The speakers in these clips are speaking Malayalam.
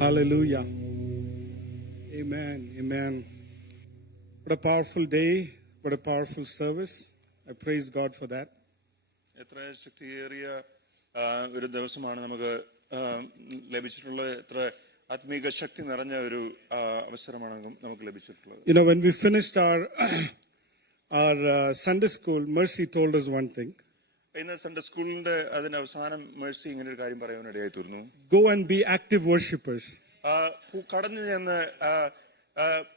Hallelujah. Amen. Amen. What a powerful day. What a powerful service. I praise God for that. എത്ര ശക്തിയേറിയ ഒരു ദിവസമാണ് നമുക്ക് ലഭിച്ചിട്ടുള്ളത്. എത്ര ആത്മീക ശക്തി നിറഞ്ഞ ഒരു അവസരമാണ് നമുക്ക് ലഭിച്ചിട്ടുള്ളത്. You know, when we finished our Sunday school, Mercy told us one thing. ഇന്ന് സൺഡേ സ്കൂളിന്റെ അതിന്റെ അവസാനം മേഴ്സി ഇങ്ങനെ ഒരു കാര്യം പറയാനിടയായി തീർന്നു. Go and be active worshippers. കടന്നു ചെന്ന്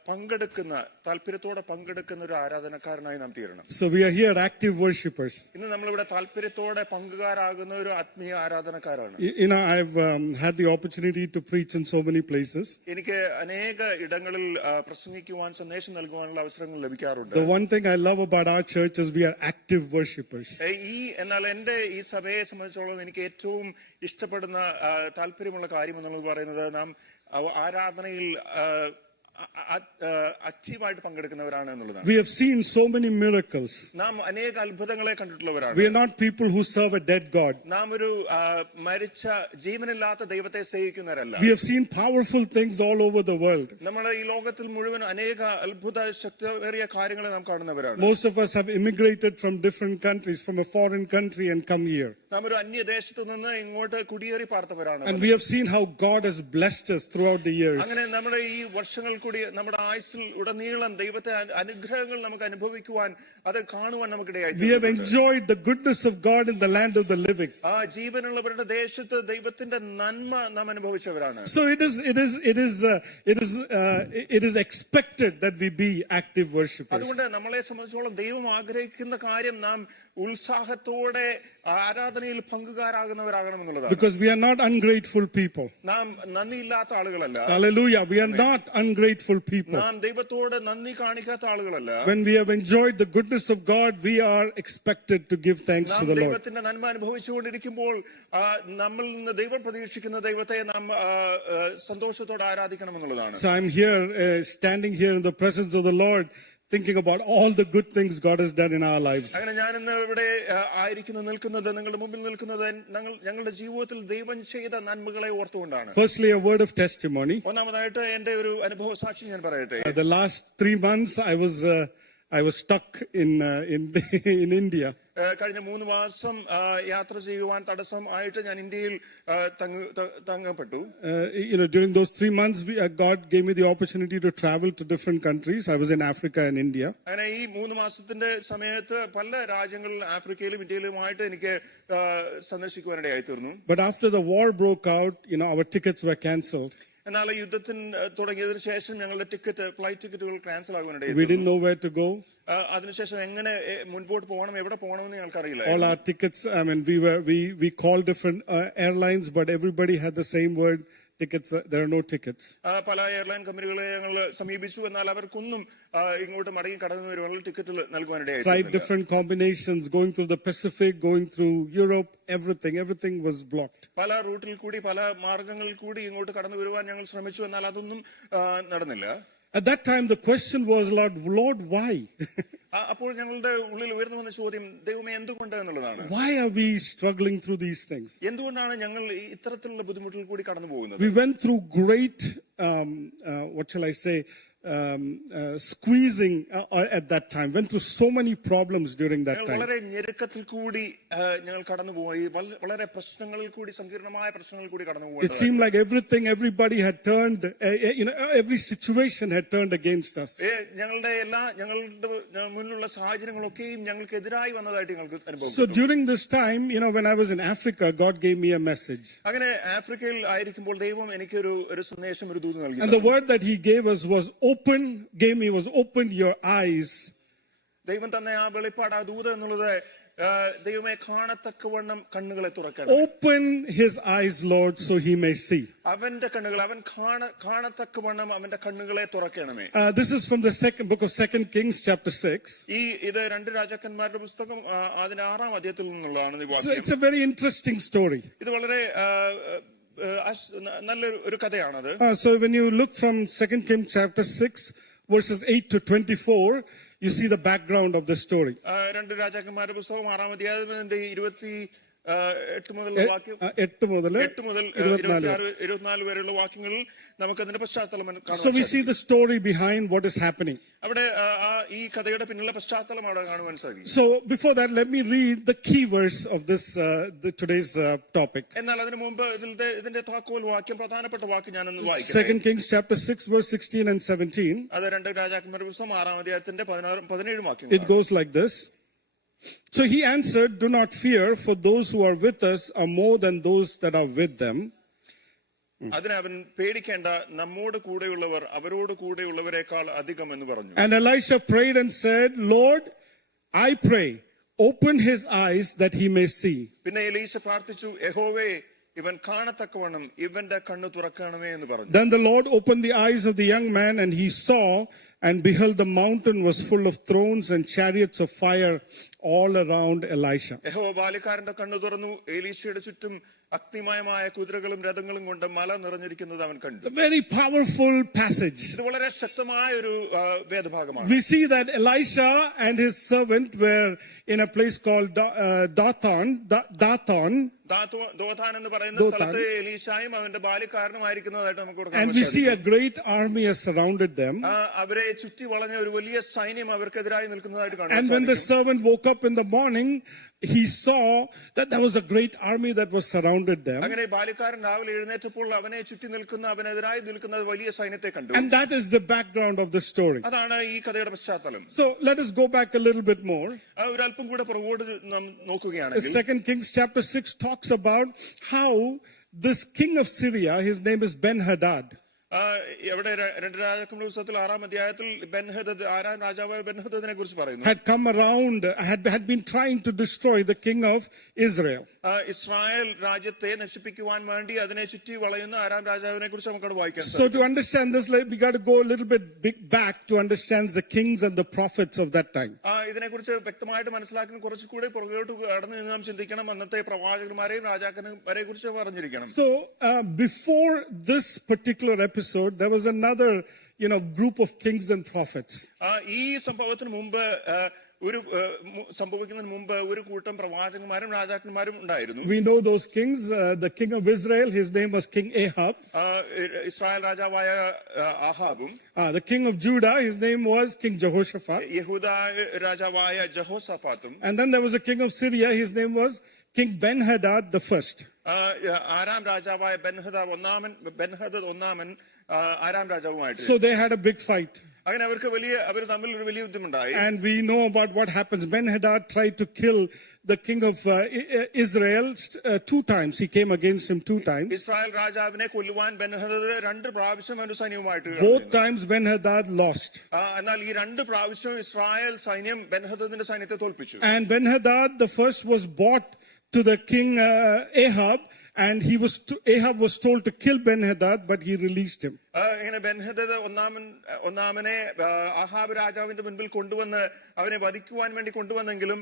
പങ്കെടുക്കുന്ന, താല്പര്യത്തോടെ പങ്കെടുക്കുന്ന ഒരു ആരാധനക്കാരനായി നാം തീരണം. So we are here active worshippers. ഇന്ന് നമ്മളിവിടെ താല്പര്യത്തോടെ പങ്കുകാരാകുന്ന ഒരു ആത്മീയ ആരാധനക്കാരാണ്. You know, I've had the opportunity to preach in so many places. എനിക്ക് അനേക ഇടങ്ങളിൽ പ്രസംഗിക്കുവാൻ, സന്ദേശം നൽകുവാനുള്ള അവസരങ്ങൾ ലഭിക്കാറുണ്ട്. The one thing I love about our church is we are active worshippers. എന്നാൽ എന്റെ ഈ സഭയെ സംബന്ധിച്ചോളം എനിക്ക് ഏറ്റവും ഇഷ്ടപ്പെടുന്ന താല്പര്യമുള്ള കാര്യം എന്നുള്ളത് പറയുന്നത് നാം ആരാധനയിൽ ആക്റ്റീവായിട്ട് പങ്കെടുക്കുന്നവരാണ് എന്നുള്ളതാണ്. We have seen so many miracles. നാം അനേക അത്ഭുതങ്ങളെ കണ്ടിട്ടുള്ളവരാണ്. We are not people who serve a dead God. നാം ഒരു മരിച്ച ജീവനില്ലാത്ത ദൈവത്തെ സേവിക്കുന്നവരല്ല. We have seen powerful things all over the world. നമ്മൾ ഈ ലോകത്തിൽ മുഴുവൻ അനേക അത്ഭുത ശക്തിയേറിയ കാര്യങ്ങളെ നാം കാണുന്നവരാണ്. Most of us have immigrated from different countries, from a foreign country, and come here. നാം ഒരു അന്യദേശത്തു നിന്ന് ഇങ്ങോട്ട് കുടിയേറി പാർത്തവരാണ്. And we have seen how God has blessed us throughout the years. അങ്ങനെ നമ്മുടെ ഈ വർഷങ്ങൾ കൂടി നമ്മുടെ ആയുസ്സിൽ ഉടനീളം ദൈവത്തെ അനുഗ്രഹങ്ങൾ നമുക്ക് അനുഭവിക്കുവാൻ, അത് കാണുവാൻ നമുക്കിടയായി. We have enjoyed the goodness of God in the land of the living. ജീവനുള്ളവരുടെ ദേശത്ത് ദൈവത്തിന്റെ നന്മ നാം അനുഭവിച്ചവരാണ്. So it is expected that we be active worshippers. അതുകൊണ്ട് നമ്മളെ സംബന്ധിച്ചോളം ദൈവം ആഗ്രഹിക്കുന്ന കാര്യം നാം ഉത്സാഹത്തോടെ ആരാധനയിൽ പങ്കുകാരാകുന്നവരാകണമെന്നുള്ളതാണ്. Because we are not ungrateful people. നാം നന്ദിയില്ലാത്ത ആളുകളല്ല. Hallelujah. We are not ungrateful people. നാം ദൈവത്തോട് നന്ദി കാണിക്കാത്ത ആളുകളല്ല. When we have enjoyed the goodness of God, we are expected to give thanks to the Lord. ദൈവത്തിന്റെ നന്മ അനുഭവിച്ചുകൊണ്ടിരിക്കുമ്പോൾ നമ്മിൽ നിന്ന് ദൈവം പ്രതീക്ഷിക്കുന്ന ദൈവത്തെ നാം സന്തോഷത്തോടെ ആരാധിക്കണമെന്നുള്ളതാണ്. So I'm here, standing here in the presence of the Lord, thinking about all the good things God has done in our lives. അങ്ങനെ ഞാൻ ഇന്ന് ഇവിടെ നിൽക്കുന്നത്, നിങ്ങളുടെ മുമ്പിൽ നിൽക്കുന്നത് ഞങ്ങളുടെ ജീവിതത്തിൽ ദൈവം ചെയ്ത നന്മകളെ ഓർത്തുകൊണ്ടാണ്. Firstly, a word of testimony. ഒന്നാമതായിട്ട് എന്റെ ഒരു അനുഭവ സാക്ഷി ഞാൻ പറയട്ടെ. The last 3 months I was stuck in India. കഴിഞ്ഞ 3 മാസം യാത്ര ചെയ്യുവാൻ തടസ്സം ആയിട്ട് ഞാൻ ഇന്ത്യയിൽ തങ്ങപ്പെട്ടു. You know, during those 3 months, God gave me the opportunity to travel to different countries. I was in Africa and India. അങ്ങനെ ഈ 3 മാസത്തിന്റെ സമയത്ത് പല രാജ്യങ്ങളിൽ, ആഫ്രിക്കയിലും ഇന്ത്യയിലുമായിട്ട് എനിക്ക് സന്ദർശിക്കുവാനിടയായി തീർന്നു. But after the war broke out, you know, our tickets were cancelled. എന്നാൽ യുദ്ധത്തിന് തുടങ്ങിയതിനു ശേഷം ഞങ്ങളുടെ ഫ്ലൈറ്റ് ടിക്കറ്റുകൾ cancel ആകുവാനിടയായി. We didn't know where to go. അതിനുശേഷം എങ്ങനെ മുൻപോട്ട് പോകണം, എവിടെ പോകണമെന്ന് ഞങ്ങൾക്കറിയില്ല. All our tickets, I mean, we called different airlines, but everybody had the same word. Tickets, there are no tickets. പല എയർലൈൻ കമ്പനികളെ ഞങ്ങൾ സമീപിച്ചു, എന്നാൽ അവർക്കൊന്നും ഇങ്ങോട്ട് മടങ്ങി കടന്നു വരുവാനുള്ള ticket നൽകുവാനിടയായി. Tried different combinations, going through the Pacific, going through Europe, everything was blocked. പല റൂട്ടിൽ കൂടി, പല മാർഗങ്ങളിൽ കൂടി ഇങ്ങോട്ട് കടന്നു വരുവാൻ ഞങ്ങൾ ശ്രമിച്ചു, എന്നാൽ അതൊന്നും നടന്നില്ല. At that time the question was, Lord, why? അപ്പോൾ ഞങ്ങളുടെ ഉള്ളിൽ ഉയർന്നു വന്ന ചോദ്യം, ദൈവമേ എന്തുകൊണ്ട് എന്നുള്ളതാണ്. Why are we struggling through these things? എന്തുകൊണ്ടാണ് ഞങ്ങൾ ഇത്തരത്തിലുള്ള ബുദ്ധിമുട്ടിൽ കൂടി കടന്നു പോകുന്നത്? We went through great what shall I say, squeezing at that time. Went through so many problems during that time. വളരെ ഞെരുക്കത്തിൽ കൂടി ഞങ്ങൾ കടന്നുപോയി, വളരെ പ്രശ്നങ്ങളിൽ കൂടി, സങ്കീർണമായ പ്രശ്നങ്ങളിൽ കൂടി കടന്നുപോയി. It seemed like everybody had turned, you know, every situation had turned against us. ഞങ്ങളുടെ മുന്നിലുള്ള സാഹചര്യങ്ങളൊക്കെയും ഞങ്ങൾക്ക് എതിരായി വന്നതായിട്ട് ഞങ്ങൾക്ക് അനുഭവപ്പെട്ടു. So during this time, you know, when I was in Africa, God gave me a message. അങ്ങനെ ആഫ്രിക്കയിൽ ആയിരിക്കുമ്പോൾ ദൈവം എനിക്ക് ഒരു സന്ദേശം, ഒരു ദൂത് നൽകി. And the word that he gave us was open your eyes. ദൈവം തന്നെ ആ വെളിപ്പാട്, ആ ദൂത് എന്നുള്ളത് ദൈവമേ കാണത്തക്കവണ്ണം കണ്ണുകളെ തുറക്കണം. Open his eyes, Lord, so he may see. അവന്റെ കണ്ണുകൾ, അവൻ കാണത്തക്കവണ്ണം അവന്റെ കണ്ണുകളെ തുറക്കണമേ. This is from the book of 2 Kings chapter 6. ഇത് 2 രാജാക്കന്മാരുടെ പുസ്തകം അതിന്റെ 6-ാം അധ്യായത്തിൽ നിന്നുള്ളതാണ്. It's a very interesting story. ഇത് വളരെ നല്ലൊരു കഥയാണത്. So when you look from 2 Kings chapter 6 verses 8 to 24, you see the background of the story. 2 രാജാക്കന്മാരുടെ പുസ്തകം 6-ാം അധ്യായത്തിന്റെ 8 മുതൽ വാക്യം 8 മുതൽ 24 വരെയുള്ള വാക്യങ്ങളിൽ നമുക്ക് അതിന്റെ പശ്ചാത്തലം കാണാം. So we see the story behind what is happening. അവിടെ ഈ കഥയുടെ പിന്നിലുള്ള പശ്ചാത്തലം അവിടെ കാണുവാൻ സാധിക്കും. So before that, let me read the key verse of this today's topic. എന്നാൽ അതിനു മുമ്പ് ഇതിന്റെ താക്കോൽ വാക്യം, പ്രധാനപ്പെട്ട വാക്യം ഞാനൊന്ന് വായിക്കാം. 2 Kings chapter 6 verse 16 and 17. അത് 2 രാജാക്കന്മാരുടെ പുസ്തകം 6-ാം അധ്യായത്തിന്റെ 16-17 വാക്യം. It goes like this. So he answered, "Do not fear, for those who are with us are more than those that are with them." അതിന് അവൻ, പേടിക്കേണ്ട, നമ്മോട് കൂടെയുള്ളവർ അവരോട് കൂടെയുള്ളവരെക്കാൾ അധികം എന്ന് പറഞ്ഞു. And Elisha prayed and said, "Lord, I pray, open his eyes that he may see." പിന്നെ എലീശ പ്രാർത്ഥിച്ചു, യഹോവേ, ഇവൻ കാണത്തക്കവണ്ണം ഇവന്റെ കണ്ണു തുറക്കണമേ എന്ന് പറഞ്ഞു. Then the Lord opened the eyes of the young man, and he saw, and behold, the mountain was full of thrones and chariots of fire all around Elisha. യഹോവ ബാല്യക്കാരന്റെ കണ്ണു തുറന്നു, എലീശയുടെ ചുറ്റും അഗ്നിമയമായ കുതിരകളും രഥങ്ങളും കൊണ്ട് മല നിറഞ്ഞിരിക്കുന്നത് അവൻ കണ്ടു. A very powerful passage. ഇത് വളരെ ശക്തമായ ഒരു വേദഭാഗമാണ്. We see that Elisha and his servant were in a place called Dathan. ദോഥാൻ എന്ന് പറയുന്ന സ്ഥലത്ത് എലീശായും അവന്റെ ബാല്യക്കാരനുമായിരിക്കുന്നതായിട്ട് നമുക്ക് കാണാം. And we see a great army has surrounded them. അവരെ ചുറ്റി വളഞ്ഞ ഒരു വലിയ സൈന്യം അവർക്കെതിരായി നിൽക്കുന്നതായിട്ട് കാണാം. And when the servant woke up in the morning, he saw that there was a great army that was surrounded them. അങ്ങനെ ബാല്യക്കാരൻ രാവിലെ എഴുന്നേറ്റപ്പോൾ അവനെ ചുറ്റി നിൽക്കുന്ന, അവനെതിരായി നിൽക്കുന്ന വലിയ സൈന്യത്തെ കണ്ടു. And that is the background of the story. അതാണ് ഈ കഥയുടെ പശ്ചാത്തലം. So let us go back a little bit more. ഒരല്പം കൂടെ പുറകോട്ട് നാം നോക്കുകയാണെങ്കിൽ 2 Kings chapter 6 talks about how this king of Syria, his name is Ben-Hadad. ഇവിടെ 2 രാജാക്കന്മാരുടെ പുസ്തകത്തിൽ 6-ാം അധ്യായത്തിൽ ബെൻഹദദ്, ആരാം രാജാവായ ബെൻഹദദിനെ കുറിച്ച് പറയുന്നു. Had come around, had been trying to destroy the king of Israel. Israel രാജ്യത്തെ നശിപ്പിക്കുവാൻ വേണ്ടി അതിനെ ചുറ്റി വളയുന്ന ആരാം രാജാവിനെ കുറിച്ച് നമുക്ക് വായിക്കാം. So to understand this, we got to go a little bit back to understand the kings and the prophets of that time. ഇതിനെ കുറിച്ച് വ്യക്തമായിട്ട് മനസ്സിലാക്കാൻ കുറച്ചുകൂടി പുറകോട്ട് കടന്നു നിന്ന് നാം ചിന്തിക്കണം. അന്നത്തെ പ്രവാചകന്മാരെയും രാജാക്കന്മാരെ കുറിച്ച് പറഞ്ഞിരിക്കണം. So before this particular episode, there was another, group of kings and prophets. ഈ സംഭവത്തിന് മുമ്പ് സംഭവിക്കുന്നതിന് മുമ്പ് ഒരു കൂട്ടം പ്രവാചകന്മാരും രാജാക്കന്മാരും ഉണ്ടായിരുന്നു. We know those kings. The king of Israel, his name was King Ahab. Israel രാജാവായ ആഹാബും. The king of Judah, his name was King Jehoshaphat. യഹൂദ രാജാവായ ജഹോശാഫാത്തും. And then there was a king of Syria, his name was King Ben-Hadad the first. Aram രാജാവായ ബെൻഹദദ് ഒന്നാമൻ Aram രാജാവുമായിട്ട്. So they had a big fight. അങ്ങനെ അവർ തമ്മിൽ ഒരു വലിയ യുദ്ധമുണ്ടായി. And we know about what happens. Ben-Hadad tried to kill the king of Israel 2 times. He came against him 2 times. Israel രാജാവിനെ കൊല്ലുവാൻ ബെൻഹദദ് 2 പ്രാവശ്യം ഒരു സൈന്യവുമായിട്ട്. Both times Ben-Hadad lost. എന്നാൽ ഈ 2 പ്രാവശ്യം ഇസ്രായേൽ സൈന്യം ബെൻഹദദിന്റെ സൈന്യത്തെ തോൽപ്പിച്ചു. And Ben-Hadad the first was brought to the king Ahab, and Ahab was told to kill Ben-Hadad, but he released him. ഇങ്ങനെ ബെൻഹദദ് ഒന്നാമനെ ആഹാബ് രാജാവിന്റെ മുൻപിൽ കൊണ്ടുവന്ന് അവനെ വധിക്കുവാൻ വേണ്ടി കൊണ്ടുവന്നെങ്കിലും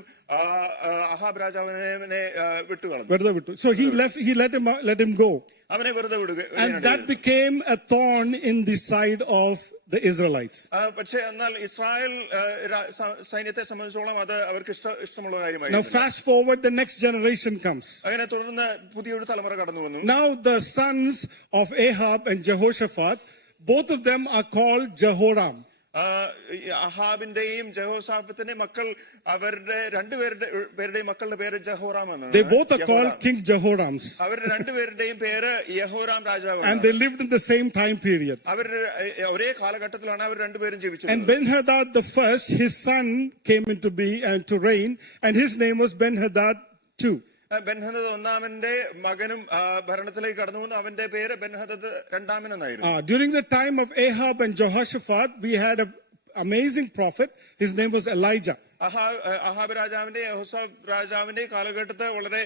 ആഹാബ് രാജാവിനെ വിട്ടുകളഞ്ഞു. So he let him go. അവനെ വെറുതെ വിടുക. And that became a thorn in the side of the Israelites. പക്ഷേ എന്നാൽ ഇസ്രായേൽ സൈന്യത്തെ സംബന്ധിച്ചോളം അത് അവർക്ക് ഇഷ്ടമുള്ള കാര്യമായി. Now fast forward, the next generation comes. അങ്ങനെ തുടർന്ന് പുതിയൊരു തലമുറ കടന്നു വന്നു. Now the sons of Ahab and Jehoshaphat, both of them are called Jehoram. അഹാബിന്റെയും ജഹോശാഫത്തിന്റെയും മക്കൾ, അവരുടെ രണ്ടുപേരുടെയും മക്കളുടെ പേര് ജഹോറാം എന്നാണ്. They both are called King Jehorams. അവരുടെ രണ്ടുപേരുടെയും പേര് യഹോറാം രാജാവ്. And they lived in the same time period. അവർ ഒരേ കാലഘട്ടത്തിലാണ് അവർ രണ്ടുപേരും ജീവിച്ചത്. And Ben-Hadad the first, his son came into to reign, and his name was Ben-Hadad too. Benhadad ഒന്നാമന്റെ മകനും ഭരണത്തിലേക്ക് കടന്നു വന്നു. അവന്റെ പേര് ബെൻഹദദ് രണ്ടാമൻ എന്നായിരുന്നു. During the time of Ahab and Jehoshaphat, we had an amazing prophet. His name was Elijah. Ahab രാജാവിന്റെ യഹോശാഫ് രാജാവിന്റെ കാലഘട്ടത്തിൽ വളരെ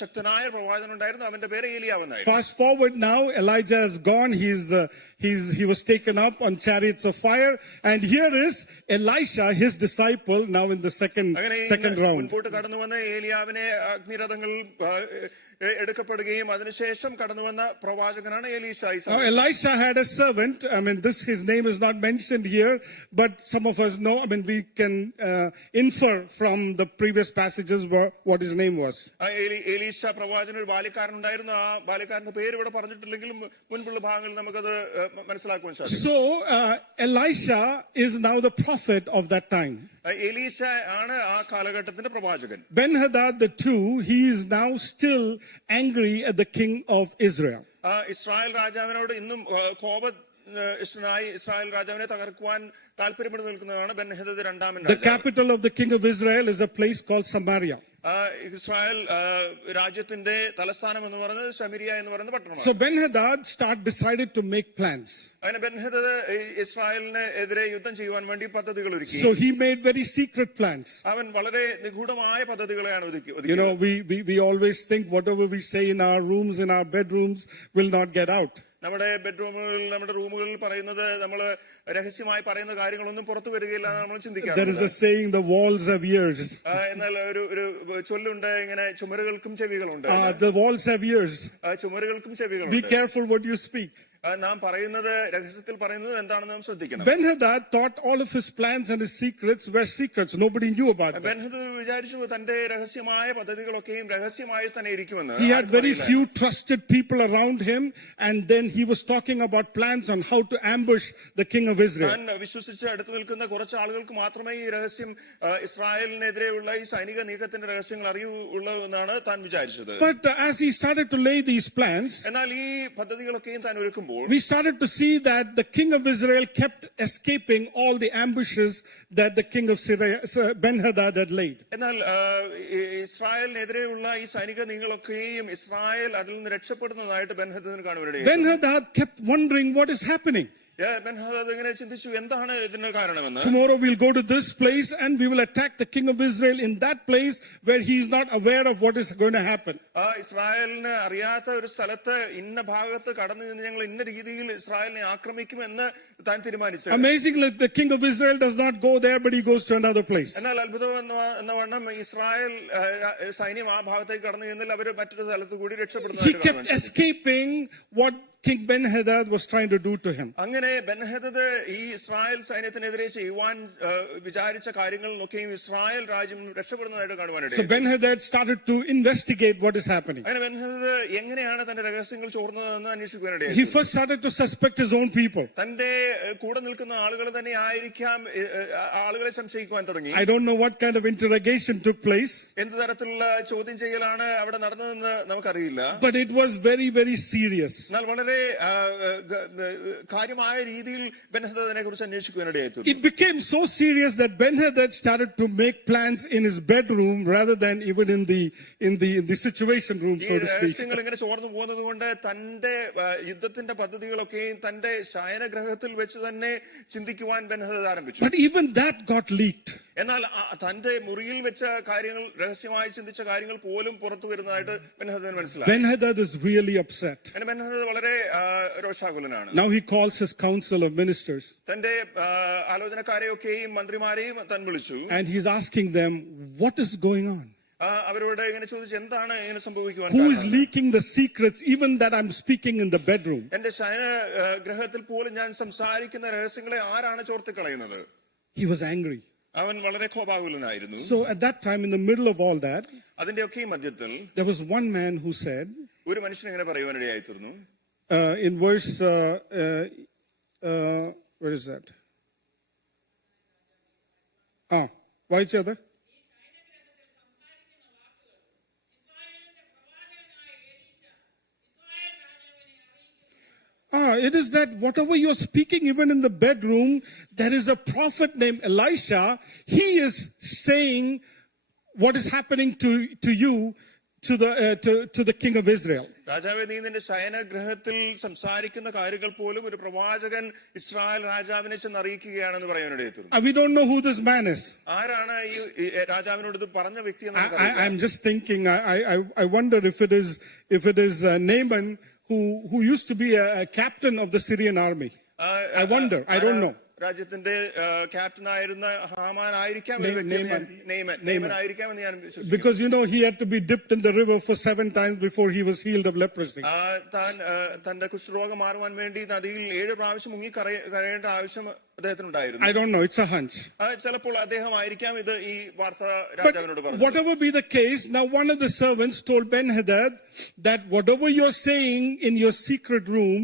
ശക്തനായ പ്രവാചകൻ ഉണ്ടായിരുന്നു. അവന്റെ പേര് ഏലിയാവെന്നായിരുന്നു. Fast forward now, Elijah has gone. He was taken up on chariots of fire, and here is Elisha, his disciple, now in the second round. മുൻപോട്ട് കടന്നു വന്ന ഏലിയാവിനെ അഗ്നിരഥങ്ങൾ എടുക്കപ്പെടുകയും അതിനുശേഷം കടന്നു വന്ന പ്രവാചകനാണ് എലീശ. Now, Elisha had a servant. I mean, his name is not mentioned here, but some of us know. I mean, we can infer from the previous passages what his name was. എലീശ പ്രവാചകൻ ഒരു ബാല്യക്കാരനുണ്ടായിരുന്നു. ആ ബാല്യക്കാരന്റെ പേര് ഇവിടെ പറഞ്ഞിട്ടില്ലെങ്കിലും മുൻപുള്ള ഭാഗങ്ങളിൽ നമുക്കത് മനസ്സിലാക്കുവാൻ സാധിക്കും. So, Elisha is now the prophet of that time. എലീശ ആണ് ആ കാലഘട്ടത്തിന്റെ പ്രവാചകൻ. Ben-Hadad the two, he is now still angry at the king of Israel. Israel രാജാവിനോട് ഇന്നും ഇഷ്ടനായി ഇസ്രായേൽ രാജാവിനെ തകർക്കുവാൻ താല്പര്യപ്പെട്ട് നിൽക്കുന്നതാണ് ബെൻഹദദ് രണ്ടാമൻ. The capital of the king of Israel is a place called Samaria. Israel രാജ്യത്തിന്റെ തലസ്ഥാനം എന്ന് പറയുന്നത് ശമരിയ എന്ന് പറയുന്ന പട്ടണമാണ്. So Ben-Hadad decided to make plans. അങ്ങനെ ബെൻഹദദ് ഇസ്രായേലിന് എതിരെ യുദ്ധം ചെയ്യുവാൻ വേണ്ടി പദ്ധതികൾ ഒരുക്കി. So he made very secret plans. അവൻ വളരെ നിഗൂഢമായ പദ്ധതികളെയാണ് ഒരുക്കി. You know, we always think whatever we say in our rooms, in our bedrooms, will not get out. നമ്മുടെ ബെഡ്റൂമുകളിൽ നമ്മുടെ റൂമുകളിൽ പറയുന്നത് നമ്മൾ രഹസ്യമായി പറയുന്ന കാര്യങ്ങളൊന്നും പുറത്തു വരികയില്ല നമ്മൾ ചിന്തിക്കാറുണ്ട്. There is a saying, the walls have ears. എന്നാൽ ഒരു ചൊല്ലുണ്ട്, ഇങ്ങനെ ചുമരുകൾക്കും ചെവികളുണ്ട്. The walls have ears. ചുമരുകൾക്കും ചെവികളുണ്ട്. Be careful what you speak. നാം പറയുന്നത് രഹസ്യത്തിൽ പറയുന്നത് എന്താണെന്ന് നാം ശ്രദ്ധിക്കണം. Ben-Hadad thought all of his plans and his secrets were secrets. Nobody knew about them. Benhadad വിചാരിച്ചു തന്റെ രഹസ്യമായ പദ്ധതികളൊക്കെയും രഹസ്യമായി തന്നെ ഇരിക്കുമെന്ന്. He had very few trusted people around him, and then he was talking about plans on how to ambush the king of Israel. താൻ വിശ്വസിച്ച് അടുത്ത് നിൽക്കുന്ന കുറച്ച് ആളുകൾക്ക് മാത്രമേ ഈ രഹസ്യം ഇസ്രായേലിനെതിരെയുള്ള ഈ സൈനിക നീക്കത്തിന്റെ രഹസ്യങ്ങൾ അറിയുള്ളൂ എന്നാണ് താൻ വിചാരിച്ചത്. But as he started to lay these plans, എന്നാൽ ഈ പദ്ധതികളൊക്കെയും താൻ ഒരുക്കുമ്പോൾ we started to see that the king of Israel kept escaping all the ambushes that the king of Syria, Ben-Hadad, had laid. എന്നാൽ ഇസ്രായേലിനെതിരെയുള്ള ഈ സൈനിക നീക്കങ്ങളൊക്കെയും ഇസ്രായേൽ അതിൽ നിന്ന് രക്ഷപ്പെടുന്നതായിട്ട് ബെൻഹദദിന് കാണുവാനിടയായി. Ben-Hadad kept wondering what is happening. Benhadad ഇങ്ങനെ ചിന്തിച്ചു, എന്താണ് ഇതിന് കാരണമെന്ന്. Tomorrow we'll go to this place and we will attack the king of Israel in that place where he is not aware of what is going to happen. ഇസ്രായേലിന് അറിയാത്ത ഒരു സ്ഥലത്ത് ഇന്ന ഭാഗത്ത് കടന്നു നിന്ന് ഞങ്ങൾ ഇന്ന രീതിയിൽ ഇസ്രായേലിനെ ആക്രമിക്കുമെന്ന് താൻ തീരുമാനിച്ചു. Amazingly, the king of Israel does not go there, but he goes to another place. എന്നാൽ അത്ഭുതം എന്ന വണ്ണം ഇസ്രായേൽ സൈന്യം ആ ഭാഗത്തേക്ക് കടന്നു ചെന്നാൽ അവർ മറ്റൊരു സ്ഥലത്ത് കൂടി രക്ഷപ്പെടുന്നു. He kept escaping what King Ben-Hadad was trying to do to him. അങ്ങനെ ബെൻഹദദ് ഈ ഇസ്രായേൽ സൈന്യത്തിനെതിരെ ചെയ്യുവാൻ വിചാരിച്ച കാര്യങ്ങൾ നോക്കിയും ഇസ്രായേൽ രാജ്യം രക്ഷപ്പെടുന്നതായിട്ട് കാണുവാനിടയായി. So Ben-Hadad started to investigate what is happening. അങ്ങനെ ബെൻഹദദ് എങ്ങനെയാണ് തന്റെ രഹസ്യങ്ങൾ ചോർന്നതെന്ന് അന്വേഷിക്കുവാനിടയായി. He first started to suspect his own people. തന്റെ കൂടെ നിൽക്കുന്ന ആളുകൾ തന്നെ ആയിരിക്കാം ആളുകളെ സംശയിക്കുവാൻ തുടങ്ങി. I don't know what kind of interrogation took place. എന്ത് തരത്തിലുള്ള ചോദ്യം ചെയ്യലാണ് അവിടെ നടന്നതെന്ന് നമുക്കറിയില്ല. But it was very, very serious. എന്നാൽ വളരെ കാര്യമായ രീതിയിൽ ബെൻഹദദിനെ കുറിച്ച് അന്വേഷിക്കുവാനിടയായി. It became so serious that Ben-Hadad started to make plans in his bedroom rather than even in the situation room, so to speak. രഹസ്യങ്ങൾ ഇങ്ങനെ ചോർന്നു പോകുന്നത് കൊണ്ട് തന്റെ യുദ്ധത്തിന്റെ പദ്ധതികളൊക്കെയും തന്റെ ശയനഗ്രഹത്തിൽ വെച്ച് തന്നെ ചിന്തിക്കുവാൻ ബെൻഹദദ് ആരംഭിച്ചു. But even that got leaked. എന്നാൽ തന്റെ മുറിയിൽ വെച്ച കാര്യങ്ങൾ രഹസ്യമായി ചിന്തിച്ച കാര്യങ്ങൾ പോലും പുറത്തു വരുന്നതായിട്ട് ബെൻഹദദിന് മനസ്സിലായി. Ben-Hadad is really upset. Benhadad വളരെ രോഷാകുലനാണ്. Now he calls his council of ministers. തന്റെ ആലോചനക്കാരെയൊക്കെയും മന്ത്രിമാരെയും താൻ വിളിച്ചു. And he's asking them, what is going on? അവരോട് ഇങ്ങനെ ചോദിച്ചു, എന്താണ് ഇങ്ങനെ സംഭവിക്കുവാൻ? Who is leaking the secrets even that I'm speaking in the bedroom? എന്റെ ശയന ഗ്രഹത്തിൽ പോലും ഞാൻ സംസാരിക്കുന്ന രഹസ്യങ്ങളെ ആരാണ് ചോർത്തിക്കളയുന്നത്? He was angry. അവൻ വളരെ കോപാകുലനായിരുന്നു. So at that time, in the middle of all that, അതിന്റെയൊക്കെ മധ്യത്തിൽ there was one man who said, ഒരു മനുഷ്യൻ ഇങ്ങനെ പറയുവാനിടയായി തീർന്നു. In verse where is that? വായിച്ചേ അത്. It is that whatever you're speaking, even in the bedroom, there is a prophet named Elisha. He is saying what is happening to you, to the king of Israel. രാജാവേ, നീ നിന്റെ ശയനഗ്രഹത്തിൽ സംസാരിക്കുന്ന കാര്യങ്ങൾ പോലും ഒരു പ്രവാചകൻ ഇസ്രായേൽ രാജാവിനെ ചെന്ന് അറിയിക്കുകയാണെന്ന് പറയാനിടയായി. We don't know who this man is. ആരാണ് ഈ രാജാവിനോട് ഇത് പറഞ്ഞ വ്യക്തി? I'm just thinking. I wonder if it is Naaman, who used to be a captain of the Syrian army. I wonder. I don't know. രാജ്യത്തിന്റെ ക്യാപ്റ്റനായിരുന്ന ഹാമാൻ ആയിരിക്കാം ഒരു വ്യക്തി. നെയ്മൻ ആയിരിക്കാമെന്ന് ഞാൻ വിശ്വസിക്കുന്നു. Because he had to be dipped in the river for 7 times before he was healed of leprosy. താൻ തന്റെ കുഷ്ഠരോഗം മാറുവാൻ വേണ്ടി നദിയിൽ 7 പ്രാവശ്യം മുങ്ങി കരയേണ്ട ആവശ്യം അദ്ദേഹത്തിനുണ്ടായിരുന്നു. I don't know, it's a hunch. ചിലപ്പോൾ അദ്ദേഹം ആയിരിക്കാം ഇത് ഈ വാർത്ത രാജാവിനോട് പറഞ്ഞു. Whatever be the case, now one of the servants told Ben-Hadad that whatever you're saying in your secret room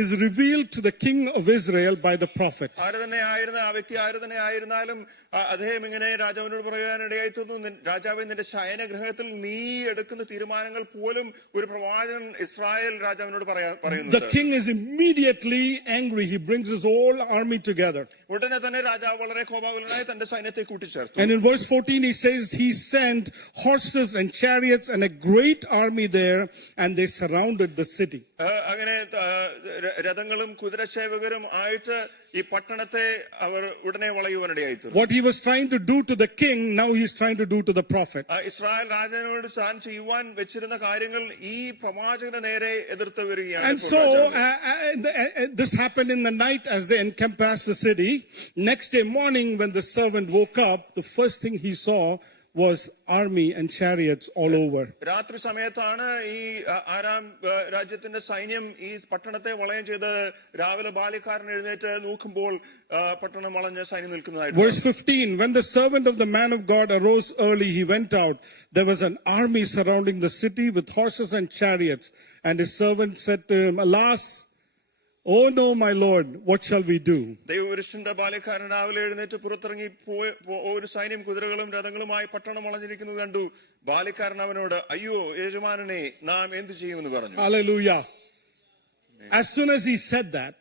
is revealed to the king of Israel by the prophet. ആ വ്യക്തി ആര് തന്നെ ആയിരുന്നാലും അദ്ദേഹം ഇങ്ങനെ രാജാവിനോട് പറയാനിടയായി തോന്നുന്നു, രാജാവേ, നിന്റെ ശയനഗൃഹത്തിൽ നീ എടുക്കുന്ന തീരുമാനങ്ങൾ പോലും ഒരു പ്രവാചകൻ ഇസ്രായേൽ രാജാവിനോട് പറയുന്നു. The king is immediately angry. He brings his whole army together. ഉടനെ തന്നെ രാജാവ് വളരെ കോപാകുലനായി തന്റെ സൈന്യത്തെ കൂട്ടിച്ചേർത്തു. And in verse 14 he says he sent horses and chariots and a great army there, and they surrounded the city. അങ്ങനെ രഥങ്ങളും കുതിരസേവകരും ആയിട്ട് ഈ പട്ടണത്തെ അവർ ഉടനെ വളയുവാനിടയായി തീർന്നു. What he was trying to do to the king, now he's trying to do to the prophet. Israel രാജാവിനോട് താൻ ചെയ്യുവാൻ വെച്ചിരുന്ന കാര്യങ്ങൾ ഈ പ്രവാചകന്റെ നേരെ എതിർത്ത് വരികയാണ്. And so this happened in the night as they encompassed the city. Next day morning when the servant woke up, the first thing he saw was army and chariots all over. രാത്രി സമയത്താണ് ഈ ആരാം രാജ്യത്തിന്റെ സൈന്യം ഈ പട്ടണത്തെ വളയം ചെയ്ത് രാവിലെ ബാല്യക്കാരൻ എഴുന്നേറ്റ് നോക്കുമ്പോൾ പട്ടണം വളഞ്ഞ സൈന്യം നിൽക്കുന്നതായിട്ട്. Verse 15, when the servant of the man of God arose early, he went out. There was an army surrounding the city with horses and chariots. And his servant said to him, Alas, oh no, my Lord, what shall we do? ദൈവപുരുഷന്റെ ബാല്യക്കാരൻ രാവിലെ എഴുന്നേറ്റ് പുറത്തിറങ്ങി ഒരു സൈന്യം കുതിരകളും രഥങ്ങളുമായി പട്ടണം വളഞ്ഞിരിക്കുന്നത് കണ്ടു. ബാല്യക്കാരൻ അവനോട്, അയ്യോ യജമാനനെ, നാം എന്ത് ചെയ്യുമെന്ന് പറഞ്ഞു. Hallelujah. As soon as he said that,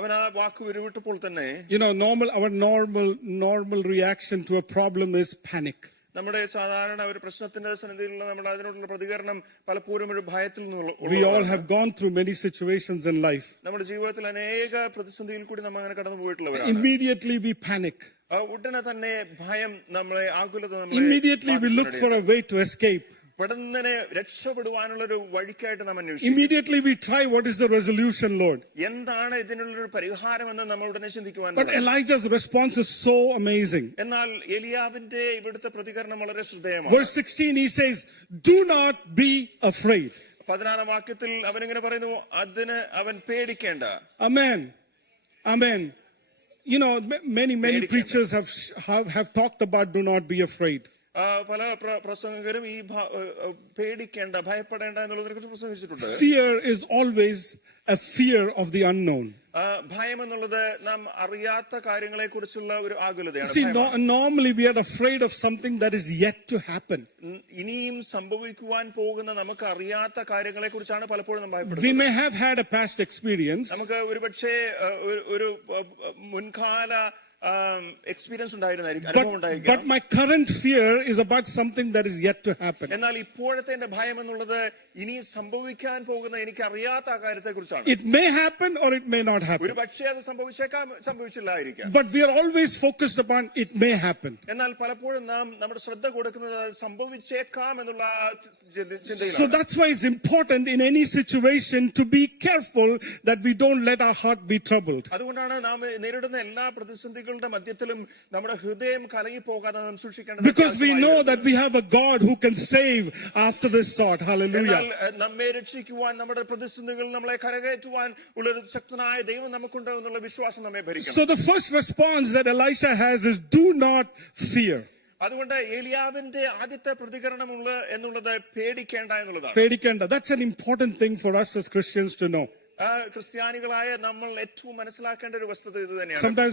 അവൻ ആ വാക്ക് ഉരുവിട്ടപ്പോൾ തന്നെ, our normal reaction to a problem is panic. നമ്മുടെ സാധാരണ ഒരു പ്രശ്നത്തിന്റെ സന്നിധിയിലുള്ള നമ്മുടെ അതിനോടുള്ള പ്രതികരണം പലപ്പോഴും ഒരു ഭയത്തിൽ നിന്നുള്ള. We all have gone through many situations in life. നമ്മുടെ ജീവിതത്തിൽ അനേക പ്രതിസന്ധിയിൽ കൂടി നമ്മൾ അങ്ങനെ കടന്നു പോയിട്ടുള്ളവരാണ്. Immediately we panic. ഉടനെ തന്നെ ഭയം നമ്മളെ, ആകുലത നമ്മളെ. Immediately we look for a way to escape. പെട്ടെന്ന് രക്ഷപ്പെടുവാനുള്ള ഒരു വഴിക്കായിട്ട് നാം അന്വേഷിക്കും. Immediately we try, what is the resolution, Lord? എന്താണ് ഇതിനുള്ളൊരു പരിഹാരം എന്ന് നമ്മൾ ഉടനെ ചിന്തിക്കുവാൻ. But Elijah's response is so amazing. എന്നാൽ എലിയാവിന്റെ ഇവിടുത്തെ പ്രതികരണം വളരെ ശ്രദ്ധേയമാണ്. Verse 16 he says, do not be afraid. 16-ാം വാക്യത്തിൽ അവനിങ്ങനെ പറയുന്നു, അതിന് അവൻ പേടിക്കേണ്ട. Amen. Many preachers have talked about do not be afraid. പല പ്രസംഗകരും ഈ പേടിക്കേണ്ട, ഭയപ്പെടേണ്ട എന്നുള്ളതിനെ കുറിച്ച് പ്രസംഗിച്ചിട്ടുണ്ട്. Fear is always a fear of the unknown. ഭയം എന്നുള്ളത് നാം അറിയാത്ത കാര്യങ്ങളെ കുറിച്ചുള്ള ഒരു ആകുലതയാണ്. See, normally we are afraid of something that is yet to happen. ഇനിയും സംഭവിക്കുവാൻ പോകുന്ന നമുക്ക് അറിയാത്ത കാര്യങ്ങളെ കുറിച്ചാണ് പലപ്പോഴും നാം ഭയപ്പെടുന്നത്. We may have had a past experience. നമുക്ക് ഒരുപക്ഷെ ഒരു മുൻകാല experience ഉണ്ടായിരുന്നായിരിക്കും. But my current fear is about something that is yet to happen. എന്നാൽ ഇപ്പോഴത്തെ എന്റെ ഭയം എന്നുള്ളത് ഇനി സംഭവിക്കാൻ പോകുന്ന എനിക്ക് അറിയാത്ത ആ കാര്യത്തെ കുറിച്ചാണ്. It may happen or it may not happen. ഒരു പക്ഷേ അത് സംഭവിച്ചേക്കാം, സംഭവിച്ചില്ലായിരിക്കാം. But we are always focused upon it may happen. എന്നാൽ പലപ്പോഴും നാം നമ്മുടെ ശ്രദ്ധ കൊടുക്കുന്നത് അത് സംഭവിച്ചേക്കാം എന്നുള്ള ചിന്തയിലാണ്. So that's why it's important in any situation to be careful that we don't let our heart be troubled. അതുകൊണ്ടാണ് നാം നേരിടുന്ന എല്ലാ പ്രതിസന്ധികളുടെ മധ്യത്തിലും നമ്മുടെ ഹൃദയം കലങ്ങിപ്പോകാതെ നാം സൂക്ഷിക്കേണ്ടത്. Because we know that we have a God who can save after this sort. Hallelujah. നമ്മെ രക്ഷിക്കുവാൻ, നമ്മുടെ പ്രതിസന്ധികൾ നമ്മളെ കരകയറ്റുവാൻ ഉള്ളൊരു ശക്തനായ ദൈവം നമുക്കുണ്ട് എന്നുള്ള വിശ്വാസം നമ്മെ ഭരിക്കണം. So the first response that Elisha has is do not fear. അതുകൊണ്ട് ഏലിയാവിന്റെ ആദ്യത്തെ പ്രതികരണം എന്നുള്ളത് പേടിക്കേണ്ട എന്നുള്ളതാണ്. പേടിക്കേണ്ട. That's an important thing for us as Christians to know. ക്രിസ്ത്യാനികളായ നമ്മൾ ഏറ്റവും മനസ്സിലാക്കേണ്ട ഒരു വസ്തുത ഇത് തന്നെയാണ്. Sometimes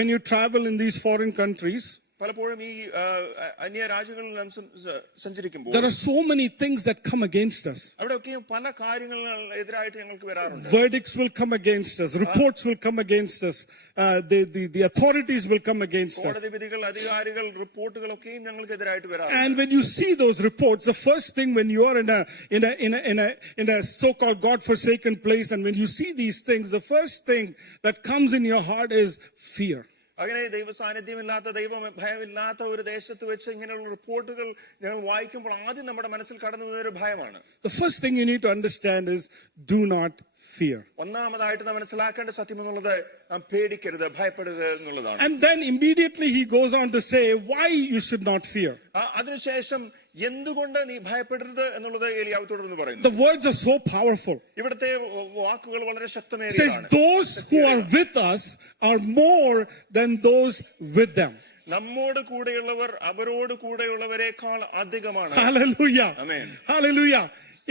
when you travel in these foreign countries, പലപ്പോഴും ഈ അന്യ രാജ്യങ്ങളിൽ നാം സഞ്ചരിക്കുമ്പോൾ there are so many things that come against us. അവിടെയൊക്കെയും പല കാര്യങ്ങൾ എതിരായിട്ട് ഞങ്ങൾക്ക് വരാറുണ്ട്. Verdicts will come against us. Reports will come against us. The authorities will come against us. കോടതി വിധികൾ, അധികാരികൾ, റിപ്പോർട്ടുകളൊക്കെയും ഞങ്ങൾക്ക് എതിരായിട്ട് വരാറുണ്ട്. And when you see those reports, the first thing when you are in a so-called God-forsaken place, and when you see these things, the first thing that comes in your heart is fear. അങ്ങനെ ദൈവ സാന്നിധ്യമില്ലാത്ത, ദൈവ ഭയമില്ലാത്ത ഒരു ദേശത്ത് വെച്ച് ഇങ്ങനെയുള്ള റിപ്പോർട്ടുകൾ ഞങ്ങൾ വായിക്കുമ്പോൾ ആദ്യം നമ്മുടെ മനസ്സിൽ കടന്നു വരുന്ന ഒരു ഭയമാണ്. The first thing you need to understand is do not fear. ഒന്നാമതായിട്ട് നാം മനസ്സിലാക്കേണ്ട സത്യം എന്നുള്ളത് നാം പേടിക്കരുത്, ഭയപ്പെടരുത് എന്നുള്ളതാണ്. And then immediately he goes on to say why you should not fear. അതിനുശേഷം എന്തുകൊണ്ട് നീ ഭയപ്പെടരുത് എന്നുള്ളത് ഏലിയാവ് തുടർന്ന് പറയുന്നു. The words are so powerful. ഇവിടുത്തെ വാക്കുകൾ വളരെ It says ശക്തമേറിയതാണ്. those who are with us are more than those with them. നമ്മോട് കൂടെയുള്ളവർ അവരോട് കൂടെയുള്ളവരെക്കാൾ അധികമാണ്. Hallelujah. Amen. Hallelujah.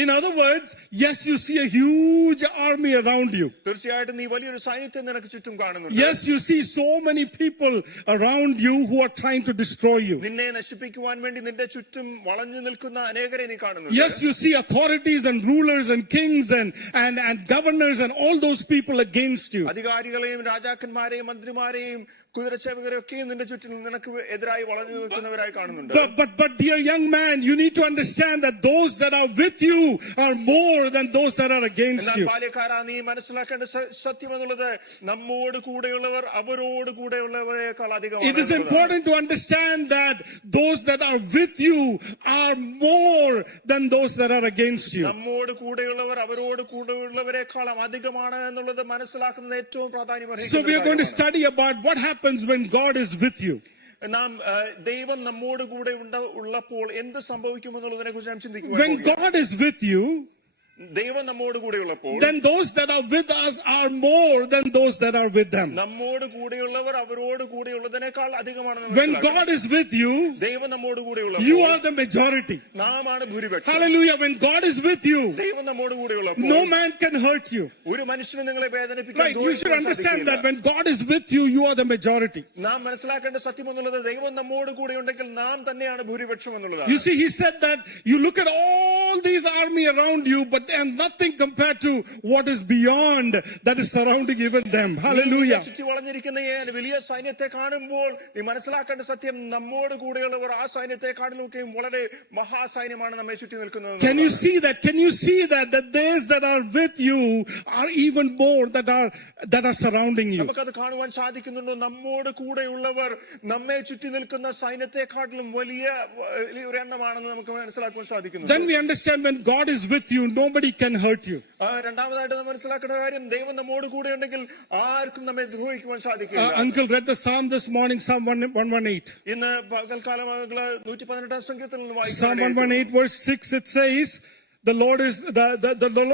In other words, yes, you see a huge army around you. തീർച്ചയായിട്ടും നീ വലിയൊരു സൈന്യത്തെ നിനക്ക് ചുറ്റും കാണുന്നുണ്ട്. Yes, you see so many people around you who are trying to destroy you. നിന്നെ നശിപ്പിക്കുവാൻ വേണ്ടി നിന്റെ ചുറ്റും വളഞ്ഞു നിൽക്കുന്ന അനേകരെ നീ കാണുന്നുണ്ട്. Yes, you see authorities and rulers and kings and governors and all those people against you. അധികാരികളെയും രാജാക്കന്മാരെയും മന്ത്രിമാരെയും കുതിരച്ചേവകരെ ഒക്കെയും നിന്റെ ചുറ്റും നിനക്ക് എതിരായി വളഞ്ഞു നിൽക്കുന്നവരായി കാണുന്നുണ്ട്. But dear young man, you need to understand that those that are with you are more than those that are against you. ബാല്യക്കാരാ, നീ മനസ്സിലാക്കേണ്ട സത്യം എന്നുള്ളത് നമ്മോട് കൂടെയുള്ളവർ അവരോട് കൂടെയുള്ളവരെക്കാൾ അധികമാണ്. It is important to understand that those that are with you are more than those that are against you. നമ്മോട് കൂടെയുള്ളവർ അവരോട് കൂടെയുള്ളവരെക്കാൾ അധികമാണ് എന്നുള്ളത് മനസ്സിലാക്കുന്നത് ഏറ്റവും പ്രാധാന്യമർഹിക്കുന്ന. So we are going to study about what happens when God is with you. നാം ദൈവം നമ്മോട് കൂടെ ഉള്ളപ്പോൾ എന്ത് സംഭവിക്കുമെന്നുള്ളതിനെ കുറിച്ച് നാം ചിന്തിക്കുക. When God is with you, ദൈവം നമ്മോട് കൂടെയുള്ളപ്പോൾ then those that are with us are more than those that are with them. നമ്മോട് കൂടെയുള്ളവർ അവരോട് കൂടെയുള്ളതിനേക്കാൾ അധികമാണ്. When God is with you, ദൈവം നമ്മോട് കൂടെയുള്ളപ്പോൾ you are the majority. നാമാണ് ഭൂരിപക്ഷം. Hallelujah. When God is with you, ദൈവം നമ്മോട് കൂടെയുള്ളപ്പോൾ no man can hurt you. ഒരു മനുഷ്യനെ നിങ്ങളെ വേദനിപ്പിക്കാൻ. Right, you should understand that when God is with you, you are the majority. നാം മനസ്സിലാക്കേണ്ട സത്യം എന്നുള്ളത് ദൈവം നമ്മോട് കൂടെ ഉണ്ടെങ്കിൽ നാം തന്നെയാണ് ഭൂരിപക്ഷം എന്നുള്ളതാണ്. You see, he said that you look at all these army around you, but they are nothing compared to what is beyond that is surrounding even them. Hallelujah. ചുറ്റി വളഞ്ഞിരിക്കുന്ന വലിയ സൈന്യത്തെ കാണുമ്പോൾ നീ മനസ്സിലാക്കേണ്ട സത്യം നമ്മോട് കൂടെയുള്ളവർ ആ സൈന്യത്തെക്കാളിലൊക്കെയും വളരെ മഹാസൈന്യമാണ് നമ്മെ ചുറ്റി നിൽക്കുന്നത്. Can you see that? Can you see that those that are with you are even more that are surrounding you? നമുക്കത് കാണുവാൻ സാധിക്കുന്നുണ്ട്. നമ്മോട് കൂടെയുള്ളവർ നമ്മെ ചുറ്റി നിൽക്കുന്ന സൈന്യത്തെക്കാട്ടിലും വലിയ ഒരു എണ്ണമാണെന്ന് നമുക്ക് മനസ്സിലാക്കുവാൻ സാധിക്കുന്നു. Then we understand when God is with you, nobody can hurt you. രണ്ടാമതായിട്ട് നാം മനസ്സിലാക്കേണ്ട കാര്യം ദൈവം നമ്മോട് കൂടെ ഉണ്ടെങ്കിൽ ആർക്കും നമ്മെ ദ്രോഹിക്കുവാൻ സാധിക്കില്ല. Uncle read the Psalm this morning, Psalm 118. ഇന്ന് പകൽക്കാലം 118 സങ്കീർത്തനം വായിച്ചു. Psalm 118 verse 6, it says, the Lord is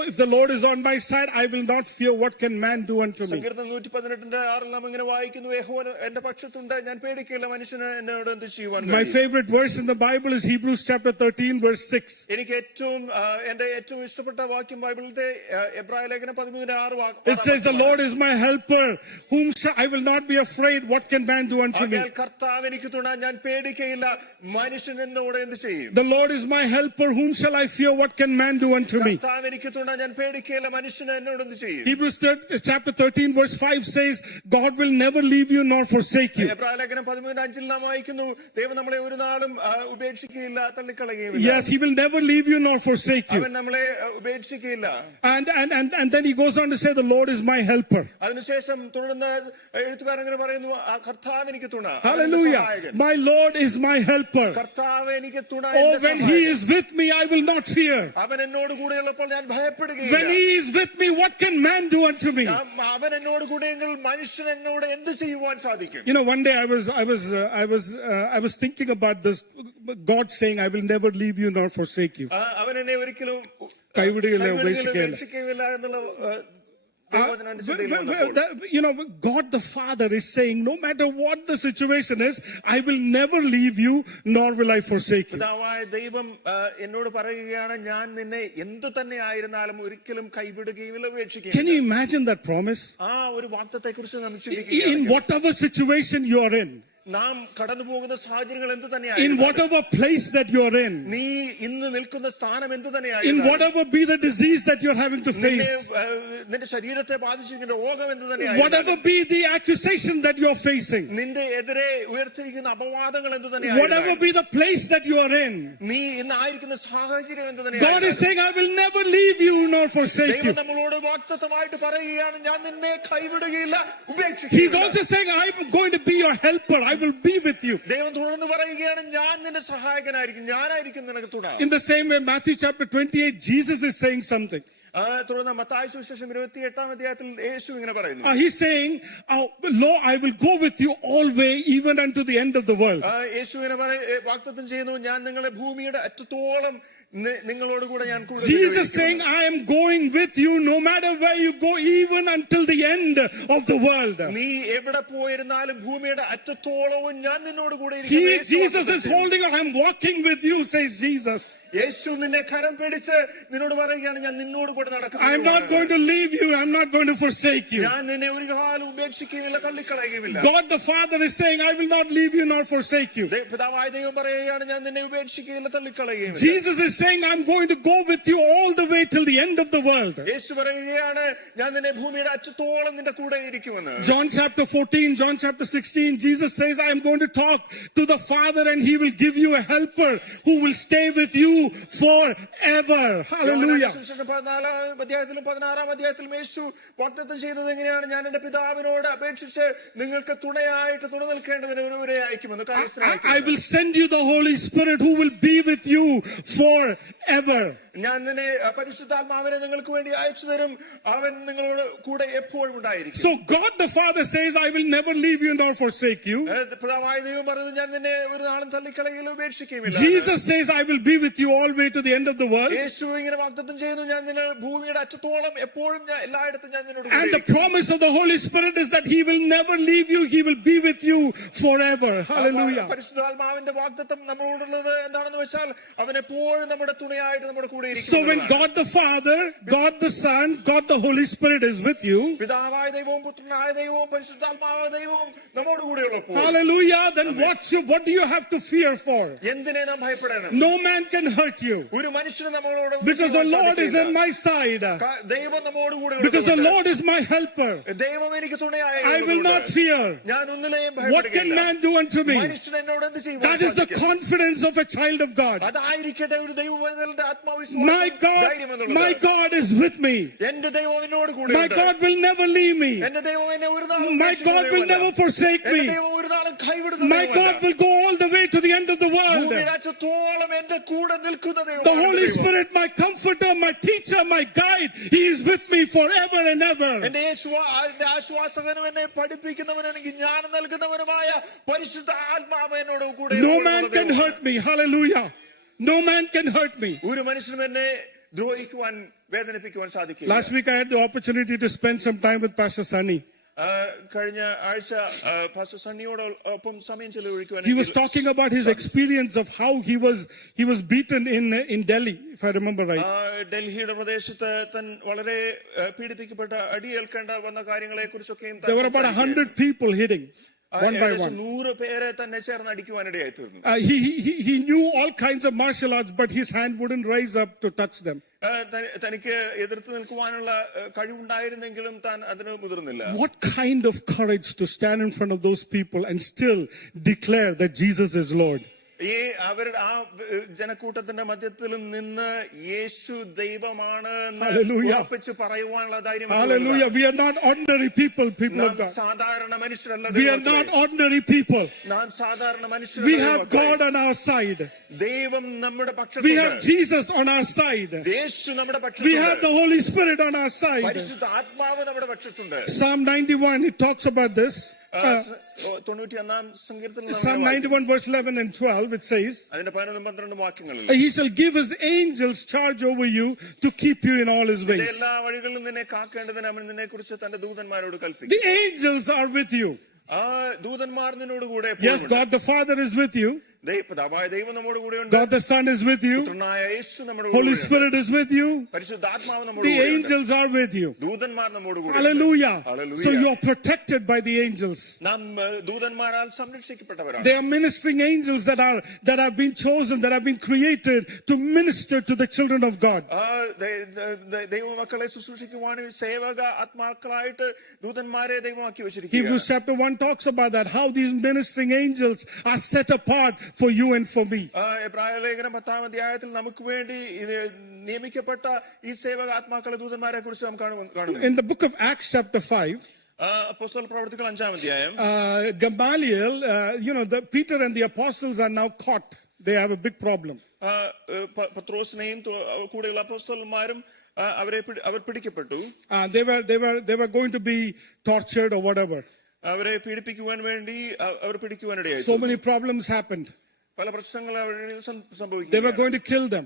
if the Lord is on my side, I will not fear what can man do unto me. സങ്കീർത്തനം 118:6 നാം ഇങ്ങനെ വായിക്കുന്നു, യഹോവ എന്റെ പക്ഷത്തുണ്ട്, ഞാൻ പേടിക്കില്ല, മനുഷ്യന് എന്നോട് എന്ത് ചെയ്യുവാൻ കഴിയും. My favorite verse in the Bible is Hebrews chapter 13 verse 6. എനിക്ക് എന്റെ ഏറ്റവും ഇഷ്ടപ്പെട്ട വാക്യം ബൈബിളിലെ എബ്രായ ലേഖനം 13:6. It says, the Lord is my helper, I will not be afraid, what can man do unto me. കർത്താവ് എനിക്ക് തുണ, ഞാൻ പേടിക്കയില്ല, മനുഷ്യൻ എന്നോട് എന്ത് ചെയ്യും. The Lord is my helper, whom shall I fear, what can man do unto me. കർത്താവ് എനിക്ക് തുണ, ഞാൻ പേടിക്കയില്ല, മനുഷ്യൻ എന്നോട് എന്ത് ചെയ്യും. Hebrews chapter 13 verse 5 says, God will never leave you nor forsake you. എബ്രായ ലേഖനം 13:5 നാം വായിക്കുന്നു, ദൈവം നമ്മളെ ഒരു നാളും ഉപേക്ഷിക്കുകയില്ല, തള്ളിക്കളയുകയില്ല. Yes, he will never leave you nor forsake you. അവൻ നമ്മളെ ഉപേക്ഷിക്കുകയില്ല. And then he goes on to say, the Lord is my helper. അതിനുശേഷം തുടർന്ന് എഴുത്തുകാരൻ ഇങ്ങനെ പറയുന്നു, കർത്താവ് എനിക്ക് തുണ. Hallelujah. My Lord is my helper. കർത്താവ് എനിക്ക് തുണ. Oh, when he is with me, I will not fear. അവൻ എന്നോട് കൂടെയുള്ളപ്പോൾ ഞാൻ ഭയപ്പെടുകയില്ല. When he is with me, what can man do unto me? അവൻ എന്നോട് കൂടെയെങ്കിൽ മനുഷ്യൻ എന്നോട് എന്ത് ചെയ്യുവാൻ സാധിക്കും. You know, one day I was thinking about this, God saying, I will never leave you nor forsake you. അവൻ എന്നെ ഒരിക്കലും കൈവിടുകയില്ല, ഉപേക്ഷിക്കുകയില്ല എന്നുള്ള you know, God the Father is saying, no matter what the situation is, I will never leave you, nor will I forsake you. പിതാവായ ദൈവം എന്നോട് പറയുകയാണ്, ഞാൻ നിന്നെ എന്തു തന്നെ ആയിരുന്നാലും ഒരിക്കലും കൈവിടുകയുമില്ല, ഉപേക്ഷിക്കുകയില്ല. Can you imagine that promise? ആ ഒരു വാഗ്ദത്തത്തെക്കുറിച്ച് നാം ചിന്തിക്കുക. In whatever situation you are in, നാം കടന്നു പോകുന്ന സാഹചര്യങ്ങൾ എന്ത് in തന്നെയാണ്, whatever place that you are in, നീ ഇന്ന് നിൽക്കുന്ന സ്ഥാനം എന്ത് in തന്നെയാണ്, whatever be the disease that you're having to face, നിന്റെ ശരീരത്തെ ബാധിച്ചിരിക്കുന്ന രോഗം എന്ത് തന്നെയാണ്, whatever be the accusation that you're facing, നിന്റെ എതിരെ ഉയർത്തിരിക്കുന്ന അപവാദങ്ങൾ എന്ത് തന്നെയാണ്, whatever be the place that you are in, നീ ഇന്ന് ആയിരിക്കുന്ന സാഹചര്യം എന്ത് God തന്നെയാണ്, is saying, I will never leave you nor forsake you. ദൈവം നമ്മളോട് വാഗ്ദത്തമായിട്ട് പറയുകയാണ്, ഞാൻ നിന്നെ കൈവിടുകയില്ല, He's ഉപേക്ഷിക്കുകയില്ല. also saying, I'm going to be your helper, I will be with you. ദൈവം തുടർന്ന് പറയുകയാണ്, ഞാൻ നിന്റെ സഹായകനായിരിക്കും, ഞാനായിരിക്കും നിനക്ക് തുണ. In the same way, Matthew chapter 28, Jesus is saying something. തുടർന്ന് മത്തായി സുവിശേഷം 28-ാം അധ്യായത്തിൽ യേശു ഇങ്ങനെ പറയുന്നു. He's saying, oh, Lord, I will go with you always, even unto the end of the world. യേശു ഇങ്ങനെ വാഗ്ദത്തം ചെയ്യുന്നു, ഞാൻ നിങ്ങളെ ഭൂമിയുടെ അറ്റത്തോളം നിങ്ങളോട് കൂടെ ഞാൻ Jesus saying, I am going with you no matter where you go, even until the end of the world. നീ എവിടെ പോയിരുന്നാലും ഭൂമിയുടെ അറ്റത്തോളവും ഞാൻ നിന്നോട് കൂടെ Jesus is holding, I am walking with you, says Jesus. യേശു നിന്നെ കരം പിടിച്ച് നിന്നോട് പറയുകയാണ്, ഞാൻ നിന്നോട് കൂടെ നടക്കുന്നു. I am not going to leave you, I am not going to forsake you. ഞാൻ നിന്നെ ഒരു കാലം ഉപേക്ഷിക്കുകയില്ല, തള്ളിക്കളയുകയില്ല. God the Father is saying, I will not leave you nor forsake you. പിതാവായ ദൈവം പറയുകയാണ്, ഞാൻ നിന്നെ ഉപേക്ഷിക്കുകയില്ല, തള്ളിക്കളയുകയില്ല. Jesus is saying, I'm going to go with you all the way till the end of the world. യേശു പറയുകയാണ്, ഞാൻ നിന്നെ ഭൂമിയുടെ അറ്റത്തോളം നിന്റെ കൂടെ ഇരിക്കുമെന്ന്. John chapter 14, John chapter 16, Jesus says, I am going to talk to the Father and he will give you a helper who will stay with you forever. Hallelujah. 14-ാം അധ്യായത്തിലും 16-ാം അധ്യായത്തിലും യേശു വാഗ്ദത്തം ചെയ്തത് എങ്ങനെയാണ്? ഞാൻ എന്റെ പിതാവിനോട് അപേക്ഷിച്ച് നിങ്ങൾക്ക് തുണയായിട്ട് തുണ നിൽക്കേണ്ടതിന് ഒരുവരെ അയക്കുമെന്ന്. I will send you the Holy Spirit who will be with you forever. ഞാൻ നിന്നെ പരിശുദ്ധാത്മാവിനെ നിങ്ങൾക്ക് വേണ്ടി അയച്ചു തരും, അവൻ നിങ്ങളോട് കൂടെ എപ്പോഴും ഉണ്ടായിരിക്കും. So God the Father says, I will never leave you nor forsake you. പിതാവായ ദൈവം പറയുന്നത്, ഞാൻ നിന്നെ ഒരു നാളും തള്ളിക്കളയില്ല, ഉപേക്ഷിക്കുകയില്ല. Jesus says, I will be with you all the way to the end of the world. യേശു ഇങ്ങനെ വാഗ്ദത്തം ചെയ്യുന്നു, ഞാൻ നിന്നെ ഭൂമിയുടെ അറ്റത്തോളം എപ്പോഴും എല്ലായിടത്തും ഞാൻ നിന്നോട്. And the promise of the Holy Spirit is that he will never leave you, he will be with you forever. Hallelujah. പരിശുദ്ധാത്മാവിന്റെ വാഗ്ദത്തം നമ്മളോടുള്ളത് എന്താണെന്ന് വെച്ചാൽ, അവൻ എപ്പോഴും നമ്മുടെ തുണയായിട്ട് നമ്മുടെ കൂടെ. So when God the Father, God the Son, God the Holy Spirit is with you, പിതാവായ ദൈവവും പുത്രനായ ദൈവവും പരിശുദ്ധാത്മാവായ ദൈവവും നമ്മോട് കൂടെയുള്ളപ്പോൾ, hallelujah, then what do you have to fear for? എന്തിനെ നാം ഭയപ്പെടണം? No man can hurt you. ഒരു മനുഷ്യനും നമ്മളോട്, because the Lord is on my side. ദൈവം നമ്മോട് കൂടെ. because the Lord is my helper. ദൈവം എനിക്ക് തുണയായ. I will not fear. ഞാൻ ഒന്നിനെയും ഭയപ്പെടുകയില്ല. What can man do unto me? മനുഷ്യൻ എന്നോട് എന്ത് ചെയ്യും? That is the confidence of a child of God. അതായിരിക്കട്ടെ ഒരു ദൈവവേദനയുടെ ആത്മവിശ്വാസം. My God is with me. എന്റെ ദൈവം എന്നോട് കൂടെ. My God will never leave me. എന്റെ ദൈവം എന്നെ ഒരു നാളും. My God will never forsake me. എന്റെ ദൈവം ഒരു നാളും കൈവിടുന്ന. My God will go all the way to the end of the world. ഭൂമിയുടെ അറ്റത്തോളം എന്റെ കൂടെ നിൽക്കുന്ന ദൈവം. The Holy Spirit, my comforter, my teacher, my guide, he is with me forever and ever. എന്റെ ആശ്വാസകനും എന്നെ പഠിപ്പിക്കുന്നവനും എനിക്ക് ജ്ഞാനം നൽകുന്നവനുമായ പരിശുദ്ധ ആത്മാവ് എന്നോട് കൂടെ. No man can hurt me. Hallelujah. No man can hurt me. ഒരു മനുഷ്യനും എന്നെ ദ്രോഹിക്കുവാൻ വേദനിപ്പിക്കുവാൻ സാധിക്കില്ല. Last week I had the opportunity to spend some time with Pastor Sunny. കഴിഞ്ഞ ആഴ്ച പാസ്റ്റർ സണ്ണിയോടൊപ്പം സമയം ചെലവഴിക്കുവാൻ. He was talking about his experience of how he was beaten in Delhi, if I remember right. ഡൽഹിയുടെ പ്രദേശത്ത് തൻ വളരെ പീഡിപ്പിക്കപ്പെട്ട അടിയേൽക്കേണ്ട വന്ന കാര്യങ്ങളെ കുറിച്ചൊക്കെയും. There were about 100 people hitting. One by one. 100 പേരെ തന്നെ ചേർന്ന് അടിക്കുവാനിടയായി തീർന്നു. He knew all kinds of martial arts, but his hand wouldn't rise up to touch them. തനിക്ക് എതിർത്ത് നിൽക്കുവാനുള്ള കഴിവുണ്ടായിരുന്നെങ്കിലും താൻ അതിന് മുതിർന്നില്ല. What kind of courage to stand in front of those people and still declare that Jesus is Lord. ഈ അവരുടെ ആ ജനക്കൂട്ടത്തിന്റെ മധ്യത്തിലും നിന്ന് യേശു ദൈവമാണ് ഉറപ്പിച്ച് പറയുവാനുള്ള ധൈര്യം. Hallelujah. We are not ordinary people of God. സാധാരണ മനുഷ്യരല്ല. We are not ordinary people. നാം സാധാരണ മനുഷ്യരല്ല. We have God on our side. ദൈവം നമ്മുടെ പക്ഷത്തുണ്ട്. We have Jesus on our side. യേശു നമ്മുടെ പക്ഷത്തുണ്ട്. We have the Holy Spirit on our side. പരിശുദ്ധ ആത്മാവ് നമ്മുടെ പക്ഷത്തുണ്ട്. Psalm 91, it talks about this. Psalm 91 verse 11 and 12, it says, he shall give his angels charge over you to keep you in all his ways. The angels are with you. Yes, God the Father is with you. God the Son is with you. Holy Spirit is with you. The angels are with you. Hallelujah. So you are protected by the angels. They are ministering angels that have been chosen, that have been created to minister to the children of God. Hebrews chapter 1 talks about that, how these ministering angels are set apart for you and for me. എബ്രായലേഖനം 10-ാം അധ്യായത്തിൽ നമുക്ക് വേണ്ടി നിയമിക്കപ്പെട്ട ഈ സേവക ആത്മാക്കളെ ദൂതന്മാരെ കുറിച്ച് നാം കാണുന്നു. In the book of Acts chapter 5, അപ്പോസ്തല പ്രവർത്തികൾ 5-ാം അധ്യായം, Gamaliel, the Peter and the apostles are now caught they have a big problem. പത്രോസിനെയും കൂടെയുള്ള അപ്പോസ്തലന്മാരും അവർ പിടിക്കപ്പെട്ടു. They were going to be tortured or whatever. അവരെ പീഡിപ്പിക്കുവാൻ വേണ്ടി അവർ പിടിക്കുവാനിടയായി. So many problems happened. പല പ്രശ്നങ്ങൾ അവരിൽ സംഭവിച്ചു. They were going to kill them.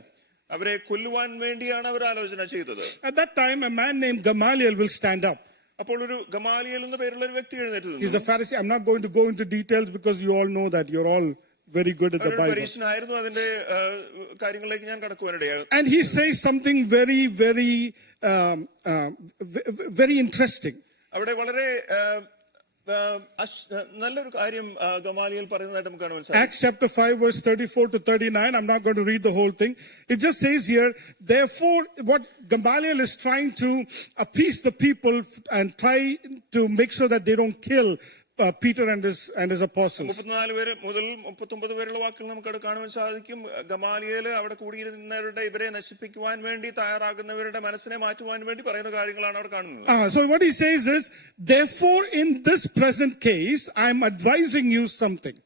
അവരെ കൊല്ലുവാൻ വേണ്ടിയാണ് അവർ ആലോചന ചെയ്തത്. At that time, a man named Gamaliel will stand up. അപ്പോൾ ഒരു ഗമാലിയേൽ എന്ന പേരുള്ള ഒരു വ്യക്തി എഴുന്നേറ്റ് നിന്നു. He's a Pharisee. I'm not going to go into details because you all know that you're all very good at the Bible. പരീക്ഷനായിരുന്നു, അതിന്റെ കാര്യങ്ങളിലേക്ക് ഞാൻ കടക്കുവാനിടയാകും. And he says something very, very interesting. അവിടെ വളരെ നല്ലൊരു കാര്യം ഗമാലിയേൽ പറയുന്നതായിട്ട് നമുക്ക് കാണാൻ സാധിക്കും. Acts chapter 5 verse 34 to 39. I'm not going to read the whole thing. It just says here, therefore, what Gamaliel is trying to appease the people and try to make sure that they don't kill Peter and his apostles. 34 മുതൽ 39 വരെയുള്ള വാക്കുകൾ നമുക്ക് അവിടെ കാണുവാൻ സാധിക്കും. ഗമാലിയേൽ അവിടെ കൂടിയിരുന്നവരുടെ ഇവരെ നശിപ്പിക്കുവാൻ വേണ്ടി തയ്യാറാകുന്നവരുടെ മനസ്സിനെ മാറ്റുവാൻ വേണ്ടി പറയുന്ന കാര്യങ്ങളാണ് അവിടെ കാണുന്നത്. So what he says is, therefore in this present case I am advising you something.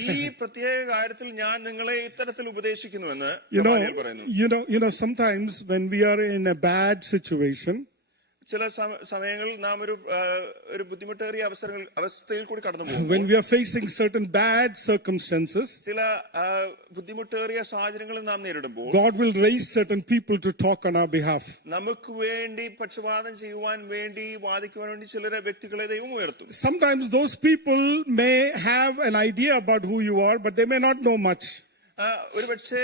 ഈ പ്രത്യേക കാര്യത്തിൽ ഞാൻ നിങ്ങളെ ഇത്തരത്തിൽ ഉപദേശിക്കുന്നുവെന്ന് ഗമാലിയേൽ പറയുന്നു. You know sometimes when we are in a bad situation, ചില സമയങ്ങളിൽ നാം ഒരു ബുദ്ധിമുട്ടേറിയ അവസ്ഥയിൽ കൂടി കടന്നു പോകും. When we are facing certain bad circumstances, ചില ബുദ്ധിമുട്ടേറിയ സാഹചര്യങ്ങളിൽ നാം നേരിടുമ്പോൾ God will raise certain people to talk on our behalf. നമുക്ക് വേണ്ടി പക്ഷപാതം ചെയ്യുവാൻ വേണ്ടി വാദിക്കുവാൻ വേണ്ടി ചില വ്യക്തികളെ ദൈവം ഉയർത്തും. Sometimes those people may have an idea about who you are, but they may not know much. ഒരു പക്ഷേ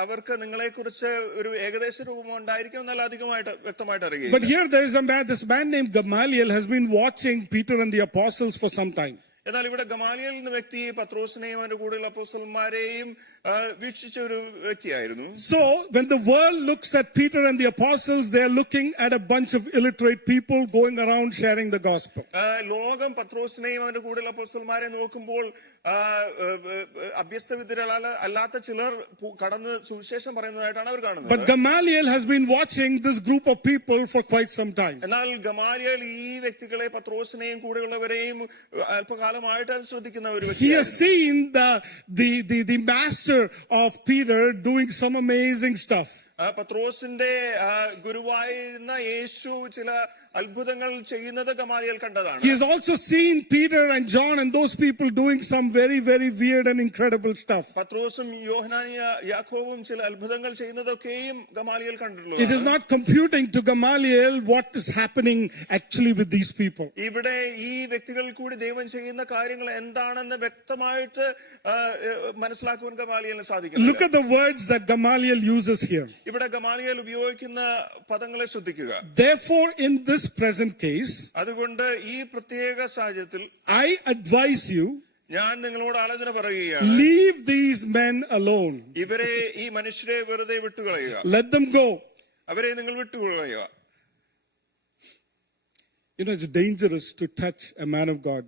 അവർക്ക് നിങ്ങളെ കുറിച്ച് ഒരു ഏകദേശ രൂപം ഉണ്ടായിരിക്കും, എന്നാൽ അധികമായിട്ട് വ്യക്തമായിട്ട് അറിയില്ല. But here there is this man named Gamaliel has been watching Peter and the apostles for some time. എന്നാൽ ഇവിടെ ഗമാലിയേൽ എന്ന വ്യക്തി പത്രോസിനെയും അവന്റെ കൂടെയുള്ള അപ്പോസ്തലന്മാരെയും വീക്ഷിച്ച ഒരു വ്യക്തിയായിരുന്നു. So when the world looks at Peter and the apostles, they are looking at a bunch of illiterate people going around sharing the gospel. ലോകം പത്രോസിനെയും അവന്റെ കൂടെയുള്ള അപ്പോസ്തലന്മാരെ നോക്കുമ്പോൾ അഭ്യസ്തവിദ്യരല്ലാത്ത ചിലർ കടന്ന് സുവിശേഷം പറയുന്നതായിട്ടാണ് അവർ കാണുന്നത്. But Gamaliel has been watching this group of people for quite some time. എന്നാൽ ഗമാലിയേൽ ഈ വ്യക്തികളെ പത്രോസിനെയും കൂടെയുള്ളവരെയും അല്പകാലമായിട്ട് ശ്രദ്ധിക്കുന്ന ഒരു വ്യക്തി. He has seen the master of Peter doing some amazing stuff. പത്രോസിന്റെ ഗുരുവായിരുന്ന യേശു ചില അത്ഭുതങ്ങൾ ചെയ്യുന്നത് ഗമാലിയേൽ കണ്ടതാണ്. He has also seen Peter and John and those people doing some very, very weird and incredible stuff. പത്രോസും യോഹന്നാനും യാക്കോബും ചില അത്ഭുതങ്ങൾ ചെയ്യുന്നതൊക്കെയും ഗമാലിയേൽ കണ്ടിട്ടുള്ളൂ. It is not computing to Gamaliel what is happening actually with these people. ഇവിടെ ഈ വ്യക്തികളിൽ കൂടി ദൈവം ചെയ്യുന്ന കാര്യങ്ങൾ എന്താണെന്ന് വ്യക്തമായിട്ട് മനസ്സിലാക്കുവാൻ ഗമാലിയേലിന് സാധിക്കും. Look at the words that Gamaliel uses here. ഇവിടെ ഗമാലിയേൽ ഉപയോഗിക്കുന്ന പദങ്ങളെ ശ്രദ്ധിക്കുക. Therefore in this present case, അതുകൊണ്ട് ഈ പ്രത്യേക സാഹചര്യത്തിൽ I advise you, ഞാൻ നിങ്ങളോട് ആലോചന പറയുകയാണ്, leave these men alone. ഇവരെ ഈ മനുഷ്യരെ വെറുതെ വിട്ടുകളയുക. Let them go. അവരെ നിങ്ങൾ വിട്ടുകളയുക. You know, it's dangerous to touch a man of God.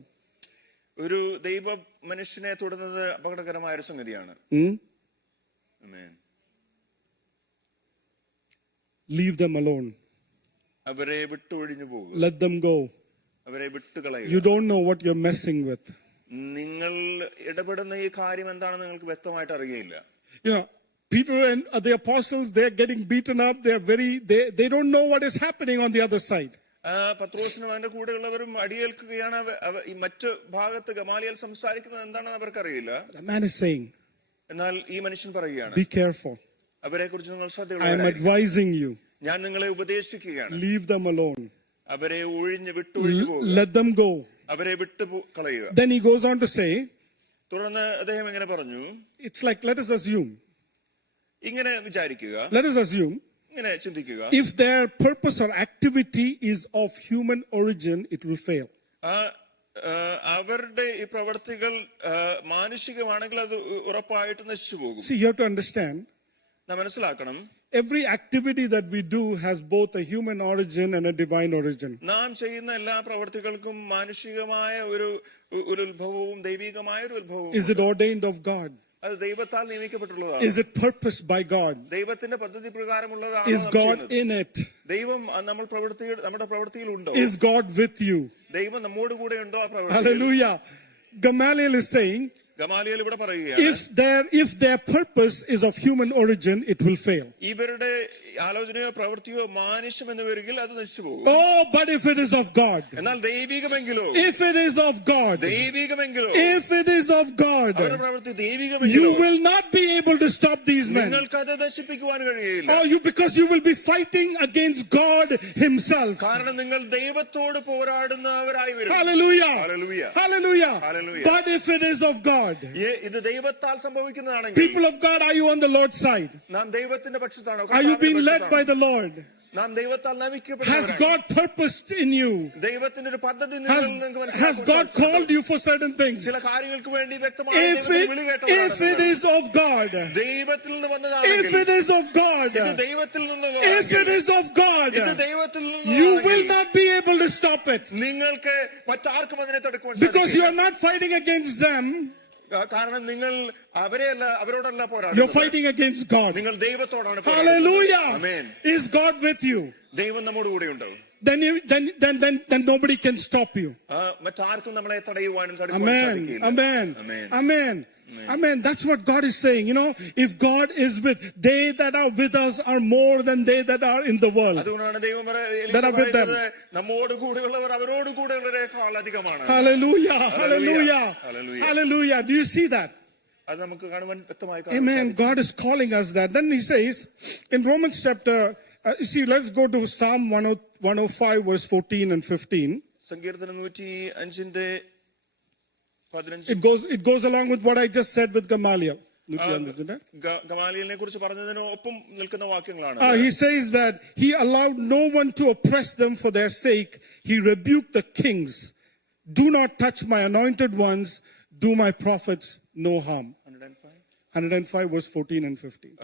ഒരു ദൈവ മനുഷ്യനെ തൊടുന്നത് അപകടകരമായ ഒരു സംഗതിയാണ്. ആമേൻ. Leave them alone. അവരെ വിട്ടൊഴിഞ്ഞു പോകുക. Let them go. അവരെ വിട്ടുകളയുക. You don't know what you're messing with. നിങ്ങൾ ഇടപെടുന്ന ഈ കാര്യം എന്താണെന്ന് നിങ്ങൾക്ക് വ്യക്തമായിട്ട് അറിയില്ല. You know, Peter and the apostles, they're getting beaten up. They don't know what is happening on the other side. പത്രോസിനും അവന്റെ കൂടെയുള്ളവരും അടിയേൽക്കുകയാണ്. ഈ മറ്റു ഭാഗത്ത് ഗമാലിയേൽ സംസാരിക്കുന്നത് എന്താണെന്ന് അവർക്കറിയില്ല. The man is saying, എന്നാൽ ഈ മനുഷ്യൻ പറയുകയാണ്, be careful. അവരെ കുറിച്ച് നിങ്ങൾ I am ശ്രദ്ധയുള്ളവരായിരിക്കണം. advising you. ഞാൻ നിങ്ങളെ ഉപദേശിക്കുകയാണ്. Leave them alone. അവരെ വിട്ടൊഴിഞ്ഞു പോകുക. Let them go. അവരെ വിട്ടു കളയുക. Then he goes on to say, തുടർന്ന് അദ്ദേഹം ഇങ്ങനെ പറഞ്ഞു, it's like, let us assume. ഇങ്ങനെ വിചാരിക്കുക, Let us assume, ഇങ്ങനെ ചിന്തിക്കുക, if their purpose or activity is of human origin, it will fail. അവരുടെ ഈ പ്രവർത്തികൾ മാനുഷികമാണെങ്കിൽ അത് ഉറപ്പായിട്ട് നശിച്ചു പോകും. See, you have to understand, നാം മനസ്സിലാക്കണം, every activity that we do has both a human origin and a divine origin. നാം ചെയ്യുന്ന എല്ലാ പ്രവർത്തികൾക്കും മാനുഷികമായ ഒരു ഉത്ഭവവും ദൈവികമായ ഒരു ഉത്ഭവവും. Is it ordained of God? അത് ദൈവത്താൽ നിയമിക്കപ്പെട്ടുള്ളതാണ്. Is it purposed by God? ദൈവത്തിന്റെ പദ്ധതി പ്രകാരമുള്ളതാണ്. Is God in it? ദൈവം നമ്മുടെ പ്രവൃത്തിയിൽ ഉണ്ടോ? Is God with you? ദൈവം നമ്മോട് കൂടെ ഉണ്ടോ? Hallelujah. Gamaliel is saying, Gamaliel ഇവിടെ പറയുകയാണ്, if their purpose is of human origin, it will fail. ഇവരുടെ ആലോചനയോ പ്രവൃത്തിയോ മാനുഷ്യം എന്ന് വരികിൽ അത് നശിച്ചു പോകും. Oh, but if it is of God, എന്നാൽ ദൈവികമെങ്കിലോ, if it is of God, ദൈവികമെങ്കിലോ, if it is of God, അവരുടെ പ്രവൃത്തി you ദൈവികമെങ്കിലോ, will not be able to stop these men. നിങ്ങൾക്ക് അത് നശിപ്പിക്കുവാൻ കഴിയില്ല. Oh, because you will be fighting against God himself. കാരണം നിങ്ങൾ ദൈവത്തോട് പോരാടുന്നവരായി വരും. Hallelujah. Hallelujah. Hallelujah. Hallelujah. But if it is of God, ഇത് ദൈവത്താൽ സംഭവിക്കുന്നതാണെങ്കിൽ, people of God, are you on the Lord's side? നാം ദൈവത്തിന്റെ പക്ഷത്താണോ? Are you being led by the Lord? നാം ദൈവത്താൽ Has നയിക്കപ്പെടുന്നവരാണ്. God purposed in you? ദൈവത്തിന്റെ ഒരു പദ്ധതി Has നിങ്ങൾക്ക് God മനസ്സിലാക്കാൻ called you for certain things? ചില കാര്യങ്ങൾക്ക് വേണ്ടി വ്യക്തമായ If ദൈവത്തിന്റെ വിളി it is of God, ദൈവത്തിൽ നിന്ന് if വന്നതാണെങ്കിൽ, it is of God, ഇത് ദൈവത്തിൽ if നിന്നുള്ളതാണെങ്കിൽ, it is of God, ഇത് ദൈവത്തിൽ you will നിന്നുള്ളതാണെങ്കിൽ, not be able to stop it നിങ്ങൾക്ക് മറ്റാർക്കും അതിനെ തടുക്കുവാൻ because you സാധിക്കില്ല. are not fighting against them. കാരണം നിങ്ങൾ അവരോടല്ല You're പോരാടുന്നത്, fighting against God. നിങ്ങൾ ദൈവത്തോടാണ് പോരാടുന്നത്. Hallelujah. Amen. Is God with you? ദൈവം നമ്മോട് കൂടെയുണ്ട്. Then nobody can stop you. മറ്റാർക്കും നമ്മളെ തടയുവാനും തടുക്കുവാനും Amen. സാധിക്കില്ല. Amen. Amen. Amen. Amen. That's what God is saying. You know, if God is with, they that are with us are more than they that are in the world. അതുകൊണ്ടാണ് ദൈവം That are with them. നമ്മോട് കൂടെയുള്ളവർ അവരോട് കൂടെയുള്ളവരെക്കാൾ അധികമാണ്. Hallelujah. Hallelujah. Hallelujah. Hallelujah. Do you see that? അത് നമുക്ക് കാണുവാൻ വ്യക്തമായി Amen. God is calling us that. Then he says in Romans chapter, you see, let's go to Psalm 105 verse 14 and 15. സങ്കീർത്തനം 105 It goes along with what I just said with Gamaliel. ഗമാലിയലിനെ കുറിച്ച് പറഞ്ഞതിന് ഒപ്പം നിൽക്കുന്ന വാക്യങ്ങളാണ്. He says that he allowed no one to oppress them for their sake. He rebuked the kings. Do not touch my anointed ones. Do my prophets no harm. 105 verse 14 and 15.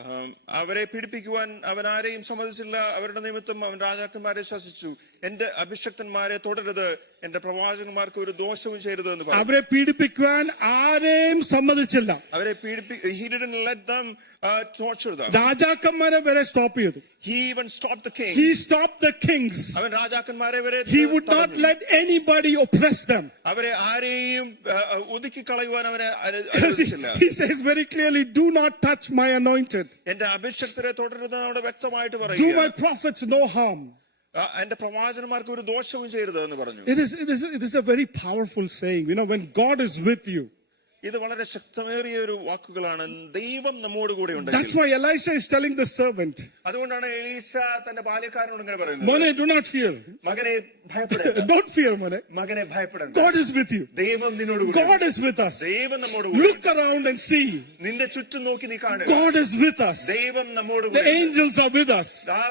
അവരെ പീഡിപ്പിക്കുവാൻ അവൻ ആരെയും സമ്മതിച്ചില്ല. അവരുടെ നിമിത്തം അവൻ രാജാക്കന്മാരെ ശാസിച്ചു. എന്റെ അഭിഷക്തന്മാരെ തുടരുത്, എന്റെ പ്രവാചകന്മാർക്ക് ഒരു ദോഷവും ചെയ്യരുത് എന്ന് പറഞ്ഞു. അവരെ പീഡിപ്പിക്കുവാൻ ആരെയും സമ്മതിച്ചില്ല. അവരെ he didn't let them torture them. രാജാക്കന്മാരെ വരെ സ്റ്റോപ്പ് ചെയ്തു. He even stopped the king. He stopped the kings. അവൻ രാജാക്കന്മാരെ വരെ He would not let anybody oppress them. അവരെ ആരെയും ഒതുക്കി കളയുവാൻ അവരെ അനുവദിച്ചില്ല. He says very clearly, do not touch my anointed. എന്റെ അഭിഷക്തരെ തുടരുന്നത് അവിടെ വ്യക്തമായിട്ട് Do പറയുക. my prophets no harm. എന്റെ പ്രവാചകന്മാർക്ക് ഒരു ദോഷവും ചെയ്യരുത് എന്ന് പറഞ്ഞു. It is a very powerful saying. You know, when God is with you. ഇത് വളരെ ശക്തമേറിയ ഒരു വാക്കുകളാണ്. ദൈവം നമ്മോട് കൂടെ ഉണ്ട്. That's why Elisha is telling the servant. അതുകൊണ്ടാണ് എലീശ തന്റെ ബാല്യക്കാരനോട് ഇങ്ങനെ പറയുന്നത്, Mone, do not fear. മകനെ ഭയപ്പെടേണ്ട. Don't fear, Mone. മകനെ ഭയപ്പെടേണ്ട. God is with you. ദൈവം നിന്നോട് കൂടെ. God is with us. ദൈവം നമ്മോട് കൂടെ. Look around and see. നിന്റെ ചുറ്റും നോക്കി നീ കാണുക. God is with us. ദൈവം നമ്മോട് The കൂടെ. angels are with us.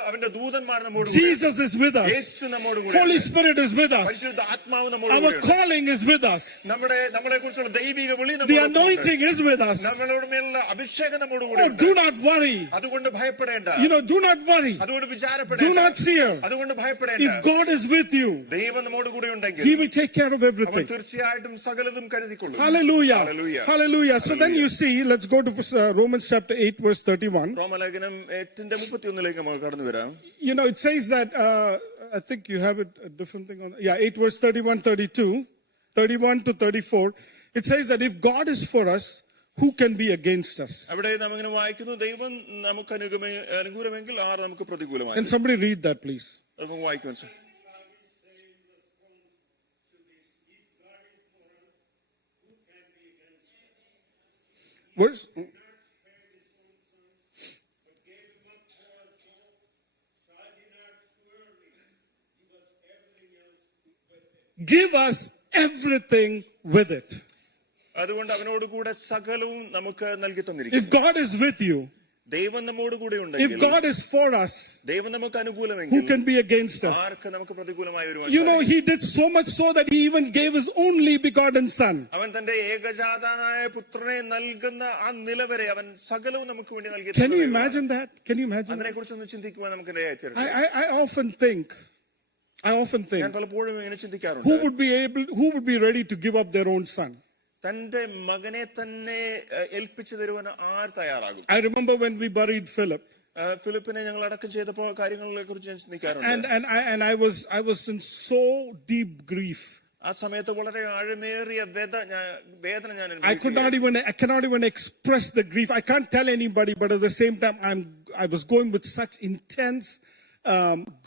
അവന്റെ ദൂതന്മാർ നമ്മോട് കൂടെ. Jesus is with us. യേശു നമ്മോട് കൂടെ. Holy Spirit is with us. പരിശുദ്ധ ആത്മാവ് നമ്മോട് Our കൂടെ. calling is with us. നമ്മളെ കുറിച്ചുള്ള ദൈവിക വിളി The നമ്മോട് anointing is with us. നമ്മളോട് മേലുള്ള അഭിഷേകം നമ്മോട് കൂടെ. Oh, do not worry. അതുകൊണ്ട് ഭയപ്പെടേണ്ട. You know, do not worry. അതുകൊണ്ട് വിചാരപ്പെടേണ്ട. Do not fear. അതുകൊണ്ട് ഭയപ്പെടേണ്ട. If God is with you, ദൈവം നമ്മോട് കൂടെ ഉണ്ടെങ്കിൽ He will take care of അവൻ everything. തീർച്ചയായിട്ടും സകലതും കരുതിക്കൊള്ളും. Hallelujah. Hallelujah. Hallelujah. So then you see, let's go to Romans chapter 8 verse 31. റോമലേഖനം 8:31 നമുക്ക് കടന്നു വരാം. You know, it says that, I think you have it, a different thing on, 8 verse 31, 32, 31 to 34. It says that if God is for us, who can be against us? അവിടെ നാം ഇങ്ങനെ വായിക്കുന്നു, ദൈവം നമുക്ക് അനുകൂലമെങ്കിൽ ആർ നമുക്ക് പ്രതികൂലമായി. Can somebody read that, please? നമുക്ക് വായിക്കുവാൻ sir. Verse. Give us everything with it. അതുകൊണ്ട് അവനോട് കൂടെ സകലവും നമുക്ക് നൽകി തന്നിരിക്കുന്നു. If God is with you, ദൈവം നമ്മോട് കൂടെ if ഉണ്ടെങ്കിൽ, God is for us, ദൈവം നമുക്ക് who അനുകൂലമെങ്കിൽ can be against us? ആർക്ക് നമുക്ക് പ്രതികൂലമായി വരുവാൻ You know, സാധിക്കും? He did so much so that He even gave His only begotten Son. അവൻ തന്റെ ഏകജാതനായ പുത്രനെ നൽകുന്ന ആ നിലവരെ അവൻ സകലവും നമുക്ക് വേണ്ടി നൽകി. Can you imagine that? Can you imagine അതിനെ that? കുറിച്ചൊന്ന് ചിന്തിക്കുവാൻ നമുക്ക് ഇടയായി തീരട്ടെ. I often think, ഞാൻ പലപ്പോഴും ഇങ്ങനെ ചിന്തിക്കാറുണ്ട്, who would be ready to give up their own son? തന്റെ മകനെ തന്നെ ഏൽപ്പിച്ചു തരുവാൻ ആർ തയ്യാറാകും? I remember when we buried Philip. ഫിലിപ്പിനെ ഞങ്ങൾ അടക്കം ചെയ്തപ്പോ കാര്യങ്ങളെ കുറിച്ച് ഞാൻ ചിന്തിക്കാറുണ്ട്. And I was in so deep grief. ആ സമയത്ത് വളരെ ആഴമേറിയ വേദന ഞാൻ I cannot even express the grief. I can't tell anybody, but at the same time, I was going with such intense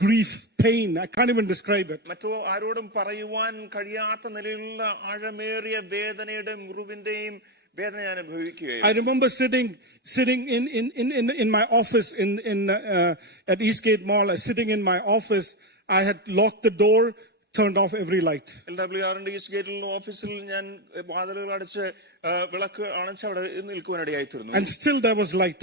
grief, pain. I can't even describe it. മറ്റോ ആരോടും പറയുവാൻ കഴിയാത്ത നിലയിലുള്ള ആഴമേറിയ വേദനയുടെയും മുറിവിന്റെയും വേദന ഞാൻ അനുഭവിക്കുകയായിരുന്നു. I remember sitting in my office at Eastgate Mall. Sitting in my office, I had locked the door, turned off every light. LWRന്റെ ഈസ്റ്റ് ഗേറ്റിൽ ഓഫീസിൽ ഞാൻ വാതിലുകൾ അടച്ച് വിളക്ക് അണച്ച് അവിടെ നിൽക്കുവാനിടയായിത്തീർന്നു. And still there was light.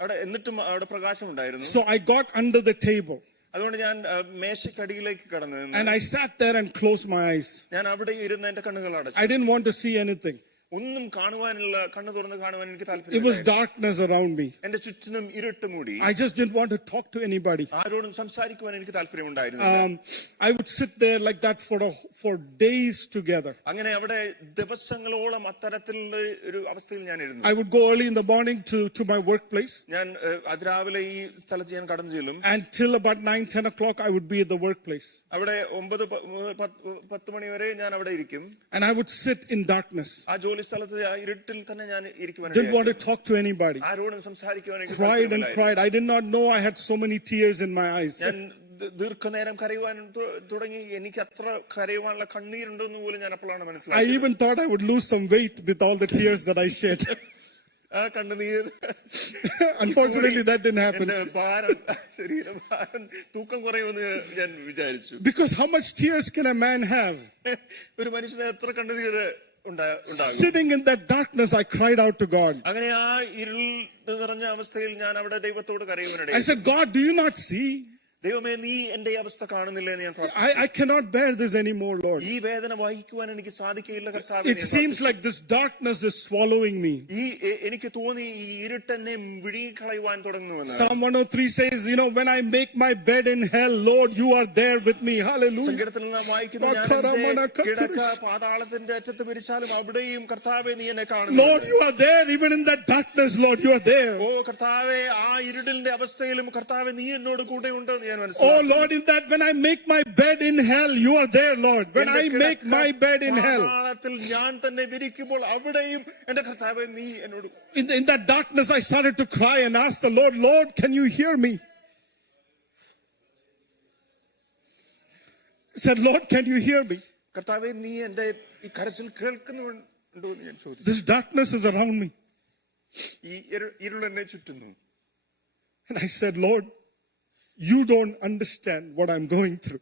അവിടെ എന്നിട്ടും അവിടെ പ്രകാശം ഉണ്ടായിരുന്നു. So I got under the table. അതുകൊണ്ട് ഞാൻ മേശക്കടിയിലേക്ക് കടന്നു. And I sat there and closed my eyes. ഞാൻ അവിടെ ഇരുന്ന് എന്റെ കണ്ണുകൾ അടച്ചു. I didn't want to see anything. ഒന്നും കാണുവാനുള്ള കണ്ണു തുറന്ന് കാണുവാൻ എനിക്ക് It താല്പര്യം. was darkness around me. എന്റെ ചുറ്റിനും ഇരുട്ട് മൂടി. I just didn't want to talk to anybody. ആരോടും സംസാരിക്കുവാൻ എനിക്ക് താല്പര്യമുണ്ടായിരുന്നില്ല. I would sit there like that for days together. അങ്ങനെ അവിടെ ദിവസങ്ങളോളം അത്തരത്തിലുള്ള ഒരു അവസ്ഥയിൽ ഞാൻ ഇരുന്നു. I would go early in the morning to my workplace. ഞാൻ അതിരാവിലെ ഈ സ്ഥലത്ത് ഞാൻ കടന്നു ചെല്ലും. And till about 9-10 o'clock I would be at the workplace. അവിടെ 9-10 മണി വരെ ഞാൻ അവിടെ ഇരിക്കും. And I would sit in darkness. ആ ജോലി സ്ഥലത്ത് ആ ഇരുട്ടിൽ തന്നെ ഞാൻ ഇരിക്കുവാൻ. Didn't want to talk to anybody. ആരോടും സംസാരിക്കുവാൻ എനിക്ക് cried and cried. I did not know I had so many tears in my eyes. ഞാൻ ദീർഘനേരം കരയുവാൻ തുടങ്ങി. എനിക്ക് അത്ര കരയുവാനുള്ള കണ്ണീരുണ്ടെന്ന് പോലും ഞാൻ അപ്പോഴാണ് I മനസ്സിലായത്. even thought I would lose some weight with all the tears that I shed. ആ കണ്ണുനീർ Unfortunately that didn't happen. ശരീരഭാരം തൂക്കം കുറയുമെന്ന് ഞാൻ വിചാരിച്ചു. Because how much tears can a man have? ഒരു മനുഷ്യന് എത്ര കണ്ണുനീർ ഉണ്ടാകും? Sitting in that darkness I cried out to God. അങ്ങനെ ആ ഇരുൾ നിറഞ്ഞ അവസ്ഥയിൽ ഞാൻ അവിടെ ദൈവത്തോട് I കരയുവാനിടയായി. said, God, do you not see? ദൈവമേ, നീ എന്റെ അവസ്ഥ കാണുന്നില്ല എന്ന് ഞാൻ പ്രാർത്ഥിച്ചു. I cannot bear this anymore, Lord. ഈ വേദന വഹിക്കുവാൻ എനിക്ക് സാധിക്കുകയില്ല കർത്താവേ. It seems like this darkness is swallowing me. എനിക്ക് തോന്നി ഈ ഇരുട്ടെന്നെ വിഴുങ്ങിക്കളയുവാൻ തുടങ്ങുന്നുവെന്ന്. Psalm 103 says, when I make my bed in hell, Lord, you are there with me. Hallelujah. സങ്കീർത്തനത്തിൽ നാം വായിക്കുന്നു, ഞാൻ കിടക്ക പാതാളത്തിന്റെ അറ്റത്ത് പിരിച്ചാലും അവിടെയും കർത്താവേ നീ എന്നെ കാണുന്നു. Lord, you are there even in that darkness. Lord, you are there. ഓ കർത്താവേ, ആ ഇരുടിന്റെ അവസ്ഥയിലും കർത്താവേ നീ എന്നോട് കൂടെ ഉണ്ട്. Oh Lord, in that when I make my bed in hell, you are there, Lord. When I make my bed in hell, in that darkness I started to cry and ask the Lord, Lord, can you hear me? I said, Lord, can you hear me? This darkness is around me. And I said, Lord, you don't understand what I'm going through.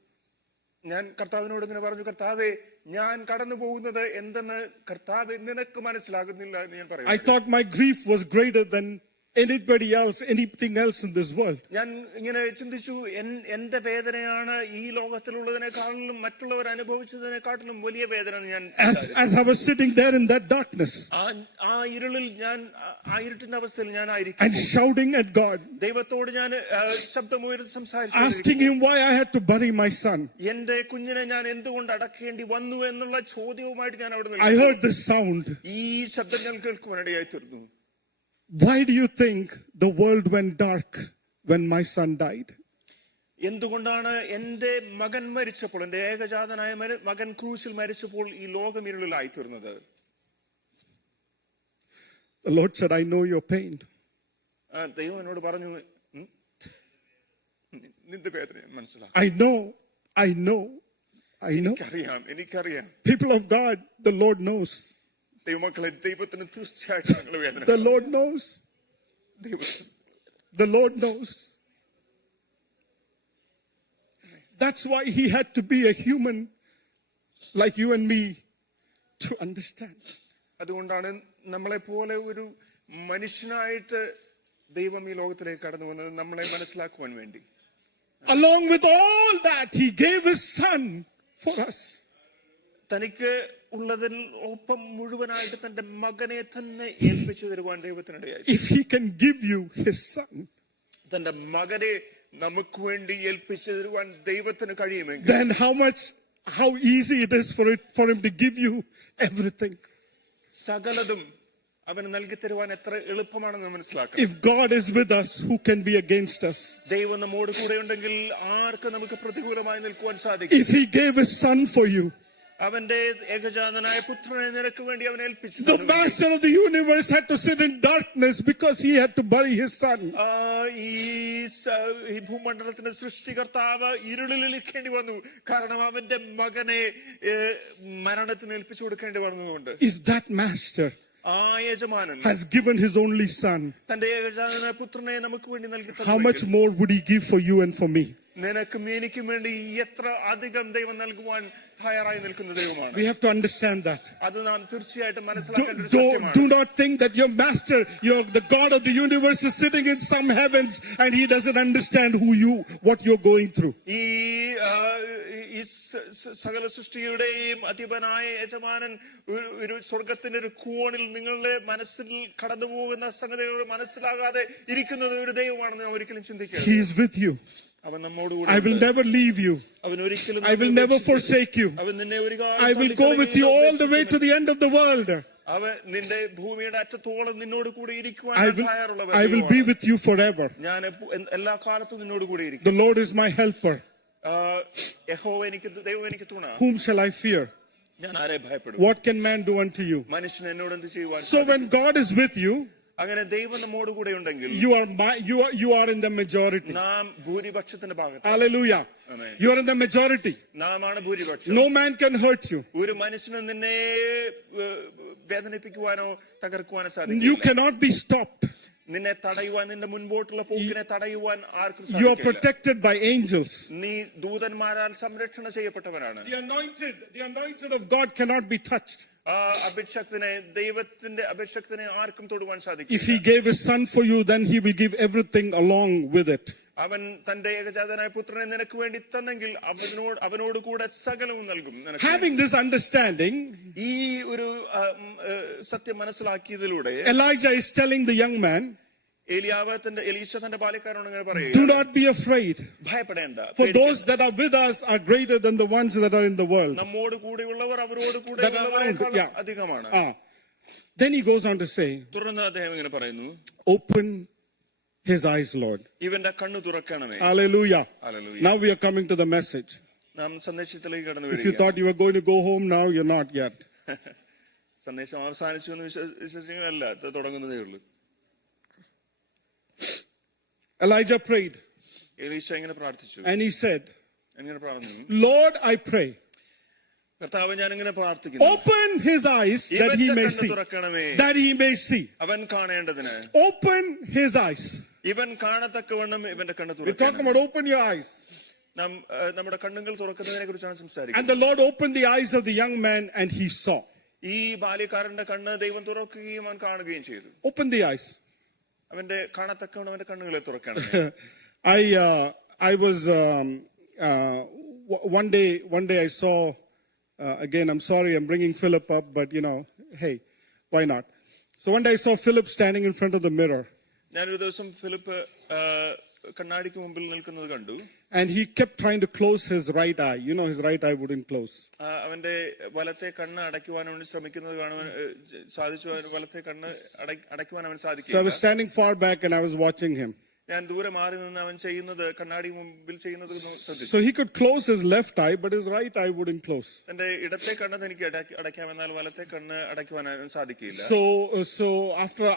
ഞാൻ കർത്താവിനോട് ഇങ്ങനെ പറഞ്ഞു, കർത്താവേ, ഞാൻ കടന്നു പോകുന്നത് എന്തെന്ന് കർത്താവേ നിനക്ക് മനസ്സിലാകുന്നില്ല എന്ന് ഞാൻ പറയും. I thought my grief was greater than anybody else, anything else in this world. ഞാൻ ഇങ്ങനെ ചിന്തിച്ചു, എന്റെ വേദനയാണ് ഈ ലോകത്തിലുള്ളതിനെക്കാളും മറ്റുള്ളവർ അനുഭവിച്ചതിനെക്കാട്ടിലും വലിയ വേദന. ഞാൻ as I was sitting there in that darkness, ആ ഇരുളിൽ ഞാൻ ആ ഇരുട്ടിന്റെ അവസ്ഥയിൽ ഞാൻ ആയിരിക്കും, and shouting at God, ദൈവത്തോട് ഞാൻ ശബ്ദമുയർത്തി സംസാരിച്ചു, asking him why I had to bury my son. എന്റെ കുഞ്ഞിനെ ഞാൻ എന്തുകൊണ്ട് അടക്കേണ്ടി വന്നു എന്നുള്ള ചോദ്യവുമായിട്ട് ഞാൻ അവിടെ I heard this sound. ഈ ശബ്ദം ഞാൻ കേൾക്കുവാനിടയായി തീർന്നു. Why do you think the world went dark when my son died? എന്തുകൊണ്ടാണ് എന്റെ മകൻ മരിച്ചപ്പോൾ, എന്റെ ഏകജാതനായ മകൻ ക്രൂശിൽ മരിച്ചപ്പോൾ ഈ ലോകം ഇരുളിലായി തീർന്നത്? The Lord said, I know your pain. ദൈവം എന്നോട് പറഞ്ഞു, നിന്റെ വേദന മനസ്സിലാക്കി. I know. എനിക്കറിയാം. People of God, the Lord knows. ദൈവമക്കളെ, ദൈവത്തിന് തീർച്ചയായിട്ടും നിങ്ങൾ വേദന. The Lord knows. The Lord knows. That's why he had to be a human like you and me to understand. അതുകൊണ്ടാണ് നമ്മളെ പോലെ ഒരു മനുഷ്യനായിട്ട് ദൈവം ഈ ലോകത്തിലേക്ക് കടന്നു വന്നത്, നമ്മളെ മനസ്സിലാക്കുവാൻ വേണ്ടി. Along with all that, he gave his son for us. തനിക്ക് ഉള്ളതിൽ ഒപ്പം മുഴുവനായിട്ട് തന്റെ മകനെ തന്നെ ഏൽപ്പിച്ചു തരുവാൻ ദൈവത്തിനിടയായി. If he can give you his son, തന്റെ മകനെ നമുക്ക് വേണ്ടി ഏൽപ്പിച്ചു തരുവാൻ ദൈവത്തിന് കഴിയുമെങ്കിൽ, then how easy it is for him to give you everything. സകലതും അവന് നൽകി തരുവാൻ എത്ര എളുപ്പമാണെന്ന് മനസ്സിലാക്കണം. If God is with us, who can be against us? ദൈവം നമ്മോട് കൂടെ ഉണ്ടെങ്കിൽ ആർക്ക് നമുക്ക് പ്രതികൂലമായി നിൽക്കുവാൻ സാധിക്കും? If he gave his son for you, അവന്റെ ഏകജാതനായ പുത്രനെ നിനക്ക് വേണ്ടി അവൻ ഏൽപ്പിച്ചു. The master of the universe had to sit in darkness because he had to bury his son. ഈ ഭൂമണ്ഡലത്തിന്റെ സൃഷ്ടികർത്താവ് ഇരുളിൽ ഇരിക്കേണ്ടി വന്നു, കാരണം അവന്റെ മകനെ മരണത്തിന് ഏൽപ്പിച്ചു കൊടുക്കേണ്ടി വന്നതുകൊണ്ട്. If that master ആ യജമാനൻ has given his only son, തന്റെ ഏകജാതനായ പുത്രനെ നമുക്ക് വേണ്ടി നൽകി, how much more would he give for you and for me? നിനക്കും എനിക്കും വേണ്ടി എത്ര അധികം ദൈവം നൽകുവാൻ തയ്യാറായി നിൽക്കുന്ന ദൈവമാണ്. We have to understand that. അത് നാം തീർച്ചയായിട്ടും മനസ്സിലാക്കേണ്ട ഒരു സത്യമാണ്. Do not think that your master, the God of the universe, is sitting in some heavens and he doesn't understand what you're going through. ഈ സകല സൃഷ്ടിയുടെയും അധിപനായ യജമാനൻ ഒരു സ്വർഗത്തിന്റെ ഒരു കോണിൽ നിങ്ങളുടെ മനസ്സിൽ കടന്നു പോകുന്ന സംഗതികൾ മനസ്സിലാകാതെ ഇരിക്കുന്നത് ഒരു ദൈവമാണെന്ന് നാം ഒരിക്കലും ചിന്തിക്കരുത്. He is with you. അവൻ നമ്മോടുകൂടി. I will never leave you. അവൻ ഒരിക്കലും I will never forsake you. അവൻ നിന്നെ ഒരു കാലത്തും I will go with you all the way to the end of the world. അവൻ നിന്റെ ഭൂമിയുടെ അറ്റത്തോളം നിന്നോട് കൂടെ ഇരിക്കുവാൻ I will be with you forever. ഞാൻ എല്ലാ കാലത്തും നിന്നോട് കൂടെ ഇരിക്കും. The Lord is my helper. യഹോവ എനിക്ക്, ദൈവം എനിക്ക് തുണ. Whom shall I fear? ഞാൻ ആരെ ഭയപ്പെടും? What can man do unto you? മനുഷ്യൻ എന്നോട് എന്ത് ചെയ്യുവാൻ? So when God is with you, അങ്ങനെ ദൈവം നമ്മോട് കൂടെ ഉണ്ടെങ്കിൽ you are in the majority. നാം ഭൂരിപക്ഷത്തിന്റെ ഭാഗത്ത്. Hallelujah. You are in the majority. നാം ആണ് ഭൂരിപക്ഷം. No man can hurt you. ഒരു മനുഷ്യനും നിന്നെ വേദനിപ്പിക്കുവാനോ തകർക്കുവാനോ സാധിക്കില്ല. You cannot be stopped. നിന്നെ തടയുവാൻ, നിന്റെ മുൻപോട്ടുള്ള പോക്കിനെ തടയുവാൻ ആർക്കും സാധിക്കില്ല. You are protected by angels. നീ ദൂതന്മാരാൽ സംരക്ഷണ ചെയ്യപ്പെട്ടവനാണ്. The anointed of God cannot be touched. അഭിഷക്തനെ, ദൈവത്തിന്റെ അഭിഷക്തനെ ആർക്കും തൊടുവാൻ സാധിക്കില്ല. If he gave his son for you, then he will give everything along with it. അവൻ തന്റെ ഏകജാതനായ പുത്രനെ നിനക്ക് വേണ്ടി തന്നെങ്കിൽ അവനോട് കൂടെ സകലവും നൽകും. Having this understanding, ഈ ഒരു സത്യം മനസ്സിലാക്കിയതിലൂടെ Elijah is telling the young man, എലീശ തന്റെ ബാല്യക്കാരനോട് ഇങ്ങനെ പറയുക, do not be afraid. ഭയപ്പെടേണ്ട. For those that are with us are greater than the ones that are in the world. നമ്മോട് കൂടെയുള്ളവർ അവരോട് കൂടെയുള്ളവരെക്കാൾ അധികമാണ്. Then he goes on to say, തുടർന്ന് അദ്ദേഹം ഇങ്ങനെ പറയുന്നു, open his eyes, Lord. ഇവന്റെ കണ്ണു തുറക്കണമേ. Hallelujah. Hallelujah. Now we are coming to the message. നാം സന്ദേശത്തിലേക്ക് കടന്നു If you വരിക. thought you were going to go home now, you're not yet. സന്ദേശം അവസാനിച്ചു എന്ന് വിശ്വസിക്കുന്നതല്ല, തുടങ്ങുന്നതേ ഉള്ളൂ. Elijah prayed. എലീശ ഇങ്ങനെ പ്രാർത്ഥിച്ചു. And he said, ഇങ്ങനെ പറഞ്ഞു, Lord, I pray, കർത്താവേ, ഞാൻ ഇങ്ങനെ പ്രാർത്ഥിക്കുന്നു, open his eyes that he may see. That he may see. അവൻ കാണേണ്ടതിന്. Open his eyes. ഇവൻ കാണത്തക്കവണ്ണം ഇവന്റെ കണ്ണ് We're talking തുറക്കണം. about open your eyes. നാം നമ്മുടെ കണ്ണുകൾ തുറക്കുന്നതിനെ കുറിച്ചാണ് And സംസാരിക്കുന്നത്. the Lord opened the eyes of the young man and he saw. ഈ ബാല്യക്കാരന്റെ കണ്ണ് ദൈവം തുറക്കുകയും അവൻ കാണുകയും ചെയ്തു. Open the eyes. അവന്റെ കാണത്തക്കവണ്ണം അവന്റെ കണ്ണുകളെ തുറക്കണം. I was one day I saw again, I'm sorry I'm bringing Philip up, but hey, why not? So one day I saw Philip standing in front of the mirror. ഞാനൊരു ദിവസം ഫിലിപ്പ് കണ്ണാടിക്ക് മുമ്പിൽ നിൽക്കുന്നത് കണ്ടു. And he kept trying to close his right eye. His right eye wouldn't close. അവന്റെ വലത്തെ കണ്ണ് അടയ്ക്കുവാൻ വേണ്ടി ശ്രമിക്കുന്നത് കാണുവാൻ സാധിച്ചു. വലത്തെ കണ്ണ് അടയ്ക്കുവാൻ അവൻ So I സാധിക്കില്ല. was standing far back and I was watching him. ഞാൻ ദൂരെ മാറി നിന്ന് അവൻ ചെയ്യുന്നത്, കണ്ണാടി മുമ്പിൽ ചെയ്യുന്നത് ശ്രദ്ധിച്ചു. So he could close his left eye, but his right eye wouldn't close. എന്റെ ഇടത്തെ കണ്ണ് എനിക്ക് അടയ്ക്കാമെന്നാൽ വലത്തെ കണ്ണ് അടയ്ക്കുവാൻ അവൻ സാധിക്കില്ല. So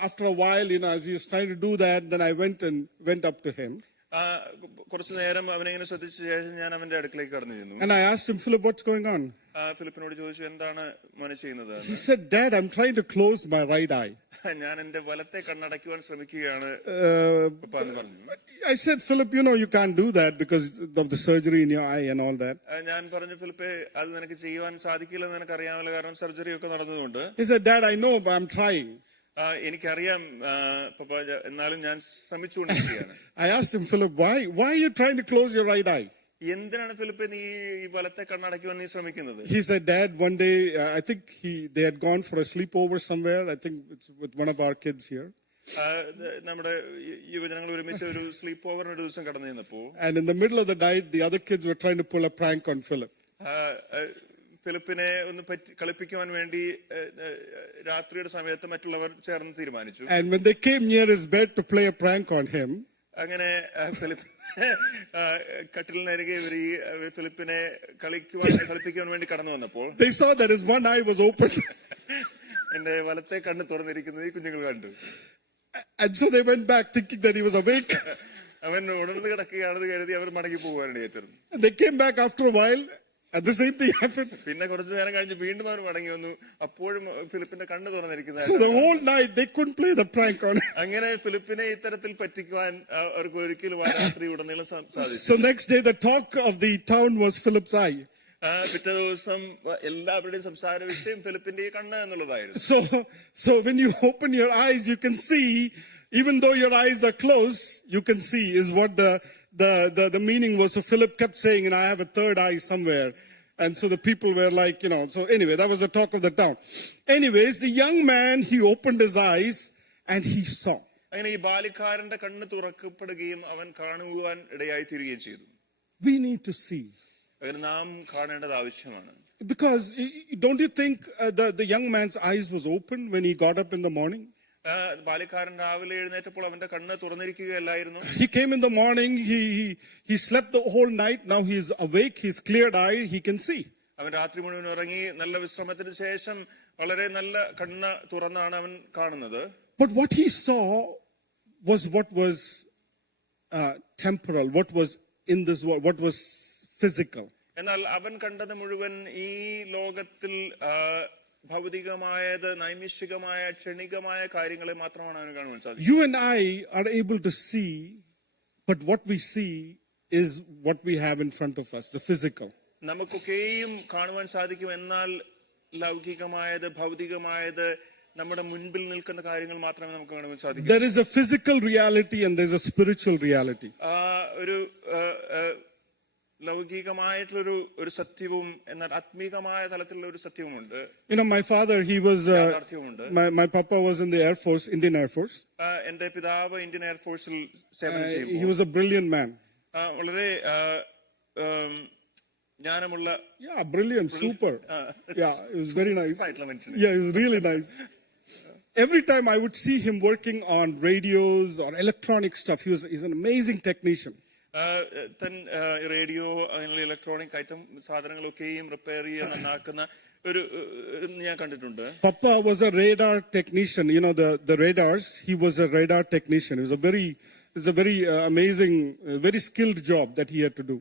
after a while, as he was trying to do that, then I went up to him. കുറച്ചു നേരം അവനെങ്ങനെ ശ്രദ്ധിച്ച ശേഷം ഞാൻ അവന്റെ അടുക്കിലേക്ക് കടന്നു ചെന്നു. And I asked him, Philip, what's going on? ഫിലിപ്പിനോട് ചോദിച്ചു, എന്താണ് മോനെ ചെയ്യുന്നത്? He said, Dad, I'm trying to close my right eye. ഞാൻ എന്റെ വലത്തെ കണ്ണടയ്ക്കുവാൻ ശ്രമിക്കുകയാണ് എന്ന് പറഞ്ഞു. I said, Philip, you can't do that because of the surgery in your eye and all that. ഞാൻ പറഞ്ഞു, ഫിലിപ്പേ, അത് നിനക്ക് ചെയ്യുവാൻ സാധിക്കില്ലെന്ന് നിനക്ക് അറിയാമല്ലോ, കാരണം സർജറി ഒക്കെ നടന്നതുകൊണ്ട്. He said, Dad, I know, but I'm trying. എനിക്കറിയാം പപ്പ, എന്നാലും ഞാൻ ശ്രമിച്ചുകൊണ്ടിരിക്കുകയാണ്. I asked him, Philip, why are you trying to close your right eye? എന്തിനാണ് ഫിലിപ്പേ നീ ഈ വലത്തെ കണ്ണടയ്ക്കുവാൻ നീ ശ്രമിക്കുന്നത്? He said, Dad, one day, I think they had gone for a sleepover somewhere. I think it's with one of our kids here. നമ്മുടെ യുവജനങ്ങൾ ഒരുമിച്ച് ഒരു സ്ലീപ്പ് ഓവറിന് ഒരു ദിവസം കടന്നു ചെന്നപ്പോ, and in the middle of the night, the other kids were trying to pull a prank on Philip. ഫിലിപ്പിനെ ഒന്ന് കളിപ്പിക്കുവാൻ വേണ്ടി രാത്രിയുടെ സമയത്ത് മറ്റുള്ളവർ ചേർന്ന് തീരുമാനിച്ചു. And when they came near his bed to play a prank on him, അങ്ങനെ കട്ടിലിനരികെ ഇവർ ഈ ഫിലിപ്പിനെ കളിപ്പിക്കാൻ വേണ്ടി കടന്നു വന്നപ്പോൾ they saw that his one eye was open. എന്റെ വലത്തെ കണ്ണ് തുറന്നിരിക്കുന്നത് ഈ കുഞ്ഞുങ്ങൾ കണ്ടു. And so they went back thinking that he was awake. അവൻ ഉണർന്ന് കിടക്കുകയാണെന്ന് കരുതി അവർ മടങ്ങി പോകാനാണ് ഏറ്റിരുന്നു. And they came back after a while and the same thing happened. പിന്നെ കുറച്ചു നേരം കഴിഞ്ഞ് വീണ്ടും അവർ മടങ്ങി വന്നു. അപ്പോഴും ഫിലിപ്പിന്റെ കണ്ണ് തുറന്നിരിക്കുന്നത്. So the whole night they couldn't play the prank on him. അങ്ങനെ ഫിലിപ്പിനെ ഇത്തരത്തിൽ പറ്റിക്കുവാൻ അവർക്ക് ഒരിക്കലും ആ രാത്രി ഉടനീളം സാധിച്ചു. So next day the talk of the town was Philip's eye. പിറ്റേ ദിവസം എല്ലാവരുടെയും സംസാര വിഷയം ഫിലിപ്പിന്റെ ഈ കണ്ണ് എന്നുള്ളതായിരുന്നു. So when you open your eyes, you can see, even though your eyes are closed, you can see is what the meaning was. So Philip kept saying, and I have a third eye somewhere. And so the people were like, so anyway, that was the talk of the town. Anyways, the young man, he opened his eyes and he saw. അങ്ങനെ ഈ ബാലിക്കാരന്റെ കണ്ണ് തുറക്കപ്പെടുകയും അവൻ കാണുവാൻ ഇടയായി തീരുകയും ചെയ്തു. We need to see. നാം കാണേണ്ടത് ആവശ്യമാണ്. Because don't you think the young man's eyes was open when he got up in the morning? ബാലിക്കാരൻ രാവിലെ എഴുന്നേറ്റപ്പോൾ അവന്റെ കണ്ണ് തുറന്നിരിക്കുകയല്ലായിരുന്നു. He came in the morning, he slept the whole night, now he is awake, he's cleared eye, he can see. അവൻ രാത്രി മുഴുവൻ ഉറങ്ങി നല്ല വിശ്രമത്തിന് ശേഷം വളരെ നല്ല കണ്ണ് തുറന്നാണ് അവൻ കാണുന്നത്. But what he saw was what was temporal, what was in this world, what was physical. എന്നാൽ അവൻ കണ്ടത് മുഴുവൻ ഈ ലോകത്തിൽ ഭൗതികമായത്, നൈമിഷികമായ, ക്ഷണികമായ കാര്യങ്ങളെ മാത്രമാണ് അവന് കാണുവാൻ സാധിക്കുന്നത്. You and I are able to see, but what we see is what we have in front of us, the physical. നമുക്കൊക്കെയും കാണുവാൻ സാധിക്കും. എന്നാൽ ലൗകികമായത്, ഭൗതികമായത്, നമ്മുടെ മുൻപിൽ നിൽക്കുന്ന കാര്യങ്ങൾ മാത്രമേ നമുക്ക് കാണുവാൻ സാധിക്കൂ. There is a physical reality and there is a spiritual reality. ഒരു ലൗകികമായിട്ടുള്ള ഒരു സത്യവും എന്നാൽ ആത്മീകമായ തലത്തിലുള്ള ഒരു സത്യവുമുണ്ട്. My father, he was my papa was in the Air Force, Indian Air Force. എന്റെ പിതാവ് ഇന്ത്യൻ എയർഫോഴ്സിൽ സേവനം ചെയ്യുന്നു. He was a brilliant man. വളരെ ജ്ഞാനമുള്ള. Yeah, brilliant, super. Yeah, it was very nice. Yeah, it was really nice. Every time I would see him working on radios or electronic stuff, he's an amazing technician. Radio അങ്ങനെയുള്ള ഇലക്ട്രോണിക് ഐറ്റം സാധനങ്ങളൊക്കെയും റിപ്പയർ ചെയ്യാൻ നന്നാക്കുന്ന ഒരു ഞാൻ കണ്ടിട്ടുണ്ട്. Papa was a radar technician. The radars, he was a radar technician. It's a very amazing, very skilled job that he had to do.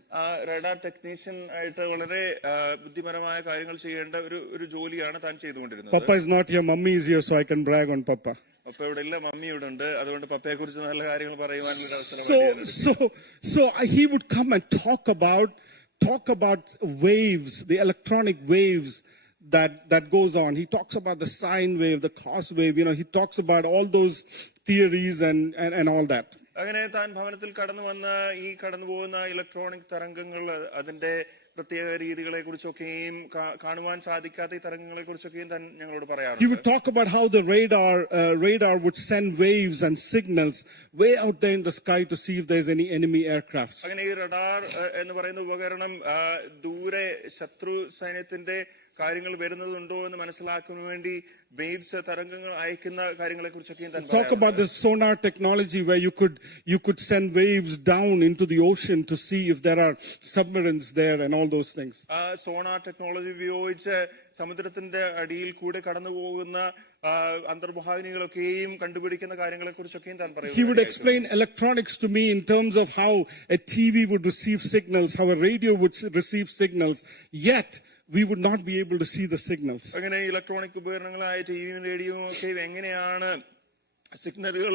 Radar technician ആയിട്ട് വളരെ ബുദ്ധിപരമായ കാര്യങ്ങൾ ചെയ്യേണ്ട ഒരു ജോലിയാണ് താൻ ചെയ്തുകൊണ്ടിരുന്നത്. Papa is not here, Mummy is here, so I can brag on Papa. പപ്പ ഇവിടെ ഇല്ല, മമ്മി ഇവിടെ ഉണ്ട്, അതുകൊണ്ട് പപ്പയെ കുറിച്ച് നല്ല കാര്യങ്ങൾ പറയുവാനുള്ള അവസരം. So he would come and talk about waves, the electronic waves that goes on. He talks about the sine wave, the cos wave. He talks about all those theories and all that. അങ്ങനെ താൻ ഭവനത്തിൽ കടന്നു വന്ന ഈ കടന്നു പോകുന്ന ഇലക്ട്രോണിക് തരംഗങ്ങൾ, അതിന്റെ പ്രത്യേക രീതികളെ കുറിച്ചൊക്കെയും കാണുവാൻ സാധിക്കാത്ത ഈ തരംഗങ്ങളെ കുറിച്ചൊക്കെയും താൻ ഞങ്ങളോട് പറയാറുണ്ട്. He would talk about how the radar would send waves and signals way out there in the sky to see if there's any enemy aircrafts. അങ്ങനെ ഈ റഡാർ എന്ന് പറയുന്ന ഉപകരണം ദൂരെ ശത്രു സൈന്യത്തിന്റെ കാര്യങ്ങൾ വരുന്നതുണ്ടോ എന്ന് മനസ്സിലാക്കാൻ വേണ്ടി വേവ്സ് തരംഗങ്ങൾ അയക്കുന്ന കാര്യങ്ങളെ കുറിച്ചൊക്കെയും താൻ talk about the sonar technology where you could send waves down into the ocean to see if there are submarines there and all those things. Sonar technology ഉപയോഗിച്ച് സമുദ്രത്തിന്റെ അടിയിൽ കൂടെ കടന്നു പോകുന്ന അന്തർവാഹിനികളൊക്കെയും കണ്ടുപിടിക്കുന്ന കാര്യങ്ങളെ കുറിച്ചൊക്കെയും താൻ പറയും. He would explain electronics to me in terms of how a TV would receive signals, how a radio would receive signals, yet we would not be able to see the signals. അങ്ങനെ ഇലക്ട്രോണിക് ഉപകരണങ്ങളായ ടിവിയും റേഡിയോയും ഒക്കെ എങ്ങനെയാണ് സിഗ്നലുകൾ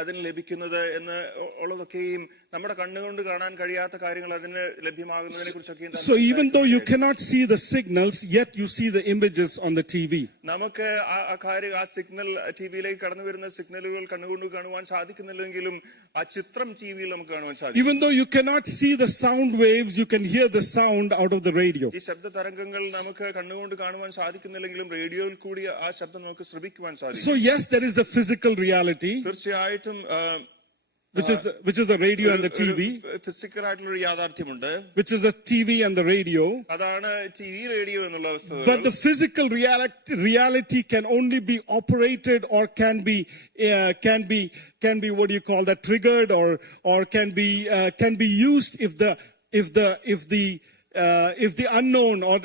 അതിന് ലഭിക്കുന്നത് എന്ന് ഉള്ളതൊക്കെയും നമ്മുടെ കണ്ണുകൊണ്ട് കാണാൻ കഴിയാത്ത കാര്യങ്ങൾ അതിന് ലഭ്യമാകുന്നതിനെ കുറിച്ചൊക്കെയും. So even though you cannot see the signals, yet you see the images on the TV. നമുക്ക് ആ സിഗ്നൽ ടിവിയിലേക്ക് കടന്നു വരുന്ന സിഗ്നലുകൾ കണ്ണുകൊണ്ട് കാണുവാൻ സാധിക്കുന്നില്ലെങ്കിലും ആ ചിത്രം ടിവിയിൽ നമുക്ക് കാണുവാൻ സാധിക്കും. Even though you cannot see the sound waves, you can hear the sound out of the radio. ഈ ശബ്ദ തരംഗങ്ങൾ നമുക്ക് കണ്ണുകൊണ്ട് കാണുവാൻ സാധിക്കുന്നില്ലെങ്കിലും റേഡിയോയിൽ കൂടി ആ ശബ്ദം നമുക്ക് ശ്രവിക്കുവാൻ സാധിക്കും. So yes, there is a physical reality. തീർച്ചയായിട്ടും which is the radio and the TV, physical ആയിട്ടുള്ള ഒരു യാഥാർത്ഥ്യമുണ്ട്, which is the TV and the radio. അതാണ് ടിവി റേഡിയോ എന്നുള്ള അവസ്ഥ. But the physical reality can only be operated or can be what do you call that, triggered or can be used if the unknown, or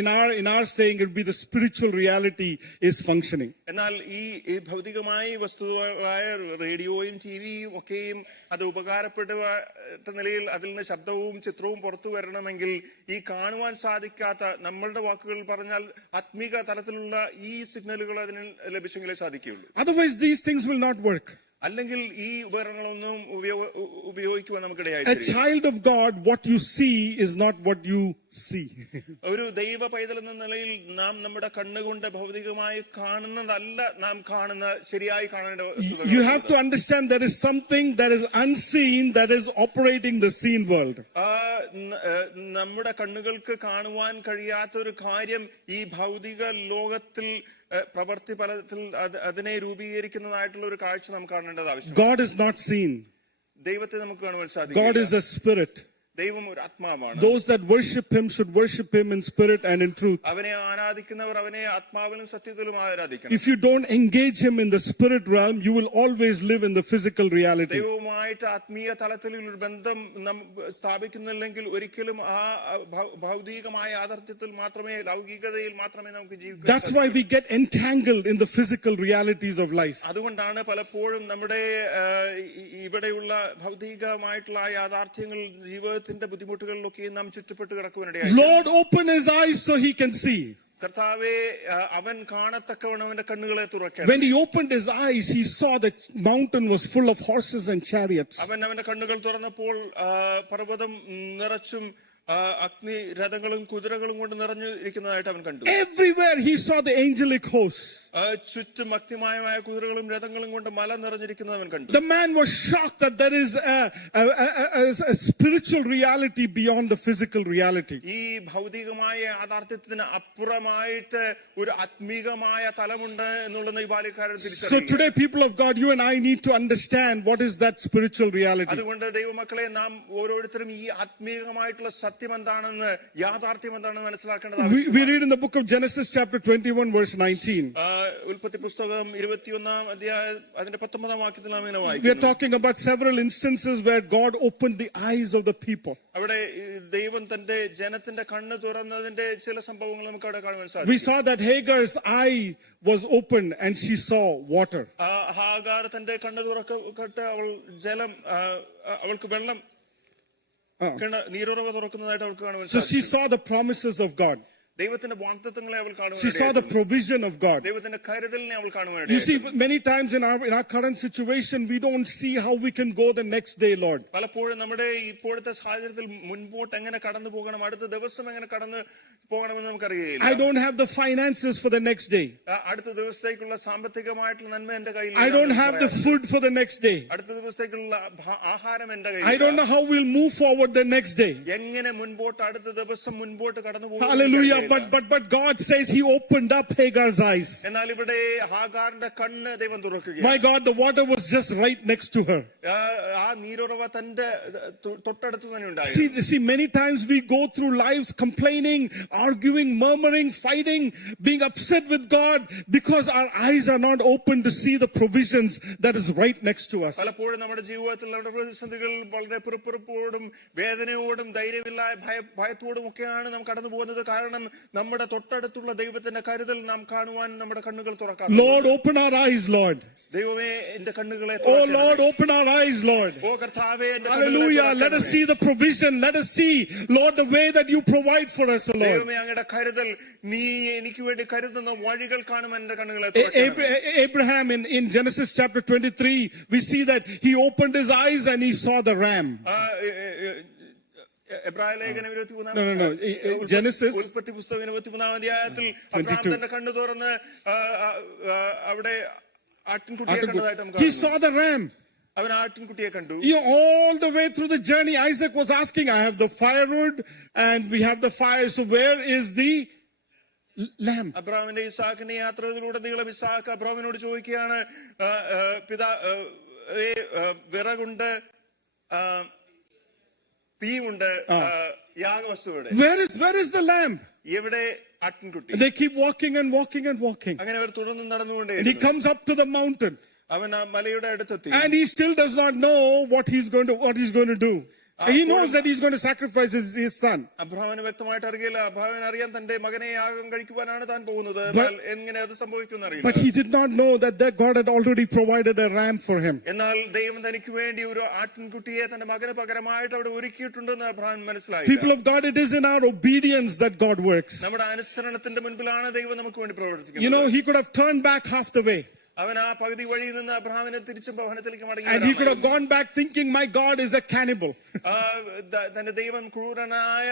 in our saying it would be the spiritual reality is functioning. എന്നാൽ ഈ ഭൗതികമായി വസ്തുതകളായ റേഡിയോയും ടിവിയും ഒക്കെയും അത് ഉപകാരപ്പെട്ട നിലയിൽ അതിൽ നിന്ന് ശബ്ദവും ചിത്രവും പുറത്തു വരണമെങ്കിൽ ഈ കാണുവാൻ സാധിക്കാത്ത, നമ്മളുടെ വാക്കുകൾ പറഞ്ഞാൽ ആത്മീക തലത്തിലുള്ള ഈ സിഗ്നലുകൾ അതിന് ലഭിച്ചെങ്കിലേ സാധിക്കുകയുള്ളൂ. Otherwise these things will not work. അല്ലെങ്കിൽ ഈ ഉപകരണങ്ങളൊന്നും ഉപയോഗിക്കുവാൻ നമുക്കിടയായി. A child of God, what you see is not what you see. ഒരു ദൈവ പൈതൽ എന്ന നിലയിൽ നാം നമ്മുടെ കണ്ണുകൊണ്ട് ഭൗതികമായി കാണുന്നതല്ല നാം കാണുന്ന, ശരിയായി കാണേണ്ട. You have to understand there is something that is unseen that is operating the seen world. നമ്മുടെ കണ്ണുകൾക്ക് കാണുവാൻ കഴിയാത്ത ഒരു കാര്യം ഈ ഭൗതിക ലോകത്തിൽ പ്രവൃത്തി ഫലത്തിൽ അതിനെ രൂപീകരിക്കുന്നതായിട്ടുള്ള ഒരു കാഴ്ച നമുക്ക് കാണേണ്ടത് ആവശ്യം. God is not seen. ദൈവത്തെ നമുക്ക് കാണുവാൻ സാധിക്കും. God is a spirit. ദൈവം ഒരു ആത്മാവാണ്. Those that worship him should worship him in spirit and in truth. അവനെ ആരാധിക്കുന്നവർ അവനെ ആത്മാവിലും സത്യത്തിലും ആരാധിക്കണം. If you don't engage him in the spirit realm, you will always live in the physical reality. ദൈവവുമായിട്ട് ആത്മീയ തലത്തിൽ ഒരു ബന്ധം സ്ഥാപിക്കുന്നില്ലെങ്കിൽ ഒരിക്കലും ആ ഭൗതികമായ യാഥാർത്ഥ്യത്തിൽ മാത്രമേ, ലൗകികതയിൽ മാത്രമേ നമുക്ക് ജീവിക്കാൻ. That's why we get entangled in the physical realities of life. അതുകൊണ്ടാണ് പലപ്പോഴും നമ്മുടെ ഇവിടെയുള്ള ഭൗതികമായിട്ടുള്ള യാഥാർത്ഥ്യങ്ങൾ ജീവിതത്തിന്റെ ബുദ്ധിമുട്ടുകളിലൊക്കെ നാം ചുറ്റപ്പെട്ട് കിടക്കുവാനിടയായി. Lord, open his eyes so he can see. കർത്താവേ, അവൻ കാണത്തക്കവണ്ണം അവന്റെ കണ്ണുകളെ തുറക്കണം. When he opened his eyes, he saw that mountain was full of horses and chariots. അവന്റെ കണ്ണുകൾ തുറന്നപ്പോൾ പർവ്വതം നിറച്ചും അഗ്നി രഥങ്ങളും കുതിരകളും കൊണ്ട് നിറഞ്ഞിരിക്കുന്നതായിട്ട് അവൻ കണ്ടു. Everywhere he saw the angelic hosts. ചുറ്റും അഗ്നിമയമായ കുതിരകളും രഥങ്ങളും കൊണ്ട് മല നിറഞ്ഞിരിക്കുന്നത് അവൻ കണ്ടു. The man was shocked that there is a spiritual reality beyond the physical reality. ഈ ഭൗതികമായ യാഥാർത്ഥ്യത്തിന് അപ്പുറമായിട്ട് ഒരു ആത്മീകമായ തലമുണ്ട് എന്നുള്ളത് ഈ ബാല്യക്കാരൻ തിരിച്ചറിഞ്ഞു. So today, people of God, you and I need to understand what is that spiritual reality. അതുകൊണ്ട് ദൈവമക്കളെ, നാം ഓരോരുത്തരും ഈ ആത്മീകമായിട്ടുള്ള സത്യം എന്താണെന്ന്, യാഥാർത്ഥ്യം എന്താണെന്ന് മനസ്സിലാക്കേണ്ടതാണ്. We read in the book of Genesis chapter 21 verse 19. ഉൽപ്പത്തി പുസ്തകം 21-ാം അധ്യായം അതിന്റെ 19-ാം വാക്യത്തിൽ നാം ഇങ്ങനെ വായിക്കുന്നു. We are talking about several instances where God opened the eyes of the people. അവിടെ ദൈവം തന്റെ ജനത്തിന്റെ കണ്ണ് തുറന്നതിന്റെ ചില സംഭവങ്ങൾ നമുക്ക് അവിടെ കാണുവാൻ സാധിക്കും. We saw that Hagar's eye was opened and she saw water. Hagar തന്റെ കണ്ണ് തുറക്കട്ടെ, അവൾ ജലം, അവൾക്ക് വെള്ളം, നീരുറവ തുറക്കുന്നതായിട്ട് അവൾക്ക് കാണുവാൻ സാധിക്കും. So she saw the promises of God. ദൈവത്തിന്റെ വാഗ്ദത്തങ്ങളെ അവൾ കാണുവാൻ. She saw the provision of God. ദൈവത്തിന്റെ കരുതലിനെ അവൾ കാണുവാൻ. You see, many times in our current situation, we don't see how we can go the next day, Lord. പലപ്പോഴും നമ്മുടെ ഇപ്പോഴത്തെ സാഹചര്യത്തിൽ മുൻപോട്ട് എങ്ങനെ കടന്നു പോകണം, അടുത്ത ദിവസം എങ്ങനെ കടന്നു പോകണമെന്ന് നമുക്കറിയില്ല. I don't have the finances for the next day. അടുത്ത ദിവസത്തേക്കുള്ള സാമ്പത്തികമായിട്ടുള്ള നന്മ എന്റെ കയ്യിൽ. I don't have the food for the next day. അടുത്ത ദിവസത്തേക്കുള്ള ആഹാരം എന്റെ കയ്യിൽ. I don't know how we'll move forward the next day. എങ്ങനെ മുൻപോട്ട് അടുത്ത ദിവസം മുൻപോട്ട് കടന്നു പോകും. Hallelujah. But God says he opened up Hagar's eyes. എന്നാൽ ഇവിടെ ഹാഗാറിന്റെ കണ്ണ് ദൈവം തുറക്കുകയാണ്. My God, the water was just right next to her. ആ നീരുറവ തന്റെ തൊട്ടടുത്ത് തന്നെ ഉണ്ടായിരുന്നു. See, many times we go through lives complaining, arguing, murmuring, fighting, being upset with God because our eyes are not open to see the provisions that is right next to us. പലപ്പോഴും നമ്മുടെ ജീവിതത്തിൽ നമ്മുടെ പ്രതിസന്ധികൾ വളരെ പിറുപിറുപ്പോടും വേദനയോടും ഭയത്തോടും ഒക്കെയാണ് നാം കടന്നു പോകുന്നത്. കാരണം നമ്മുടെ തൊട്ടടുത്തുള്ള ദൈവത്തിന്റെ കരുതൽ നാം കാണുവാൻ നമ്മുടെ കണ്ണുകൾ തുറക്കാം. Lord, open our eyes, Lord. ദൈവമേ, എന്റെ കണ്ണുകളെ. Oh Lord, open our eyes, Lord. ഓ കർത്താവേ, hallelujah. Let us see the provision. Let us see, Lord, the way that you provide for us, Lord. ദൈവമേ, അങ്ങയുടെ കരുതൽ, നീ എനിക്ക് വേണ്ടി കരുതുന്ന വഴികൾ കാണുവാൻ എന്റെ കണ്ണുകളെ. Abraham in Genesis chapter 23, we see that he opened his eyes and he saw the ram. No. Genesis. ഉൽപ്പത്തി പുസ്തകം 23-ാം അധ്യായത്തിൽ അബ്രഹാം തന്റെ കണ്ണ് തുറന്ന് അവിടെ ആട്ടിൻകുട്ടിയെ കണ്ടതായിട്ട് നമുക്ക്. He saw the ram. അവൻ ആട്ടിൻകുട്ടിയെ കണ്ടു. All the way through the journey, Isaac was asking, I have the firewood and we have the fire, so where is the lamb? അബ്രഹാമിന്റെ ഇസാക്കിന്റെ യാത്രയിലൂടെ നീളം ഇസാക്ക് അബ്രഹാമിനോട് ചോദിക്കുകയാണ്, വിറകുണ്ട്, തീയുണ്ട്, യാഗവസ്തുവിടെ. Where is the lamb? എവിടെ ആട്ടിൻകുട്ടി? They keep walking and walking and walking. അങ്ങനെ അവർ തുടർന്ന് നടന്നുകൊണ്ടേ. And he comes up to the mountain. അവൻ ആ മലയുടെ അടുത്തെത്തി. And he still does not know what he's going to do. He knows that he's going to sacrifice his son. അബ്രഹാമിന് വ്യക്തമായിട്ട് അറിയില്ല. അബ്രഹാമിന് അറിയാൻ തന്റെ മകനെ യാഗം കഴിക്കുവാനാണ് താൻ പോകുന്നത്. എങ്ങനെ അത് സംഭവിക്കുമെന്ന് അറിയില്ല. But he did not know that God had already provided a ram for him. എന്നാൽ ദൈവം തനിക്ക് വേണ്ടി ഒരു ആട്ടിൻകുട്ടിയെ തന്റെ മകന് പകരമായിട്ട് അവിടെ ഒരുക്കിയിട്ടുണ്ടെന്ന് അബ്രഹാം മനസ്സിലായി. People of God, it is in our obedience that God works. നമ്മുടെ അനുസരണത്തിന്റെ മുൻപിലാണ് ദൈവം നമുക്ക് വേണ്ടി പ്രവർത്തിക്കുന്നത്. You know, he could have turned back half the way. അവൻ ആ പകുതി വഴിയിൽ നിന്ന് അബ്രഹാമിനെ തിരിച്ച് ഭവനത്തിലേക്ക് മടങ്ങി. And he could have gone back thinking, my God is a cannibal. തന്റെ ദൈവം ക്രൂരനായ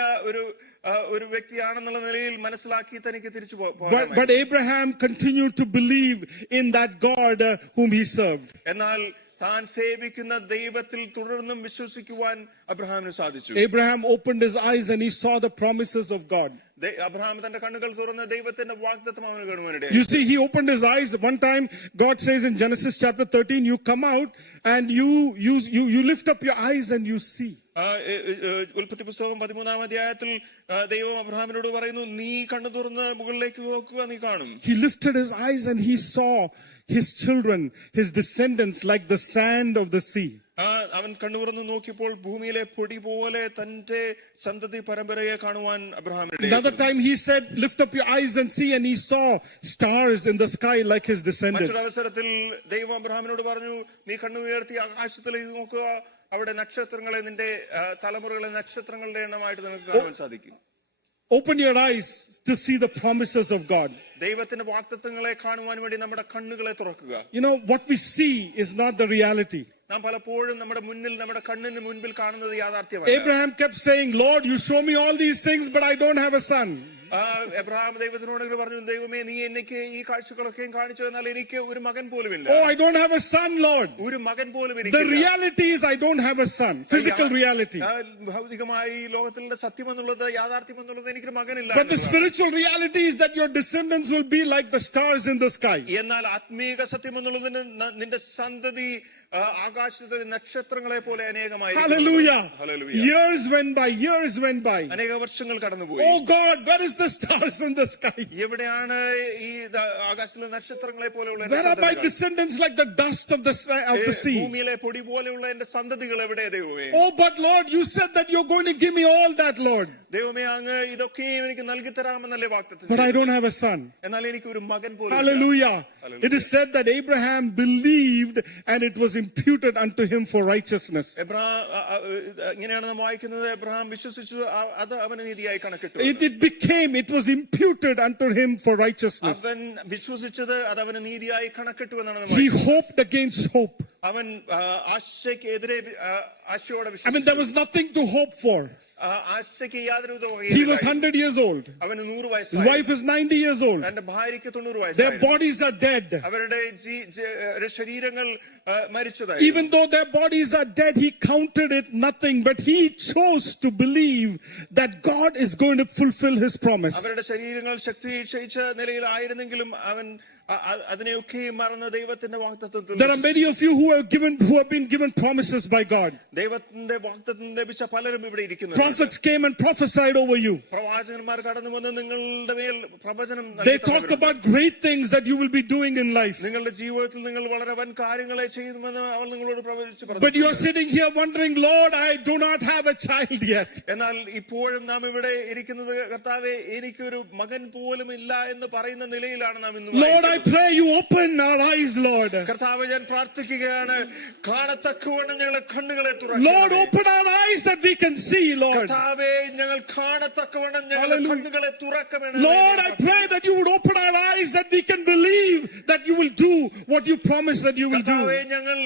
ഒരു വ്യക്തിയാണെന്നുള്ള നിലയിൽ മനസ്സിലാക്കി തനിക്ക് തിരിച്ചു പോകാം. But Abraham continued to believe in that God whom he served. എന്നാൽ താൻ സേവിക്കുന്ന ദൈവത്തിൽ തുടർന്നും വിശ്വസിക്കുവാൻ അബ്രഹാമിന് സാധിച്ചു. Abraham opened his eyes and he saw the promises of God. Abraham തന്റെ കണ്ണുകൾ തുറന്ന് ദൈവത്തിന്റെ വാഗ്ദത്തം അവന് കാണുവാനിടയായി. You see, he opened his eyes. One time God says in Genesis chapter 13, you come out and you lift up your eyes and you see. ഉൽപ്പത്തി പുസ്തകം 13-ാം അധ്യായത്തിൽ ദൈവം അബ്രഹാമിനോട് പറയുന്നു, നീ കണ്ണു തുറന്ന് മുകളിലേക്ക് നോക്കുക, നീ കാണും. He lifted his eyes and he saw his children, his descendants, like the sand of the sea. അവൻ കണ്ണുറന്ന് നോക്കിയപ്പോൾ ഭൂമിയിലെ പൊടി പോലെ തന്റെ സന്തതി പരമ്പരയെ കാണുവാൻ അബ്രഹാമിന്. Another time he said, lift up your eyes and see, and he saw stars in the sky like his descendants. മറ്റൊരു അവസരത്തിൽ ദൈവം അബ്രഹാമിനോട് പറഞ്ഞു, നീ കണ്ണുയർത്തി ആകാശത്തിലേക്ക് നോക്കുക, അവിടെ നക്ഷത്രങ്ങളെ, നിന്റെ തലമുറകളെ നക്ഷത്രങ്ങളുടെ എണ്ണമായിട്ട് നിനക്ക് കാണുവാൻ സാധിക്കും. Open your eyes to see the promises of God. ദൈവത്തിന്റെ വാഗ്ദത്തങ്ങളെ കാണുവാൻ വേണ്ടി നമ്മുടെ കണ്ണുകളെ തുറക്കുക. You know, what we see is not the reality. നാം പലപ്പോഴും നമ്മുടെ മുന്നിൽ, നമ്മുടെ കണ്ണിന് മുൻപിൽ കാണുന്നത് യാഥാർത്ഥ്യമല്ല. Abraham kept saying, Lord, you show me all these things, but I don't have a son. Abraham ദൈവത്തിനോട് പറഞ്ഞു, ദൈവമേ, നീ എനിക്ക് ഈ കാഴ്ചകളൊക്കെയും കാണിച്ചു, എന്നാൽ എനിക്ക് ഒരു മകൻ പോലുമില്ല. Oh, I don't have a son, Lord. ഒരു മകൻ പോലും. The reality is I don't have a son. Physical reality. ഭൗതികമായി ലോകത്തിലെ സത്യം എന്നുള്ളത്, യാഥാർത്ഥ്യം എന്നുള്ളത്, എനിക്കൊരു മകനില്ല. But the spiritual reality is that your descendants will be like the stars in the sky. എന്നാൽ ആത്മീക സത്യം എന്നുള്ളത് നിന്റെ സന്തതി ആകാശത്തിലെ നക്ഷത്രങ്ങളെ പോലെ അനേകമായി. Hallelujah. Hallelujah. Years went by. അനേക വർഷങ്ങൾ കടന്നുപോയി. Oh God, where is the stars in the sky? എവിടെയാണ് ഈ ആകാശത്തിലെ നക്ഷത്രങ്ങളെ പോലെയുള്ള? Where are my descendants like the dust of the sea? ഭൂമിയിലെ പൊടി പോലെയുള്ള എന്റെ സന്തതികൾ എവിടെ ദൈവമേ? Oh, but Lord, you said that you're going to give me all that, Lord. ദൈവമേ, അങ്ങ് ഇതൊക്കെയും എനിക്ക് നൽകി തരാമെന്നല്ലേ വാഗ്ദത്തം? But I don't have a son. എന്നാൽ എനിക്ക് ഒരു മകൻ പോലും. Hallelujah. It is said that Abraham believed and it was imputed unto him for righteousness. ഇങ്ങനെയാണ് നാം വായിക്കുന്നത്, എബ്രഹാം വിശ്വസിച്ചു, അത് അവന് നീതിയായി കണക്കിട്ടു. It was imputed unto him for righteousness. അവൻ വിശ്വസിച്ചത് അത് അവന് നീതിയായി കണക്കിട്ടു എന്നാണ്. He hoped against hope. അവൻ ആശയ്ക്കെതിരെ ആശയോടെ I mean, വിശ്വസിച്ചു. there was nothing to hope for. ആശയ്ക്ക് യാതൊരു He was 100 years old. അവന് 100 His വയസ്സായി. wife is 90 years old. തന്റെ ഭാര്യയ്ക്ക് 90 Their വയസ്സായി. bodies are dead. അവരുടെ ശരീരങ്ങൾ മരിച്ചതായി. Even though their bodies are dead, he counted it nothing, but he chose to believe that God is going to fulfill his promise. അവരുടെ ശരീരങ്ങൾ ശക്തി ക്ഷയിച്ച നിലയിലായിരുന്നെങ്കിലും അവൻ അതിനെയൊക്കെ മറന്ന ദൈവത്തിന്റെ വാഗ്ദത്തത്തിൽ. There are many of you who have been given promises by God. ദൈവത്തിന്റെ വാഗ്ദത്തം ലഭിച്ച പലരും ഇവിടെ ഇരിക്കുന്നു. Prophets came and prophesied over you. പ്രവാചകന്മാർ കടന്നു വന്ന് നിങ്ങളുടെ മേൽ പ്രവചനം. They talked about great things that you will be doing in life. നിങ്ങളുടെ ജീവിതത്തിൽ നിങ്ങൾ വളരെ വൻ കാര്യങ്ങളെ ചെയ്യുമെന്ന് അവൻ നിങ്ങളോട് പ്രവചിച്ചു പറഞ്ഞു. But you are sitting here wondering, Lord, I do not have a child yet. എന്നാൽ ഇപ്പോഴും നാം ഇവിടെ ഇരിക്കുന്നത്, കർത്താവേ, എനിക്കൊരു മകൻ പോലും ഇല്ല എന്ന് പറയുന്ന നിലയിലാണ് നാം ഇന്ന്. Lord, I pray you open our eyes, Lord. കർത്താവേ, ഞാൻ പ്രാർത്ഥിക്കുകയാണ്, കാണത്തക്കവണ്ണം ഞങ്ങളുടെ കണ്ണുകളെ തുറക്കണമേ. Lord, open our eyes that we can see, Lord. കർത്താവേ, ഞങ്ങൾ കാണത്തക്കവണ്ണം ഞങ്ങളുടെ കണ്ണുകളെ തുറക്കണമേ. Lord, I pray that you would open our eyes that we can believe that you will do what you promised that you will do. കർത്താവേ, ഞങ്ങൾ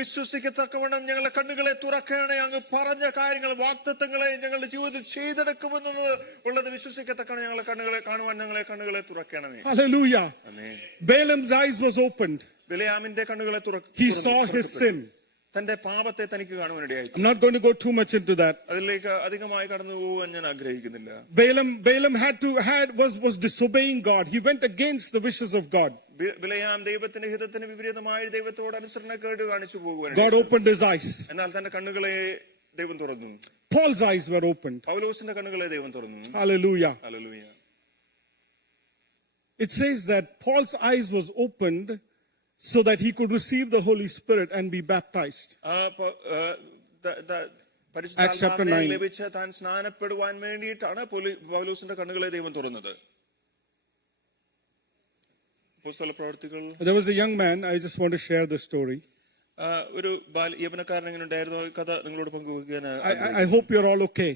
വിശ്വസിക്കത്തക്കവണ്ണം ഞങ്ങളുടെ കണ്ണുകളെ തുറക്കണമേ. അങ്ങ് പറഞ്ഞ കാര്യങ്ങൾ, വാഗ്ദത്തങ്ങളെ ഞങ്ങളുടെ ജീവിതത്തിൽ ചെയ്തെടുക്കുമെന്നത് ഉള്ളത് വിശ്വസിക്കത്തക്കവണ്ണം ഞങ്ങളുടെ കണ്ണുകളെ കാണുവാൻ ഞങ്ങളെ കണ്ണുകളെ തുറക്കണമേ. Hallelujah. Amen. Balaam's eyes was opened. ബിലെയാമിന്റെ കണ്ണുകളെ He saw his sin. തന്റെ പാപത്തെ തനിക്ക് കാണുവാനിടയായി. I'm not going to go too much into that. അതിലേക്ക് അധികമായി കടന്നു പോകാൻ ഞാൻ ആഗ്രഹിക്കുന്നില്ല. Balaam was disobeying God. He went against the wishes of God. ബിലയാം ദൈവത്തിന്റെ ഹിതത്തിന് വിപരീതമായി ദൈവത്തോട് അനുസരണക്കേട് കാണിച്ചു പോകുവാൻ God opened his eyes. എന്നാൽ തന്റെ കണ്ണുകളെ ദൈവം തുറന്നു. Paul's eyes were opened. പൗലോസിന്റെ കണ്ണുകളെ ദൈവം തുറന്നു. Hallelujah. Hallelujah. It says that Paul's eyes was opened so that he could receive the Holy Spirit and be baptized. Acts chapter 9. ലഭിച്ച താൻ സ്നാനപ്പെടുവാൻ വേണ്ടിയിട്ടാണ് പൗലോസിന്റെ കണ്ണുകളെ ദൈവം തുറന്നത്. അപ്പോസ്തല പ്രവർത്തികൾ. There was a young man. I just want to share the story. ഒരു യവനക്കാരൻ എങ്ങനെ ഉണ്ടായിരുന്നു, കഥ നിങ്ങളോട് പങ്കുവെക്കാൻ. I hope you're all okay.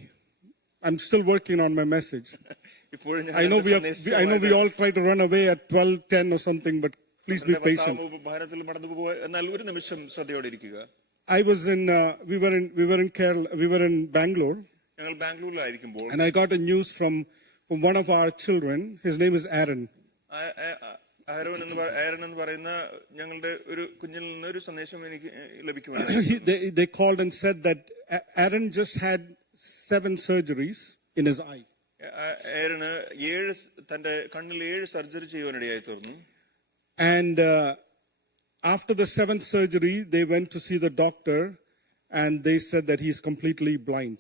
I'm still working on my message. I know we all try to run away at 12:10 or something, but please be patient. ഭാരതത്തിൽ മടന്നു പോകാൻ എന്നാൽ ഒരു നിമിഷം ശ്രദ്ധയോടെ ഇരിക്കുക. We were in Bangalore. ഞങ്ങൾ ബാംഗ്ലൂരിലായിരിക്കുമ്പോൾ And I got a news from one of our children. His name is Aaron. Aaron എന്ന് പറയുന്ന ഞങ്ങളുടെ ഒരു കുഞ്ഞിൽ നിന്ന് ഒരു സന്ദേശം എനിക്ക് ലഭിക്കുവാണ്. They called and said that Aaron just had 7 surgeries in his eye. ആരോന് തന്റെ കണ്ണിൽ 7 സർജറി ചെയ്യുവാനിടയായി തീർന്നു. And after the 7th surgery, they went to see the doctor, and they said that he is completely blind.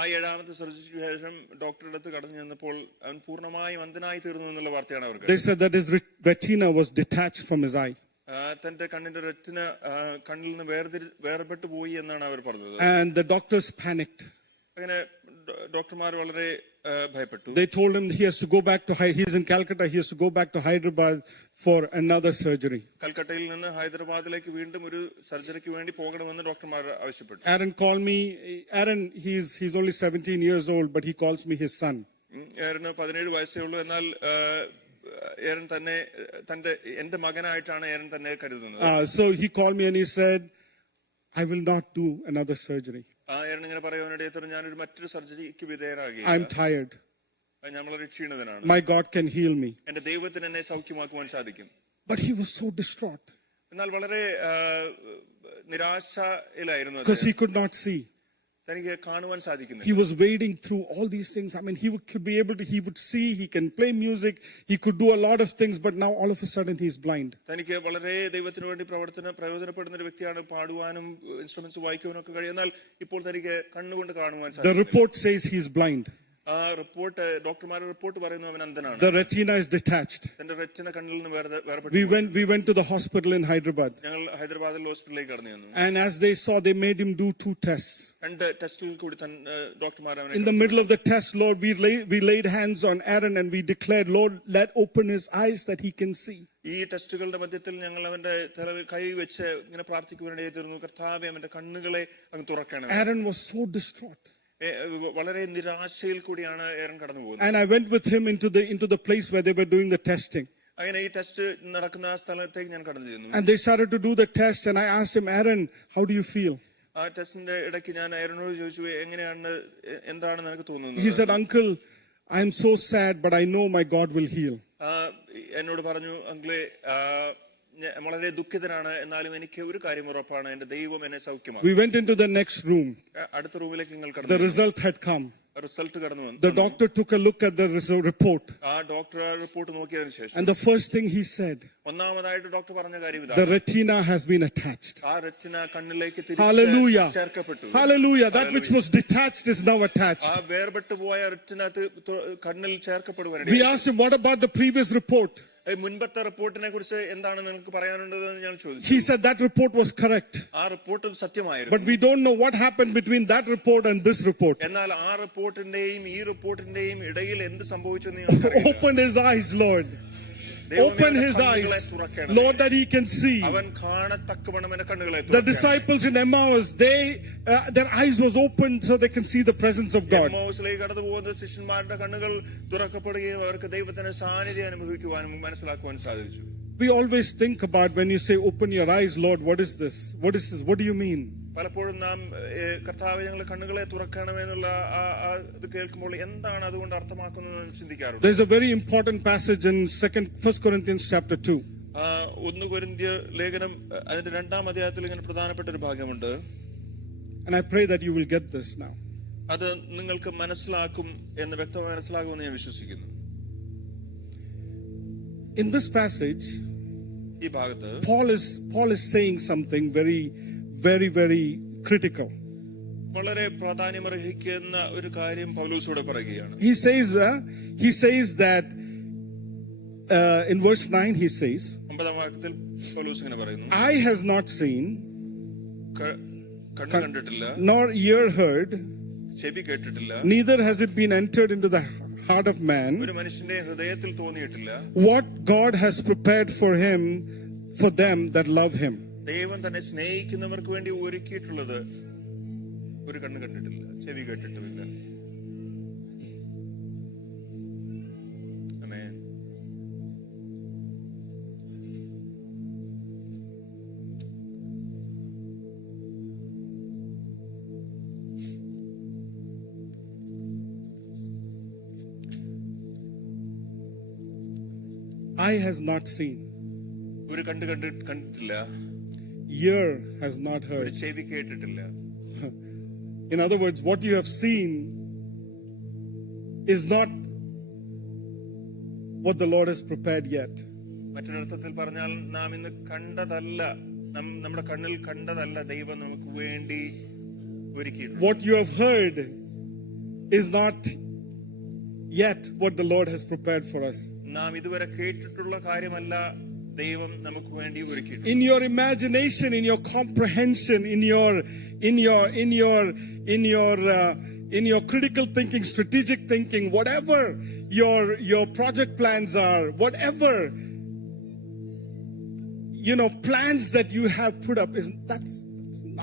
ആ 7ാമത്തെ സർജറിക്ക് ശേഷം ഡോക്ടറുടെ അടുത്ത് കടന്നു ചെന്നപ്പോൾ അവൻ പൂർണ്ണമായും അന്ധനായി തീർന്നു എന്നുള്ള വാർത്തയാണ് അവർക്ക്. They said that his retina was detached from his eye. തന്റെ കണ്ണിന്റെ റെറ്റിന കണ്ണിൽ നിന്ന് വേർപെട്ടു പോയി എന്നാണ് അവർ പറഞ്ഞത്. And the doctors panicked. അങ്ങനെ ഡോക്ടർമാർ വളരെ ഭയപ്പെട്ടു. They told him he has to go back to he's in Calcutta. He has to go back to Hyderabad for another surgery. കൽക്കട്ടയിൽ നിന്ന് ഹൈദരാബാദിലേക്ക് വീണ്ടും ഒരു സർജറിക്ക് വേണ്ടി പോകണമെന്ന് ഡോക്ടർമാർ ആവശ്യപ്പെട്ടു. Aaron called me. Aaron, he's only 17 years old, but he calls me his son. ആരന് 17 വയസ്സേ ഉള്ളൂ. എന്നാൽ ആരൻ തന്നെ എന്റെ മകനായിട്ടാണ് ആരൻ തന്നെ കരുതുന്നത്. So he called me and he said, I will not do another surgery. ആരൻ ഇങ്ങനെ പറയുവാനിടയിൽ ഞാനൊരു മറ്റൊരു സർജറിക്ക് വിധേയരാകുകയില്ല. I'm tired. ഞാൻ വളരെ ക്ഷീണിതനാണ്. My God can heal me. എന്റെ ദൈവത്തിന് എന്നെ സൗഖ്യമാക്കുവാൻ സാധിക്കും. But he was so distraught. എന്നാൽ വളരെ നിരാശയിലായിരുന്നു. Because he could not see. തനിക്ക് കാണുവാൻ സാധിക്കുന്നില്ല. He was wading through all these things. I mean, he would see, he can play music, he could do a lot of things, but now all of a sudden he's blind. തനിക്ക് വളരെ ദൈവത്തിന് വേണ്ടി പ്രയോജനപ്പെടുന്ന ഒരു വ്യക്തിയാണ്. പാടുവാനും ഇൻസ്ട്രുമെന്റ്സ് വായിക്കുവാനും ഒക്കെ കഴിയും. എന്നാൽ ഇപ്പോൾ തനിക്ക് കണ്ണുകൊണ്ട് കാണുവാൻ സാധിക്കും. The report says he's blind. ആ റിപ്പോർട്ട് ഡോക്ടർമാരുടെ റിപ്പോർട്ട് പറയുന്നു അവൻ അന്ധനാണ്. The retina is detached. തന്റെ റെറ്റിന കണ്ണിൽ നിന്ന് വേർപെട്ടു. We went to the hospital in Hyderabad. ഞങ്ങൾ ഹൈദരാബാദിൽ ഹോസ്പിറ്റലിലേക്ക് കടന്നു ചെന്നു. And as they saw, they made him do 2 tests. 2 ടെസ്റ്റുകൾ കൂടി ഡോക്ടർമാർ അവനെ. In the middle of the test, Lord, we laid hands on Aaron and we declared, Lord, let open his eyes that he can see. ഈ ടെസ്റ്റുകളുടെ മധ്യത്തിൽ ഞങ്ങൾ അവന്റെ തലയിൽ കൈ വെച്ച് ഇങ്ങനെ പ്രാർത്ഥിക്കുവാനിടയായി തീർന്നു. കർത്താവേ, അവന്റെ കണ്ണുകളെ അങ്ങ് തുറക്കണം. Aaron was so distraught. വളരെ നിരാശയിൽ കൂടിയാണ് ആരൻ കടന്നു പോകുന്നത്. And I went with him into the place where they were doing the testing. അങ്ങനെ ഈ ടെസ്റ്റ് നടക്കുന്ന ആ സ്ഥലത്തേക്ക് ഞാൻ കടന്നു ചെന്നു. And they started to do the test and I asked him, Aaron, how do you feel? ആ ടെസ്റ്റിന്റെ ഇടയ്ക്ക് ഞാൻ ആരോനോട് ചോദിച്ചു, എന്താണ് നിനക്ക് തോന്നുന്നത്? He said, Uncle, I am so sad, but I know my God will heal. എന്നോട് പറഞ്ഞു, അങ്കിളെ, വളരെ ദുഃഖിതനാണ്, എന്നാലും എനിക്ക് ഒരു കാര്യം ഉറപ്പാണ്, എന്റെ ദൈവം എന്നെ സൗഖ്യമാക്കും. We went into the next room. അടുത്ത റൂമിലേക്ക് നിങ്ങൾ കടന്നു. The result had come. Result കടന്നു വന്നു. The doctor took a look at the report. ആ ഡോക്ടർ റിപ്പോർട്ട് നോക്കിയതിനു ശേഷം And the first thing he said, ഒന്നാമതായിട്ട് ഡോക്ടർ പറഞ്ഞ കാര്യം ഇതാണ്. The retina has been attached. ആ റെറ്റിന കണ്ണിലേക്ക് Hallelujah. ചേർക്കപ്പെട്ടു. Hallelujah. That which was detached is now attached. ആ വേർപെട്ടു പോയ റെറ്റിന കണ്ണിൽ ചേർക്കപ്പെടുവാൻ. We asked him, what about the previous report? മുൻപത്തെ റിപ്പോർട്ടിനെ കുറിച്ച് എന്താണ് നിങ്ങൾക്ക് പറയാനുണ്ടെന്ന് ഞാൻ ചോദിച്ചു. He said that report was correct. ആ report സത്യമായിരുന്നു. But we don't know what happened between that report and this report. എന്നാൽ ആ റിപ്പോർട്ടിന്റെയും ഈ റിപ്പോർട്ടിന്റെയും ഇടയിൽ എന്ത് സംഭവിച്ചെന്ന് Open his eyes, Lord. Open his eyes, Lord, that he can see. The disciples in Emmaus, their eyes was opened so they can see the presence of God. We always think about when you say open your eyes, Lord, what is this? What is this? What do you mean? പലപ്പോഴും നാം കർത്താവേ ഞങ്ങളുടെ കണ്ണുകളെ തുറക്കണമെന്നുള്ള ഇത് കേൾക്കുമ്പോൾ എന്താണ് അതുകൊണ്ട് അർത്ഥമാക്കുന്നത് ചിന്തിക്കാറുണ്ട്. There's a very important passage in 1 Corinthians chapter 2. 1 കൊരിന്ത്യർ ലേഖനം അതിന്റെ 2-ാം അധ്യായത്തിൽ ഇങ്ങനെ പ്രധാനപ്പെട്ട ഒരു ഭാഗമുണ്ട്. And I pray that you will get this now. അത് നിങ്ങൾക്ക് മനസ്സിലാക്കും എന്ന് വ്യക്തമായി മനസ്സിലാകുമെന്ന് ഞാൻ വിശ്വസിക്കുന്നു. In this passage, ഈ ഭാഗത്ത് Paul is saying something very, very, very critical. വളരെ പ്രാധാന്യമർഹിക്കുന്ന ഒരു കാര്യം പൗലോസ് ഇവിടെ പറയുകയാണ്. He says that in verse 9 he says, 9-ാം വാക്യത്തിൽ പൗലോസ് ഇങ്ങനെ പറയുന്നു, eye has not seen, കണ്ണ് കണ്ടിട്ടില്ല, nor ear heard, ചെവി കേട്ടിട്ടില്ല, neither has it been entered into the heart of man, ഒരു മനുഷ്യന്റെ ഹൃദയത്തിൽ തോന്നിയിട്ടില്ല, what God has prepared for them that love him. ദൈവം തന്നെ സ്നേഹിക്കുന്നവർക്ക് വേണ്ടി ഒരുക്കിയിട്ടുള്ളത് ഒരു കണ്ണ് കണ്ടിട്ടില്ല, ചെവി കേട്ടിട്ടുമില്ല. ആമേൻ. Eye has not seen, ഒരു കണ്ണ് കണ്ടിട്ടില്ല, ear has not ഒരു heard. ചെവി കേട്ടിട്ടില്ല. In other words, what you have seen is not what the Lord has prepared yet. മറ്റൊരർത്ഥത്തിൽ പറഞ്ഞാൽ നാം ഇന്ന് കണ്ടതല്ല, നമ്മുടെ കണ്ണിൽ കണ്ടതല്ല ദൈവം നമുക്ക് വേണ്ടി ഒരുക്കിയിട്ടുള്ളത്. What you have heard is not yet what the Lord has prepared for us. നാം ഇതുവരെ കേട്ടിട്ടുള്ള കാര്യമല്ല ദൈവം നമുക്ക് വേണ്ടി ഒരുക്കിയിട്ടുള്ളത്. In your imagination, in your comprehension, in your critical thinking, strategic thinking, whatever your project plans are, whatever plans that you have put up, that's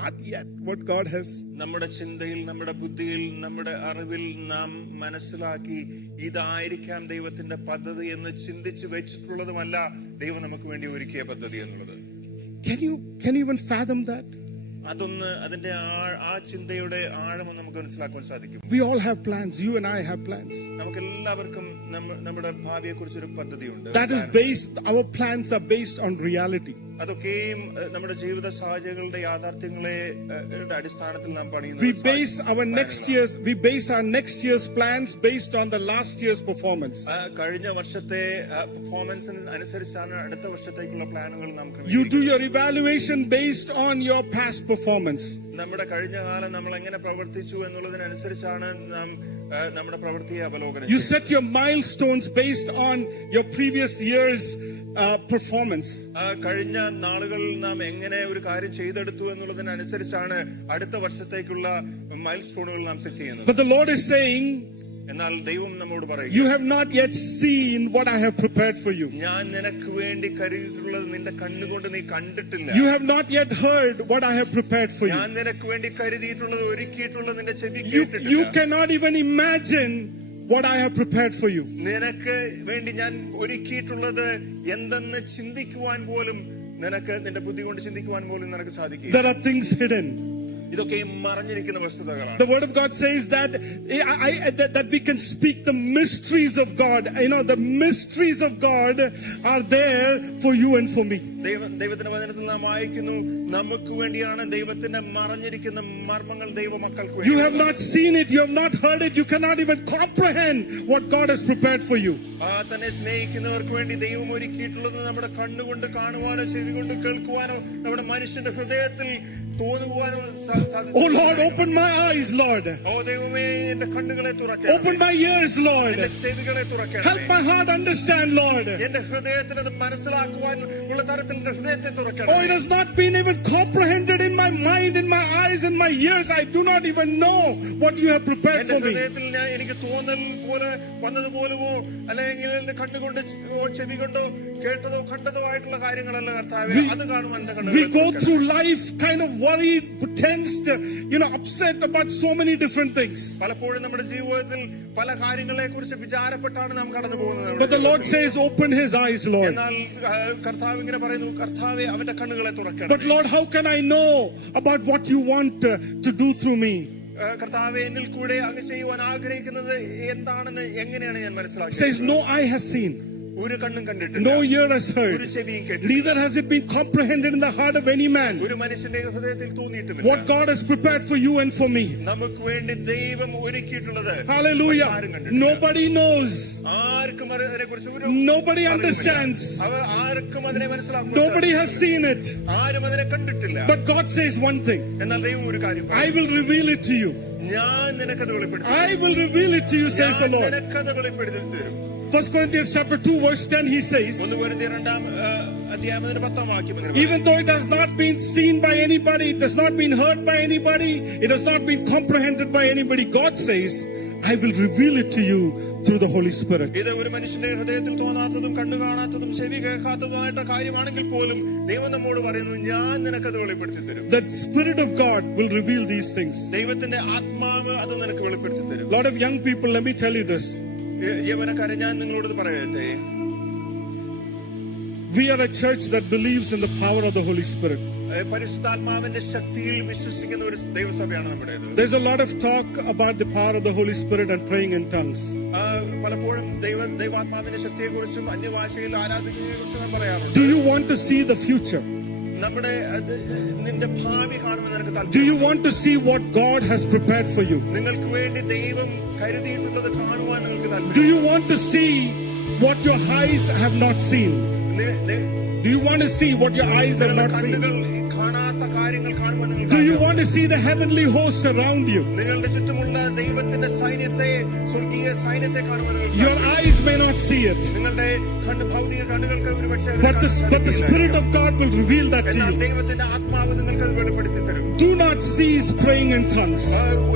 not yet what God has. നമ്മുടെ ചിന്തയിൽ, നമ്മുടെ ബുദ്ധിയിൽ, നമ്മുടെ അറിവിൽ നാം മനസ്സിലാക്കി ഇതായിരിക്കാം ദൈവത്തിന്റെ പദ്ധതി എന്ന് ചിന്തിച്ചു വെച്ചിട്ടുള്ളതുമല്ല ദൈവം നമുക്ക് വേണ്ടി ഒരുക്കിയ പദ്ധതി എന്നുള്ളത്. Can you even fathom that? അതൊന്ന് അതിന്റെ ആ ചിന്തയുടെ ആഴമൊന്നും നമുക്ക് മനസ്സിലാക്കാൻ സാധിക്കും. We all have plans. You and I have plans. നമുക്ക് എല്ലാവർക്കും നമ്മുടെ ഭാവിയെ കുറിച്ചൊരു പദ്ധതിയുണ്ട്. Our plans are based on reality. അതൊക്കെയും നമ്മുടെ ജീവിത സാഹചര്യങ്ങളുടെ യാഥാർത്ഥ്യങ്ങളെ അടിസ്ഥാനത്തിൽ നാം പണിയുന്നു. We base our next year's plans based on the last year's performance. കഴിഞ്ഞ വർഷത്തെ പെർഫോമൻസിന് അനുസരിച്ചാണ് അടുത്ത വർഷത്തേക്കുള്ള പ്ലാനുകൾ നാം You do your evaluation based on your past performance. നമ്മുടെ കഴിഞ്ഞ കാലം നമ്മൾ എങ്ങനെ പ്രവർത്തിച്ചു എന്നുള്ളതിനനുസരിച്ചാണ് നാം നമ്മുടെ പ്രവൃത്തിയെ അവലോകനം. You set your milestones based on your previous year's performance. കഴിഞ്ഞ നാളുകളിൽ നാം എങ്ങനെ ഒരു കാര്യം ചെയ്തെടുത്തു എന്നുള്ളതിനനുസരിച്ചാണ് അടുത്ത വർഷത്തേക്കുള്ള മൈൽ സ്റ്റോണുകൾ നാം സെറ്റ് ചെയ്യുന്നത്. But the Lord is saying, എന്നാൽ ദൈവം നമ്മോട് പറയുന്നു, you have not yet seen what I have prepared for you. ഞാൻ നിനക്ക് വേണ്ടി കരുതിയിട്ടുള്ളത് നിന്റെ കണ്ണുകൊണ്ട് നീ കണ്ടിട്ടില്ല. You have not yet heard what I have prepared for you. ഞാൻ നിനക്ക് വേണ്ടി കരുതിയിട്ടുള്ളത് ഒരുക്കിയിട്ടുള്ളത് നിന്റെ ചെവി കേട്ടിട്ടില്ല. You cannot even imagine what I have prepared for you. നിനക്ക് വേണ്ടി ഞാൻ ഒരുക്കിയിട്ടുള്ളത് എന്തെന്ന് ചിന്തിക്കുവാൻ പോലും നിനക്ക് നിന്റെ ബുദ്ധി കൊണ്ട് ചിന്തിക്കുവാൻ പോലും നിനക്ക് സാധിക്കില്ല. There are things hidden. ഇതൊക്കെ മറഞ്ഞിരിക്കുന്ന വസ്തുതകളാണ്. The word of God says that we can speak the mysteries of God. The mysteries of God are there for you and for me. ദൈവത്തിന്റെ വചനത്തിൽ നാം വായിക്കുന്നു, നമുക്ക് വേണ്ടിയാണ് ദൈവത്തിന്റെ മറഞ്ഞിരിക്കുന്ന മർമ്മങ്ങൾ ദൈവമക്കൾക്ക് വേണ്ടി. You have not seen it, you have not heard it, you cannot even comprehend what God has prepared for you. തന്നെ സ്നേഹിക്കുന്നവർക്ക് വേണ്ടി ദൈവം ഒരുക്കിയിട്ടുള്ളത് നമ്മുടെ കണ്ണുകൊണ്ട് കാണുവാനോ ചെവി കൊണ്ട് കേൾക്കുവാനോ നമ്മുടെ മനുഷ്യന്റെ ഹൃദയത്തിൽ തോന്നുവാനോ സാധിക്കും. Oh Lord, open my eyes, Lord. ദൈവമേ എന്റെ കണ്ണുകളെ തുറക്കണം. Open my ears, Lord. ചെവികളെ തുറക്കണം. Help my heart understand, Lord. എന്റെ ഹൃദയത്തിൽ അത് മനസ്സിലാക്കുവാൻ ഉള്ള തരത്തിൽ എന്റെ ഹൃദയത്തെ തുറക്കണം. Oh, it has not been even comprehended in my mind, in my eyes, in my ears. I do not even know what you have prepared for me. ഹൃദയത്തിൽ എനിക്ക് തോന്നൽ പോലെ വന്നതുപോലുമോ അല്ലെങ്കിൽ എന്റെ കണ്ണുകൊണ്ട് ചെവി കൊണ്ടോ കേട്ടതോ കണ്ടതോ ആയിട്ടുള്ള കാര്യങ്ങളല്ല കർത്താവേ, അത് കാണുവാൻ എന്റെ കണ്ണുകൾ. We go through life kind of worried, tensed, upset about so many different things. പലപ്പോഴും നമ്മുടെ ജീവിതത്തിൽ പല കാര്യങ്ങളെ കുറിച്ച് വിചാരപ്പെട്ടാണ് നാം കടന്നു പോകുന്നത്. But the Lord says, open his eyes, Lord. എന്നാൽ കർത്താവ് ഇങ്ങനെ പറയുന്നു, കർത്താവേ അവന്റെ കണ്ണുകളെ തുറക്കണം. But Lord, how can I know about what you want to do through me? കർത്താവേ എന്നിൽ കൂടെ അങ്ങ് ചെയ്യുവാൻ ആഗ്രഹിക്കുന്നത് എന്താണെന്ന് എങ്ങനെയാണ് ഞാൻ മനസ്സിലാക്കിയത്? Says no eye has seen. ഒരു കണ്ണും കണ്ടിട്ടില്ല, no ear has ഒരു heard, ചെവിയും കേട്ടില്ല, neither has it been comprehended in the heart of any man ഒരു മനുഷ്യന്റെ ഹൃദയത്തിൽ തോന്നിയിട്ടുമില്ല what God has prepared for you and for me. നമുക്ക് വേണ്ടി ദൈവം ഒരുക്കിയിട്ടുള്ളത്. Hallelujah. Nobody knows, ആർക്കും അതിനെക്കുറിച്ച് ഒരു nobody understands, ആർക്കും അതിനെ മനസ്സിലാക്കും, nobody has seen it, ആരും അതിനെ കണ്ടിട്ടില്ല. but God says one thing, എന്നാൽ ദൈവം ഒരു കാര്യം I will reveal it to you, ഞാൻ നിനക്കത് വെളിപ്പെടുത്തി, I will reveal it to you, says the Lord. നിനക്കത് വെളിപ്പെടുത്തി തരും. 1 Corinthians chapter 2 verse 10 he says, 1 കൊരിന്ത്യർ 2-ാം അധ്യായം 10-ാം വാക്യം ഇങ്ങനെ even though it has not been seen by anybody, it has not been heard by anybody, it has not been comprehended by anybody, God says, I will reveal it to you through the Holy Spirit. ഇത് ഒരു മനുഷ്യന്റെ ഹൃദയത്തിൽ തോന്നാത്തതും കണ്ണു കാണാത്തതും ചെവി കേൾക്കാത്തതുമായിട്ട് കാര്യമാണെങ്കിൽ പോലും ദൈവം നമ്മോട് പറയുന്നു, ഞാൻ നിനക്കത് വെളിപ്പെടുത്തി തരും. The Spirit of God will reveal these things. ദൈവത്തിന്റെ ആത്മാവ് അത് നിനക്ക് വെളിപ്പെടുത്തി തരും. A lot of young people, let me tell you this, യൗവനക്കാരെ ഞാൻ നിങ്ങളോട് പറയട്ടെ, we are a church that believes in the power of the Holy Spirit. പരിശുദ്ധാത്മാവിന്റെ ശക്തിയിൽ വിശ്വസിക്കുന്ന ഒരു ദൈവസഭയാണ് നമ്മുടേത്. There's a lot of talk about the power of the Holy Spirit and praying in tongues. പലപ്പോഴും ദൈവാത്മാവിന്റെ ശക്തിയെക്കുറിച്ചും അന്യഭാഷയിൽ ആരാധിക്കുന്നതിനെക്കുറിച്ചും നാം പറയാറുണ്ട്. Do you want to see the future? നമ്മുടെ നിന്റെ ഭാവി കാണുമെന്ന് നിനക്ക് താല്പര്യം? Do you want to see what God has prepared for you? നിങ്ങൾക്ക് വേണ്ടി ദൈവം കരുതിയിട്ടുള്ളത് കാണുവാൻ നിങ്ങൾക്ക് താല്പര്യം? Do you want to see what your eyes have not seen? Do you want to see what your eyes have not seen? കാണാത്ത കാര്യങ്ങൾ കാണുവാൻ നിങ്ങൾക്ക്? Do you want to see the heavenly host around you? നിങ്ങളുടെ ചുറ്റുമുള്ള ദൈവത്തിന്റെ സൈന്യത്തെ, സ്വർഗീയ സൈന്യത്തെ കാണുവാൻ നിങ്ങൾക്ക്? Your eyes may not see it, നിങ്ങളുടെ ഭൗതിക കണ്ണുകൾക്ക് ഒരുപക്ഷേ but the Spirit of God will reveal that to എന്നാൽ you. ദൈവത്തിന്റെ ആത്മാവ് നിങ്ങൾക്ക് അത് വെളിപ്പെടുത്തി തരും. Do not cease praying in tongues.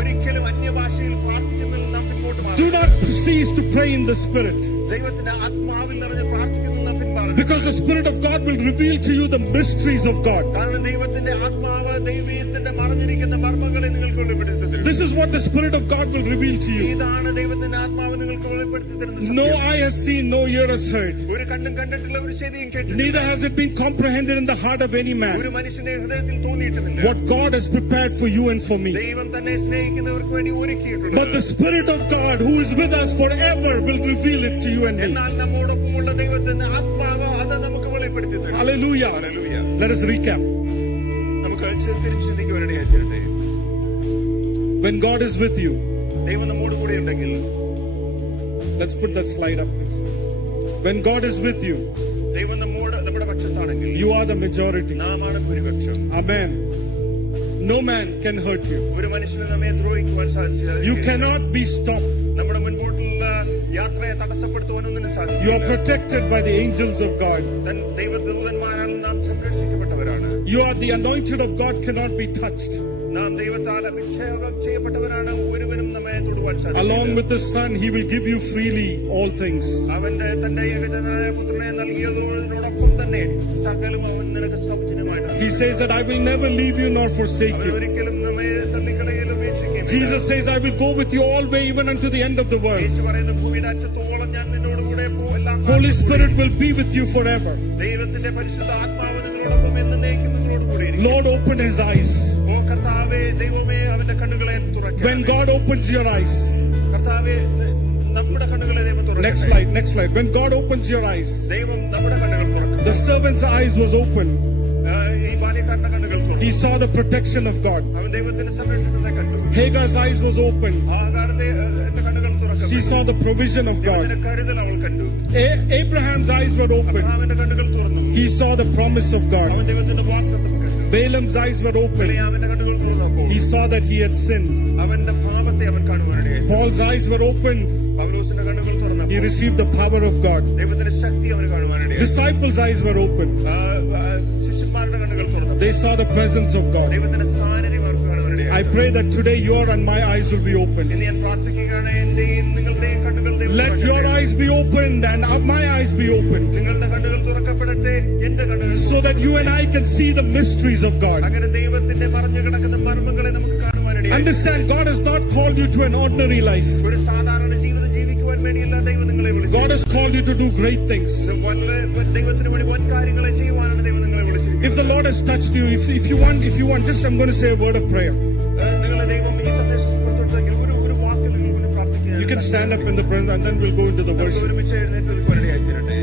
ഒരിക്കലും അന്യഭാഷയിൽ പ്രാർത്ഥിക്കുന്നതിൽ നാം പിന്നോട്ട് Do മാറും. not cease to pray in the Spirit, ദൈവത്തിന്റെ ആത്മാവിൽ നിറഞ്ഞ് പ്രാർത്ഥിക്കുന്നതിൽ നാം പിന്മാറും. because the Spirit of God will reveal to you the mysteries of God. കാരണം ദൈവത്തിന്റെ ആത്മാവ് ദൈവത്തിന്റെ മറഞ്ഞിരിക്കുന്ന മർമ്മങ്ങളെ നിങ്ങൾക്ക് വെളിപ്പെടുത്തി തരും. This is what the Spirit of God will reveal to you. ഇതാണ് ദൈവത്തിന്റെ ആത്മാവ് നിങ്ങൾക്ക് വെളിപ്പെടുത്തി തരുന്നത്. No eye has seen, no ear has heard, ഒരു കണ്ണും കണ്ടിട്ടില്ല, ഒരു ചെവിയും കേട്ടിട്ടില്ല, neither has it been comprehended in the heart of any man ഒരു മനുഷ്യന്റെ ഹൃദയത്തിൽ തോന്നിയിട്ടുമില്ല what God has prepared for you and for me. ദൈവം തന്നെ സ്നേഹിക്കുന്നവർക്ക് വേണ്ടി ഒരുക്കിയിട്ടുണ്ട്. But the Spirit of God who is with us forever will reveal it to you and me. എന്നാൽ നമ്മോടൊപ്പമുള്ള ദൈവത്തിന്റെ ആത്മാവ് അത് നമുക്ക് വെളിപ്പെടുത്തി തരും. Hallelujah. Hallelujah. Let us recap. നമുക്ക് തിരിച്ചു ചിന്തിക്കുവാനിടയായി തീരട്ടെ. When God is with you, ദൈവം നമ്മോട് കൂടെ ഉണ്ടെങ്കിൽ, let's put that slide up. When God is with you, ദൈവം നമ്മുടെ പക്ഷത്താണെങ്കിൽ you are the majority. നാമാണ് ഭൂരിപക്ഷം. Amen. No man can hurt you. ഒരു മനുഷ്യന് നമ്മെ ദ്രോഹിക്കുവാൻ സാധിച്ചില്ല. You cannot be stopped. നമ്മുടെ മുൻപോട്ടുള്ള യാത്രയെ തടസ്സപ്പെടുത്തുവാനൊന്നിനും You സാധിക്കില്ല. are protected by the angels of God. ദൈവദൂതന്മാരാൽ നാം സംരക്ഷിക്കപ്പെട്ടവരാണ്. You are the anointed of God, cannot be touched. നാം ദൈവത്താൽ അഭിഷേകം ചെയ്യപ്പെട്ടവരാണ്. ഒരുവനും നമ്മെ തൊടുവാൻ Along സാധിക്കില്ല. with the Son, He will give you freely all things. അവന്റെ തന്റെ ഏകജാതനായ പുത്രനെ നൽകിയതോടൊപ്പം തന്നെ സകലം അവൻ നിനക്ക് സൗജന്യമായിട്ട്. He says that I will never leave you nor forsake അവൻ you. ഒരിക്കലും നമ്മെ തള്ളിക്കളയിൽ ഉപേക്ഷിക്കുകയില്ല. Jesus says, I will go with you always, even unto the end of the world. യേശു പറയുന്നു, ഭൂമിയുടെ അറ്റത്തോളം ഞാൻ നിന്നോടുകൂടെ എല്ലാം Holy Spirit will be with you forever. ദൈവത്തിന്റെ പരിശുദ്ധ ആത്മാവ് നിങ്ങളോടൊപ്പം എന്നേക്കും നിങ്ങളോട് കൂടെ ഇരിക്കും. Lord, open His eyes. ഓ കർത്താവേ, ദൈവമേ, അവന്റെ കണ്ണുകളെ തുറക്കുക. When God opens your eyes. കർത്താവേ, നമ്മുടെ കണ്ണുകളെ ദൈവം തുറക്കുക. Next slide. When God opens your eyes. ദൈവം നമ്മുടെ കണ്ണുകൾ തുറക്കുക. The servant's eyes was open. ഈ ബാല്യക്കാരന്റെ കണ്ണുകൾ തുറന്നു. He saw the protection of God. അവൻ ദൈവത്തിന്റെ സംരക്ഷണത്തെ കണ്ടു. Hagar's eyes was open. ആഹാരത്തെ കണ്ണുകൾ തുറക്കുക. She saw the provision of God. ദൈവത്തിന്റെ കരുതൽ അവൾ കണ്ടു. Abraham's eyes were open. അബ്രഹാമിന്റെ കണ്ണുകൾ തുറന്നു. He saw the promise of God. അവൻ ദൈവത്തിന്റെ വാഗ്ദത്തം കണ്ടു. Balaam's eyes were open. ബിലെയാമിന്റെ കണ്ണുകൾ തുറന്നപ്പോൾ He saw that he had sinned. അവന്റെ പാപത്തെ അവൻ കാണുവാനിടയായി. Paul's eyes were opened. പൗലോസിന്റെ കണ്ണുകൾ He തുറന്നപ്പോൾ received the power of God. ദൈവത്തിന്റെ ശക്തി അവന് കാണുവാനിടയായി. Disciples' eyes were open. ശിഷ്യന്മാരുടെ കണ്ണുകൾ തുറന്നു. They saw the presence of God. ദൈവത്തിന്റെ സാന്നിധ്യം അവർക്ക് കാണുവാനിടയായി. I pray that today your and my eyes will be opened. ഇന്ന് ഞാൻ പ്രാർത്ഥിക്കുകയാണ്, എന്റെയും നിങ്ങളുടെയും കണ്ണുകൾ ദൈവം Let your തുറക്കട്ടെ. eyes be opened and my eyes be opened, നിങ്ങളുടെ കണ്ണുകൾ തുറക്കപ്പെടട്ടെ, എന്റെ കണ്ണുകൾ so that you and I can see the mysteries of God. അങ്ങനെ ദൈവത്തിന്റെ മറഞ്ഞു കിടക്കുന്ന മർമ്മങ്ങളെ നമുക്ക് കാണുവാനിടയായി. Understand, God has not called you to an ordinary life. ഒരു സാധാരണ ജീവിതം ജീവിക്കുവാൻ വേണ്ടിയല്ല ദൈവം നിങ്ങളെ വിളിച്ചത്. God has called you to do great things. ദൈവത്തിന് വേണ്ടി വൻ കാര്യങ്ങളെ ചെയ്യുവാനാണ് ദൈവം നിങ്ങളെ വിളിച്ചിരിക്കുന്നത്. If the Lord has touched you, if you want, just I'm going to say a word of prayer. നിങ്ങളെ ദൈവം ഈ സന്ദേശം കൊടുത്തെങ്കിൽ ഒരു വാക്ക് നിങ്ങൾ പ്രാർത്ഥിക്കുക. You can stand up in the presence and then we'll go into the worship. ഒരുമിച്ച് എഴുന്നേറ്റ് നിൽക്കുവാനിടയായി തീരട്ടെ.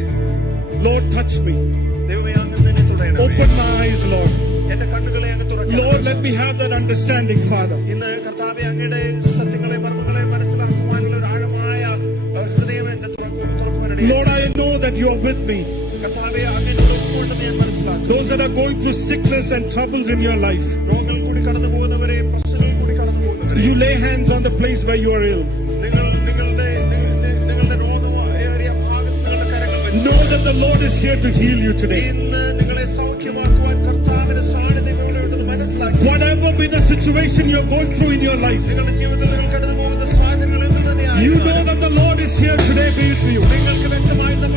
Lord, touch me. ദൈവമേ അങ്ങ് എന്നെ തൊടണമേ. Open my eyes, Lord. എന്റെ കണ്ണുകളെ അങ്ങ് തുറക്കണം. Lord, let me have that understanding, Father. ഇന്ന് കർത്താവേ അങ്ങയുടെ സത്യങ്ങളെ മർമ്മങ്ങളെ മനസ്സിലാക്കുവാനുള്ള ഒരു ആഴമായ ഹൃദയം എന്നെ തുറക്കുവാനിടയായി. Lord, I know that you are with me. കർത്താവേ അങ്ങയോട് ഒപ്പമുണ്ടെന്ന് ഞാൻ മനസ്സിലാക്കുന്നു. Those that are going through sickness and troubles in your life, രോഗങ്ങൾ കൂടി കടന്നു പോകുന്നവരെ, പ്രശ്നങ്ങൾ കൂടി കടന്നു പോകുന്നവരെ, you lay hands on the place where you are ill. നിങ്ങളുടെ രോഗമേറിയ ഭാഗത്ത് നിങ്ങളുടെ കരങ്ങൾ വെച്ച് Know that the Lord is here to heal you today. ഇന്ന് നിങ്ങളെ സൗഖ്യമാക്കുവാൻ കർത്താവിന്റെ സാന്നിധ്യം ഇവിടെ ഉണ്ടെന്ന് മനസ്സിലാക്കി. Whatever be the situation you're going through in your life, നിങ്ങളുടെ ജീവിതത്തിൽ നിങ്ങൾ കടന്നു പോകുന്ന സാഹചര്യങ്ങൾ എന്ത് തന്നെയാണ്, you know that the Lord is here today with you. നിങ്ങൾക്ക് വ്യക്തമായിട്ട്